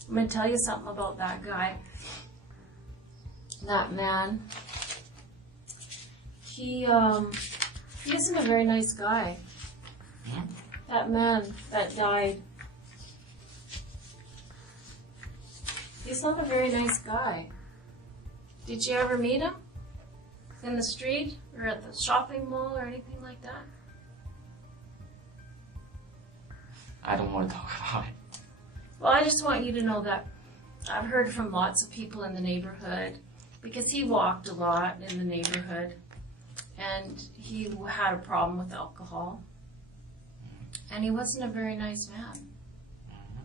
I'm going to tell you something about that guy. That man. He isn't a very nice guy. That man that died. He's not a very nice guy. Did you ever meet him? In the street? Or at the shopping mall or anything like that? I don't want to talk about it. Well, I just want you to know that I've heard from lots of people in the neighborhood, because he walked a lot in the neighborhood, and he had a problem with alcohol, and he wasn't a very nice man.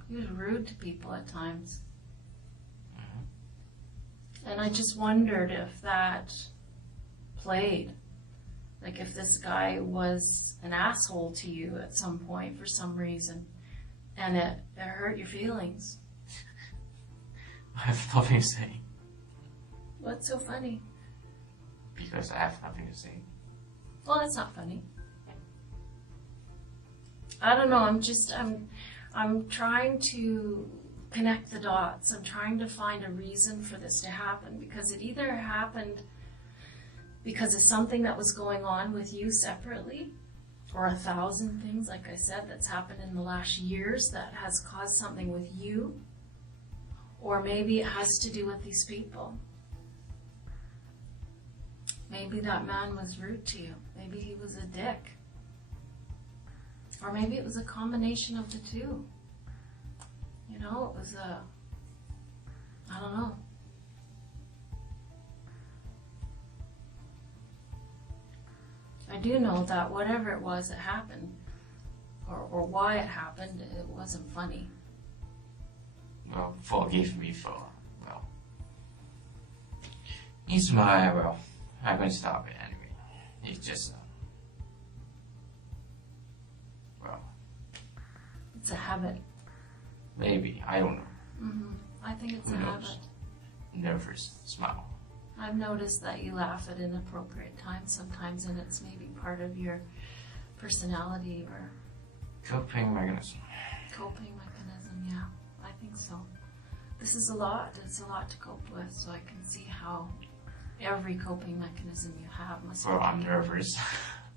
He was rude to people at times. And I just wondered if that played. Like if this guy was an asshole to you at some point for some reason, and it hurt your feelings. I have nothing to say. What's so funny? Because I have nothing to say. Well, that's not funny. I don't know, I'm trying to connect the dots. I'm trying to find a reason for this to happen, because it either happened because of something that was going on with you separately, or 1,000 things, like I said, that's happened in the last years that has caused something with you, or maybe it has to do with these people. Maybe that man was rude to you. Maybe he was a dick. Or maybe it was a combination of the two. You know, it was I don't know. I do know that whatever it was that happened, or why it happened, it wasn't funny. Well, forgive me for, well, it's my, well, I'm going to stop it anyway. It's just, well, It's a habit. maybe, I don't know. I think it's Who a knows? habit. Nervous smile. I've noticed that you laugh at inappropriate times sometimes, and it's maybe part of your personality or Coping mechanism. coping mechanism. Yeah, I think so. This is a lot. It's a lot to cope with, so I can see how every coping mechanism you have must Well, be. I'm nervous.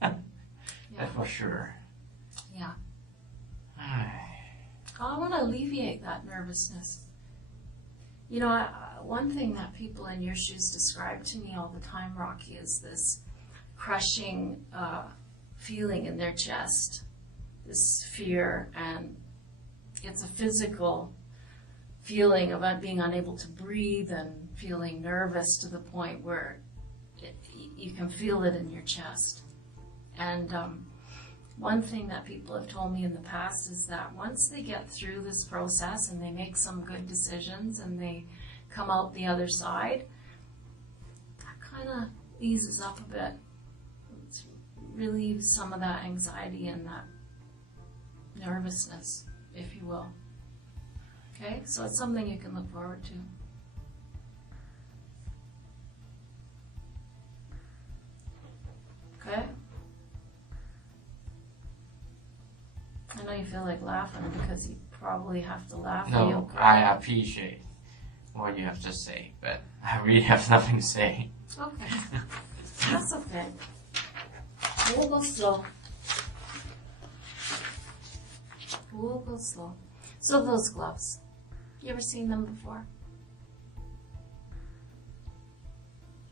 Yeah. That's for sure. Yeah. I want to alleviate that nervousness. You know, one thing that people in your shoes describe to me all the time, Rocky, is this crushing feeling in their chest, this fear, and it's a physical feeling of being unable to breathe and feeling nervous to the point where you can feel it in your chest. And one thing that people have told me in the past is that once they get through this process and they make some good decisions and they come out the other side, that kind of eases up a bit. It relieves some of that anxiety and that nervousness, if you will. Okay, so it's something you can look forward to. Okay? I know you feel like laughing because you probably have to laugh. or No, you'll cry. I appreciate what you have to say, but I really have nothing to say. Okay. That's okay. We'll go slow. We'll go slow. So those gloves, you ever seen them before?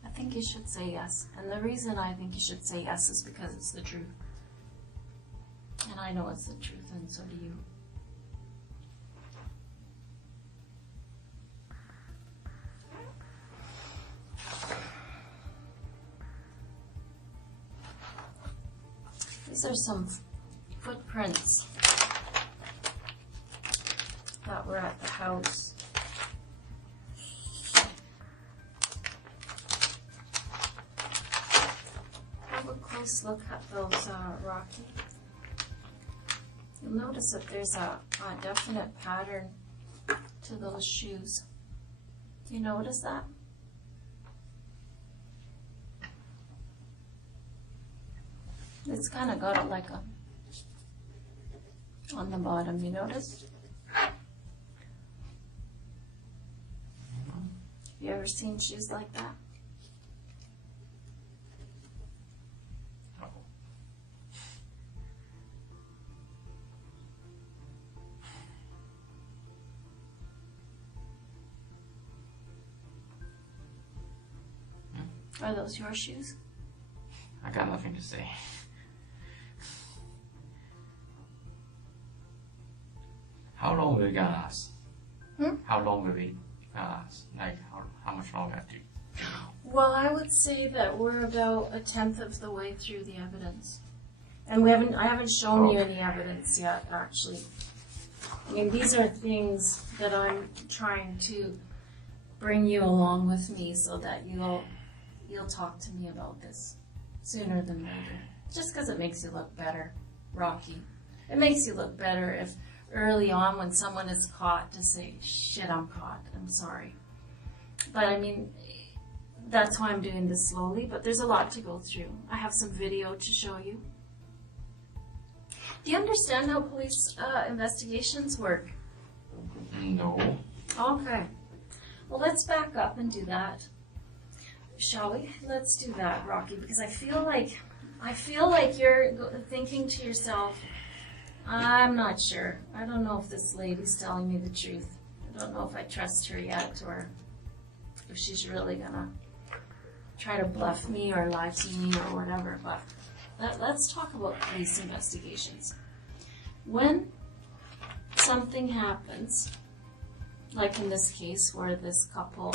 I think you should say yes. And the reason I think you should say yes is because it's the truth. And I know it's the truth, and so do you. These are some footprints that were at the house. Have a close look at those, Rocky. You'll notice that there's a definite pattern to those shoes. Do you notice that? It's kind of got it like a on the bottom, you notice? Have you ever seen shoes like that? Oh. Are those your shoes? I got nothing to say. How long will it gonna last? How long will it gonna last? Like, how much longer have to? Well, I would say that we're about 1/10 of the way through the evidence. And I haven't shown you any evidence yet, actually. I mean, these are things that I'm trying to bring you along with me so that you'll talk to me about this sooner than later. Just because it makes you look better, Rocky. It makes you look better if early on when someone is caught to say, shit, I'm caught, I'm sorry. But I mean, that's why I'm doing this slowly, but there's a lot to go through. I have some video to show you. Do you understand how police investigations work? No. Okay. Well, let's back up and do that. Shall we? Let's do that, Rocky, because I feel like you're thinking to yourself, I'm not sure. I don't know if this lady's telling me the truth. I don't know if I trust her yet, or if she's really gonna try to bluff me or lie to me or whatever. But let's talk about police investigations. When something happens, like in this case where this couple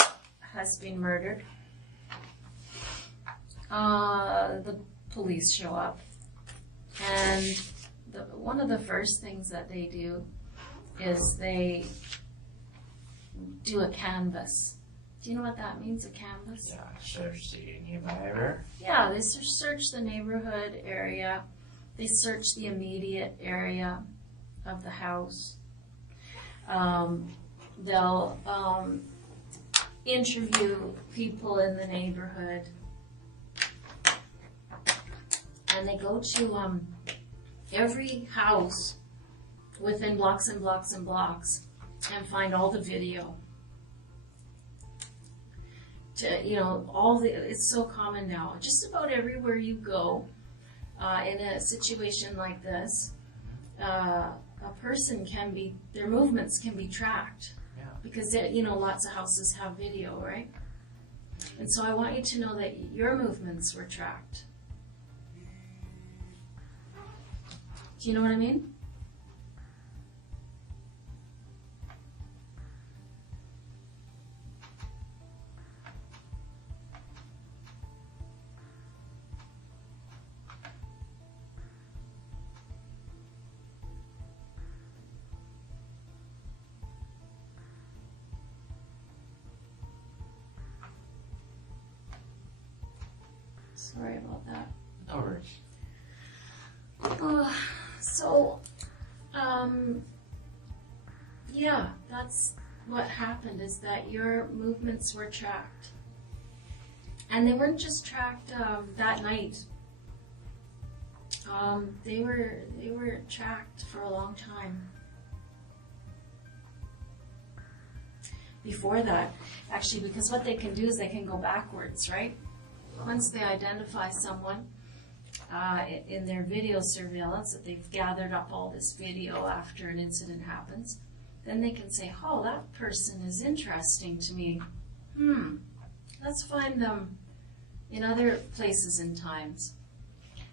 has been murdered, the police show up, and one of the first things that they do is they do a canvass. Do you know what that means, a canvass? Yeah, search the nearby area. Yeah, they search the neighborhood area. They search the immediate area of the house. They'll interview people in the neighborhood. And they go to every house within blocks and blocks and blocks and find all the video. It's so common now. Just about everywhere you go, in a situation like this, a person their movements can be tracked. Yeah. Because, lots of houses have video, right? And so I want you to know that your movements were tracked. Do you know what I mean? Sorry about that. No worries. Yeah, that's what happened, is that your movements were tracked. And they weren't just tracked that night. They were tracked for a long time. Before that, actually, because what they can do is they can go backwards, right? Once they identify someone in their video surveillance, that they've gathered up all this video after an incident happens, then they can say, oh, that person is interesting to me. Let's find them in other places and times.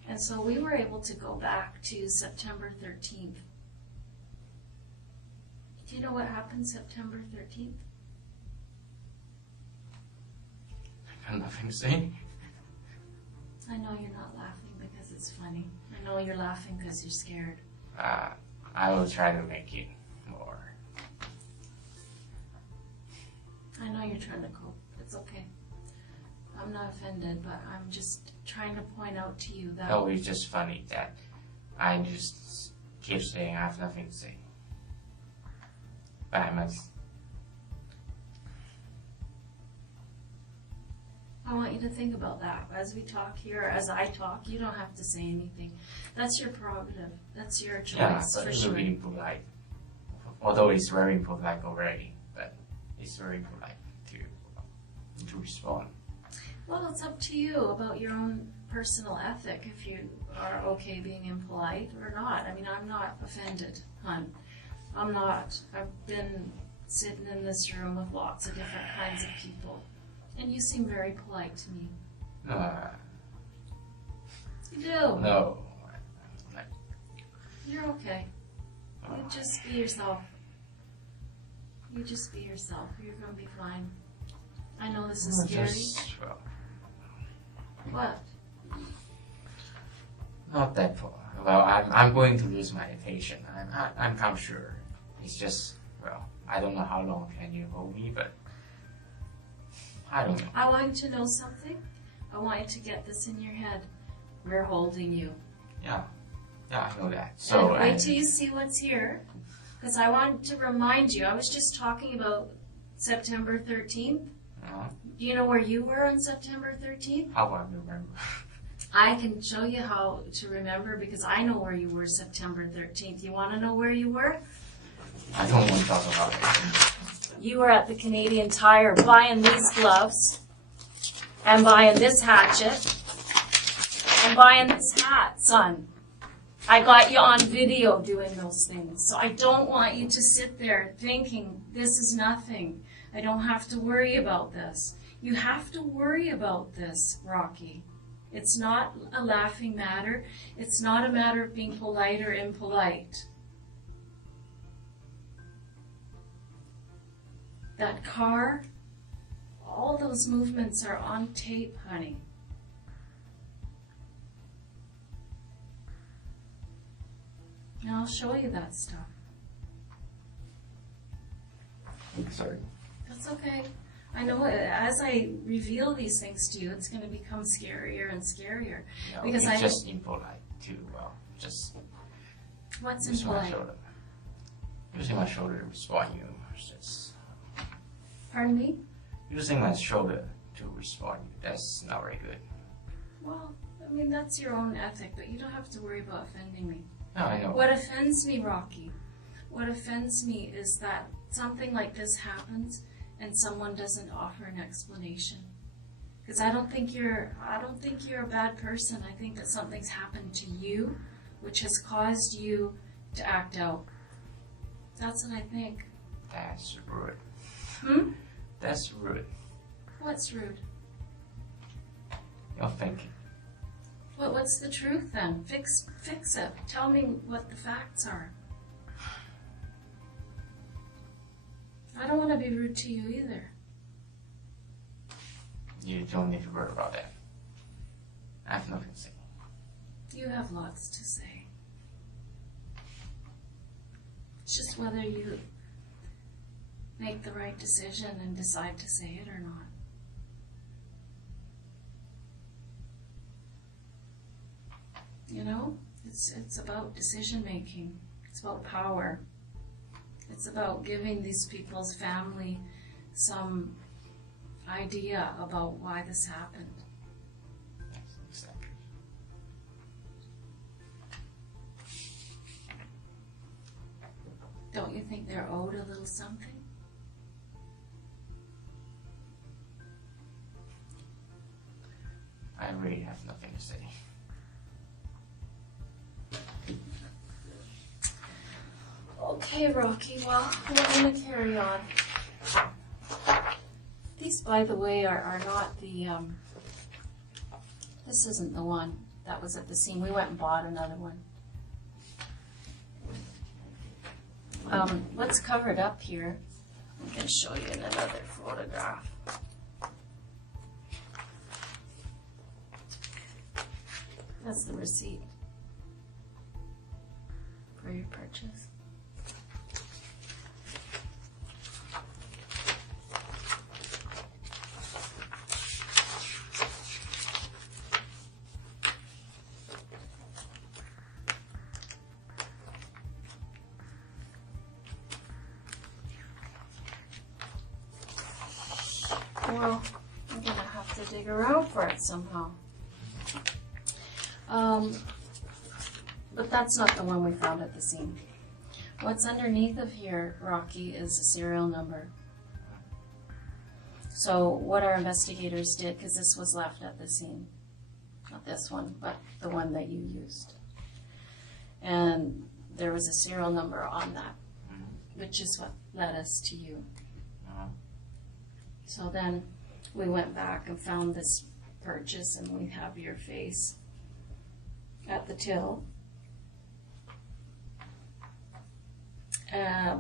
And so we were able to go back to September 13th. Do you know what happened September 13th? I got nothing to say. I know you're not laughing because it's funny. I know you're laughing because you're scared. I will try to make it more. I know you're trying to cope. It's okay. I'm not offended, but I'm just trying to point out to you that... No, it's just funny that I just keep saying I have nothing to say. But I must... I want you to think about that. As we talk here, as I talk, you don't have to say anything. That's your prerogative. That's your choice, Yeah, but for it's sure. really polite. Although it's very impolite already, but it's very polite to respond. Well, it's up to you about your own personal ethic, if you are okay being impolite or not. I mean, I'm not offended, hon. I'm not. I've been sitting in this room with lots of different kinds of people, and you seem very polite to me. You do. No. You're okay. You just be yourself. You just be yourself. You're going to be fine. I know this is scary. What? Not that far. Well, I'm going to lose my attention. I'm sure. It's just, well, I don't know how long can you hold me, but I don't know. I want you to know something. I want you to get this in your head. We're holding you. Yeah, I know that. So and wait till you see what's here. Because I want to remind you, I was just talking about September 13th. Do you know where you were on September 13th? How about you remember? I can show you how to remember because I know where you were September 13th. You want to know where you were? I don't want to talk about it. You were at the Canadian Tire buying these gloves. and buying this hatchet and buying this hat, son. I got you on video doing those things. So I don't want you to sit there thinking this is nothing. I don't have to worry about this. You have to worry about this, Rocky. It's not a laughing matter. It's not a matter of being polite or impolite. That car, all those movements are on tape, honey. Now I'll show you that stuff. Sorry. That's okay. I know as I reveal these things to you, it's going to become scarier and scarier. No, because it's I just impolite too. Well, just what's using my impolite? shoulder. Using my shoulder to respond you. It's just Pardon me? using my shoulder to respond you. That's not very good. Well, I mean that's your own ethic, but you don't have to worry about offending me. No, I know. What offends me, Rocky? What offends me is that something like this happens and someone doesn't offer an explanation. Because I don't think you're a bad person. I think that something's happened to you which has caused you to act out. That's what I think. That's rude. Hmm? That's rude. What's rude? You're thinking. What's the truth then? Fix it. Tell me what the facts are. I don't want to be rude to you either. You don't need to worry about that. I have nothing to say. You have lots to say. It's just whether you make the right decision and decide to say it or not. You know, it's about decision making. It's about power. It's about giving these people's family some idea about why this happened. Yes, exactly. Don't you think they're owed a little something? I really have nothing to say. Okay, Rocky, well, we're going to carry on. These, by the way, are not the, this isn't the one that was at the scene. We went and bought another one. Let's cover it up here. I can show you in another photograph. That's the receipt for your purchase. Well, I'm gonna have to dig around for it somehow. But that's not the one we found at the scene. What's underneath of here, Rocky, is a serial number. So what our investigators did, because this was left at the scene, not this one, but the one that you used. And there was a serial number on that, which is what led us to you. So then we went back and found this purchase, and we have your face at the till,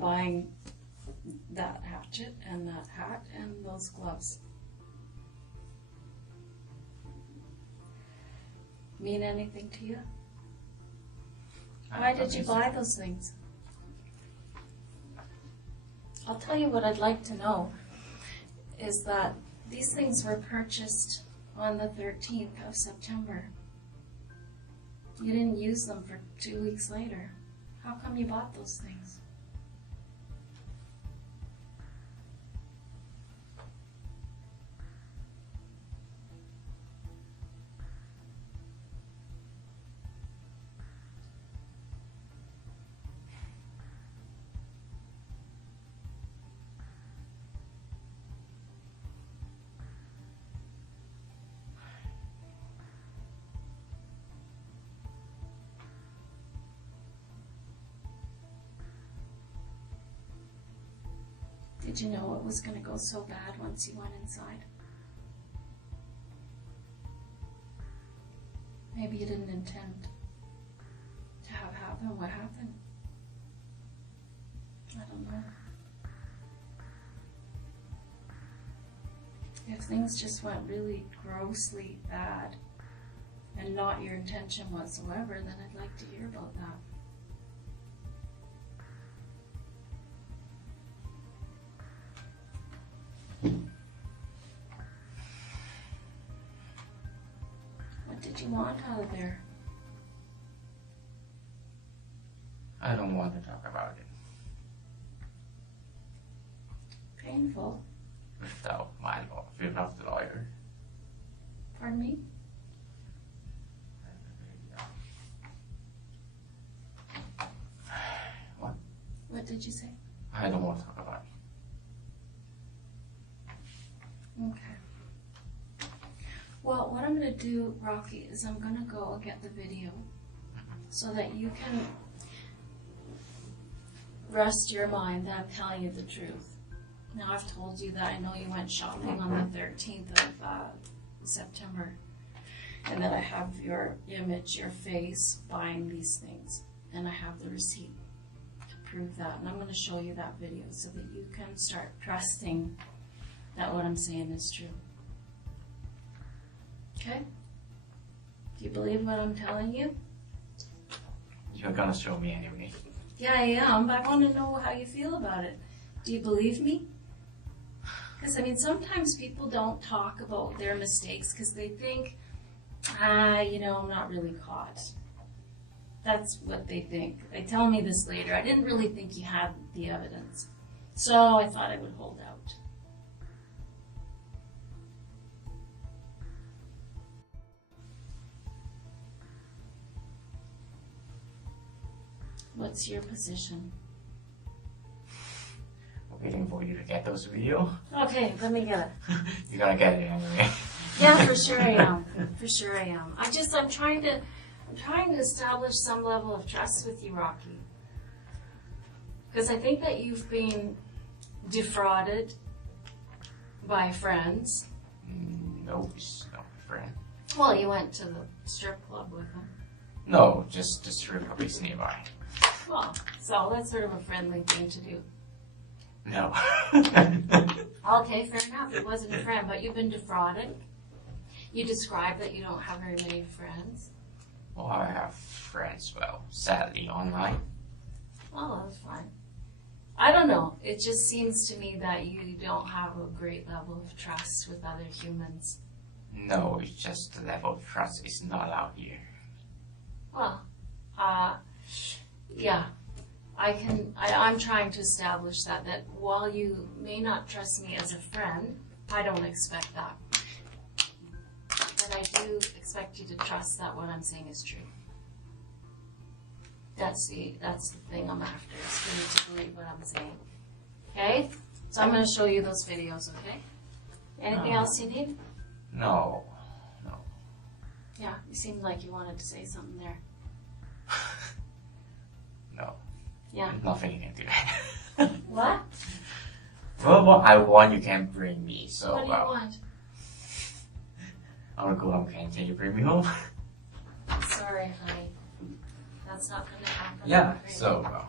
buying that hatchet and that hat and those gloves. Mean anything to you? Why did you buy those things? I'll tell you what I'd like to know is that these things were purchased on the 13th of September. You didn't use them for 2 weeks later. How come you bought those things? Did you know it was going to go so bad once you went inside? Maybe you didn't intend to have happen what happened. I don't know. If things just went really grossly bad and not your intention whatsoever, then I'd like to hear about that. What did you want out of there? I don't want to talk about it Painful. without the lawyer. Pardon me? What? What did you say? I don't want to talk about it. Okay. Well, what I'm going to do, Rocky, is I'm going to go and get the video so that you can rest your mind that I'm telling you the truth. Now, I've told you that I know you went shopping on the 13th of September, and that I have your image, your face, buying these things, and I have the receipt to prove that, and I'm going to show you that video so that you can start trusting that what I'm saying is true. Okay? Do you believe what I'm telling you? You're gonna show me anyway. Yeah, I am, but I want to know how you feel about it. Do you believe me? Because, I mean, sometimes people don't talk about their mistakes because they think, I'm not really caught. That's what they think. They tell me this later. I didn't really think you had the evidence. So I thought I would hold out. What's your position? Waiting for you to get those videos. Okay, let me get it. You're gonna get it anyway. Yeah, for sure I am. For sure I am. I'm trying to establish some level of trust with you, Rocky. Because I think that you've been defrauded by friends. No, he's not my friend. Well, you went to the strip club with them. No, just the strip club is nearby. Well, so that's sort of a friendly thing to do. No. Okay, fair enough. It wasn't a friend, but you've been defrauded. You described that you don't have very many friends. Well, I have friends, sadly, online. Well, that's fine. I don't know. It just seems to me that you don't have a great level of trust with other humans. No, it's just the level of trust is not out here. Well, yeah. I'm trying to establish that while you may not trust me as a friend, I don't expect that. But I do expect you to trust that what I'm saying is true. That's the thing I'm after, is for you to believe what I'm saying. Okay? So I'm going to show you those videos, okay? Anything else you need? No. Yeah, you seemed like you wanted to say something there. No. Yeah. Nothing you can do. What? Well, what I want you can bring me, so What do you want? I want to go home, can you bring me home? Sorry, honey. That's not going to happen. Yeah, I'm afraid. so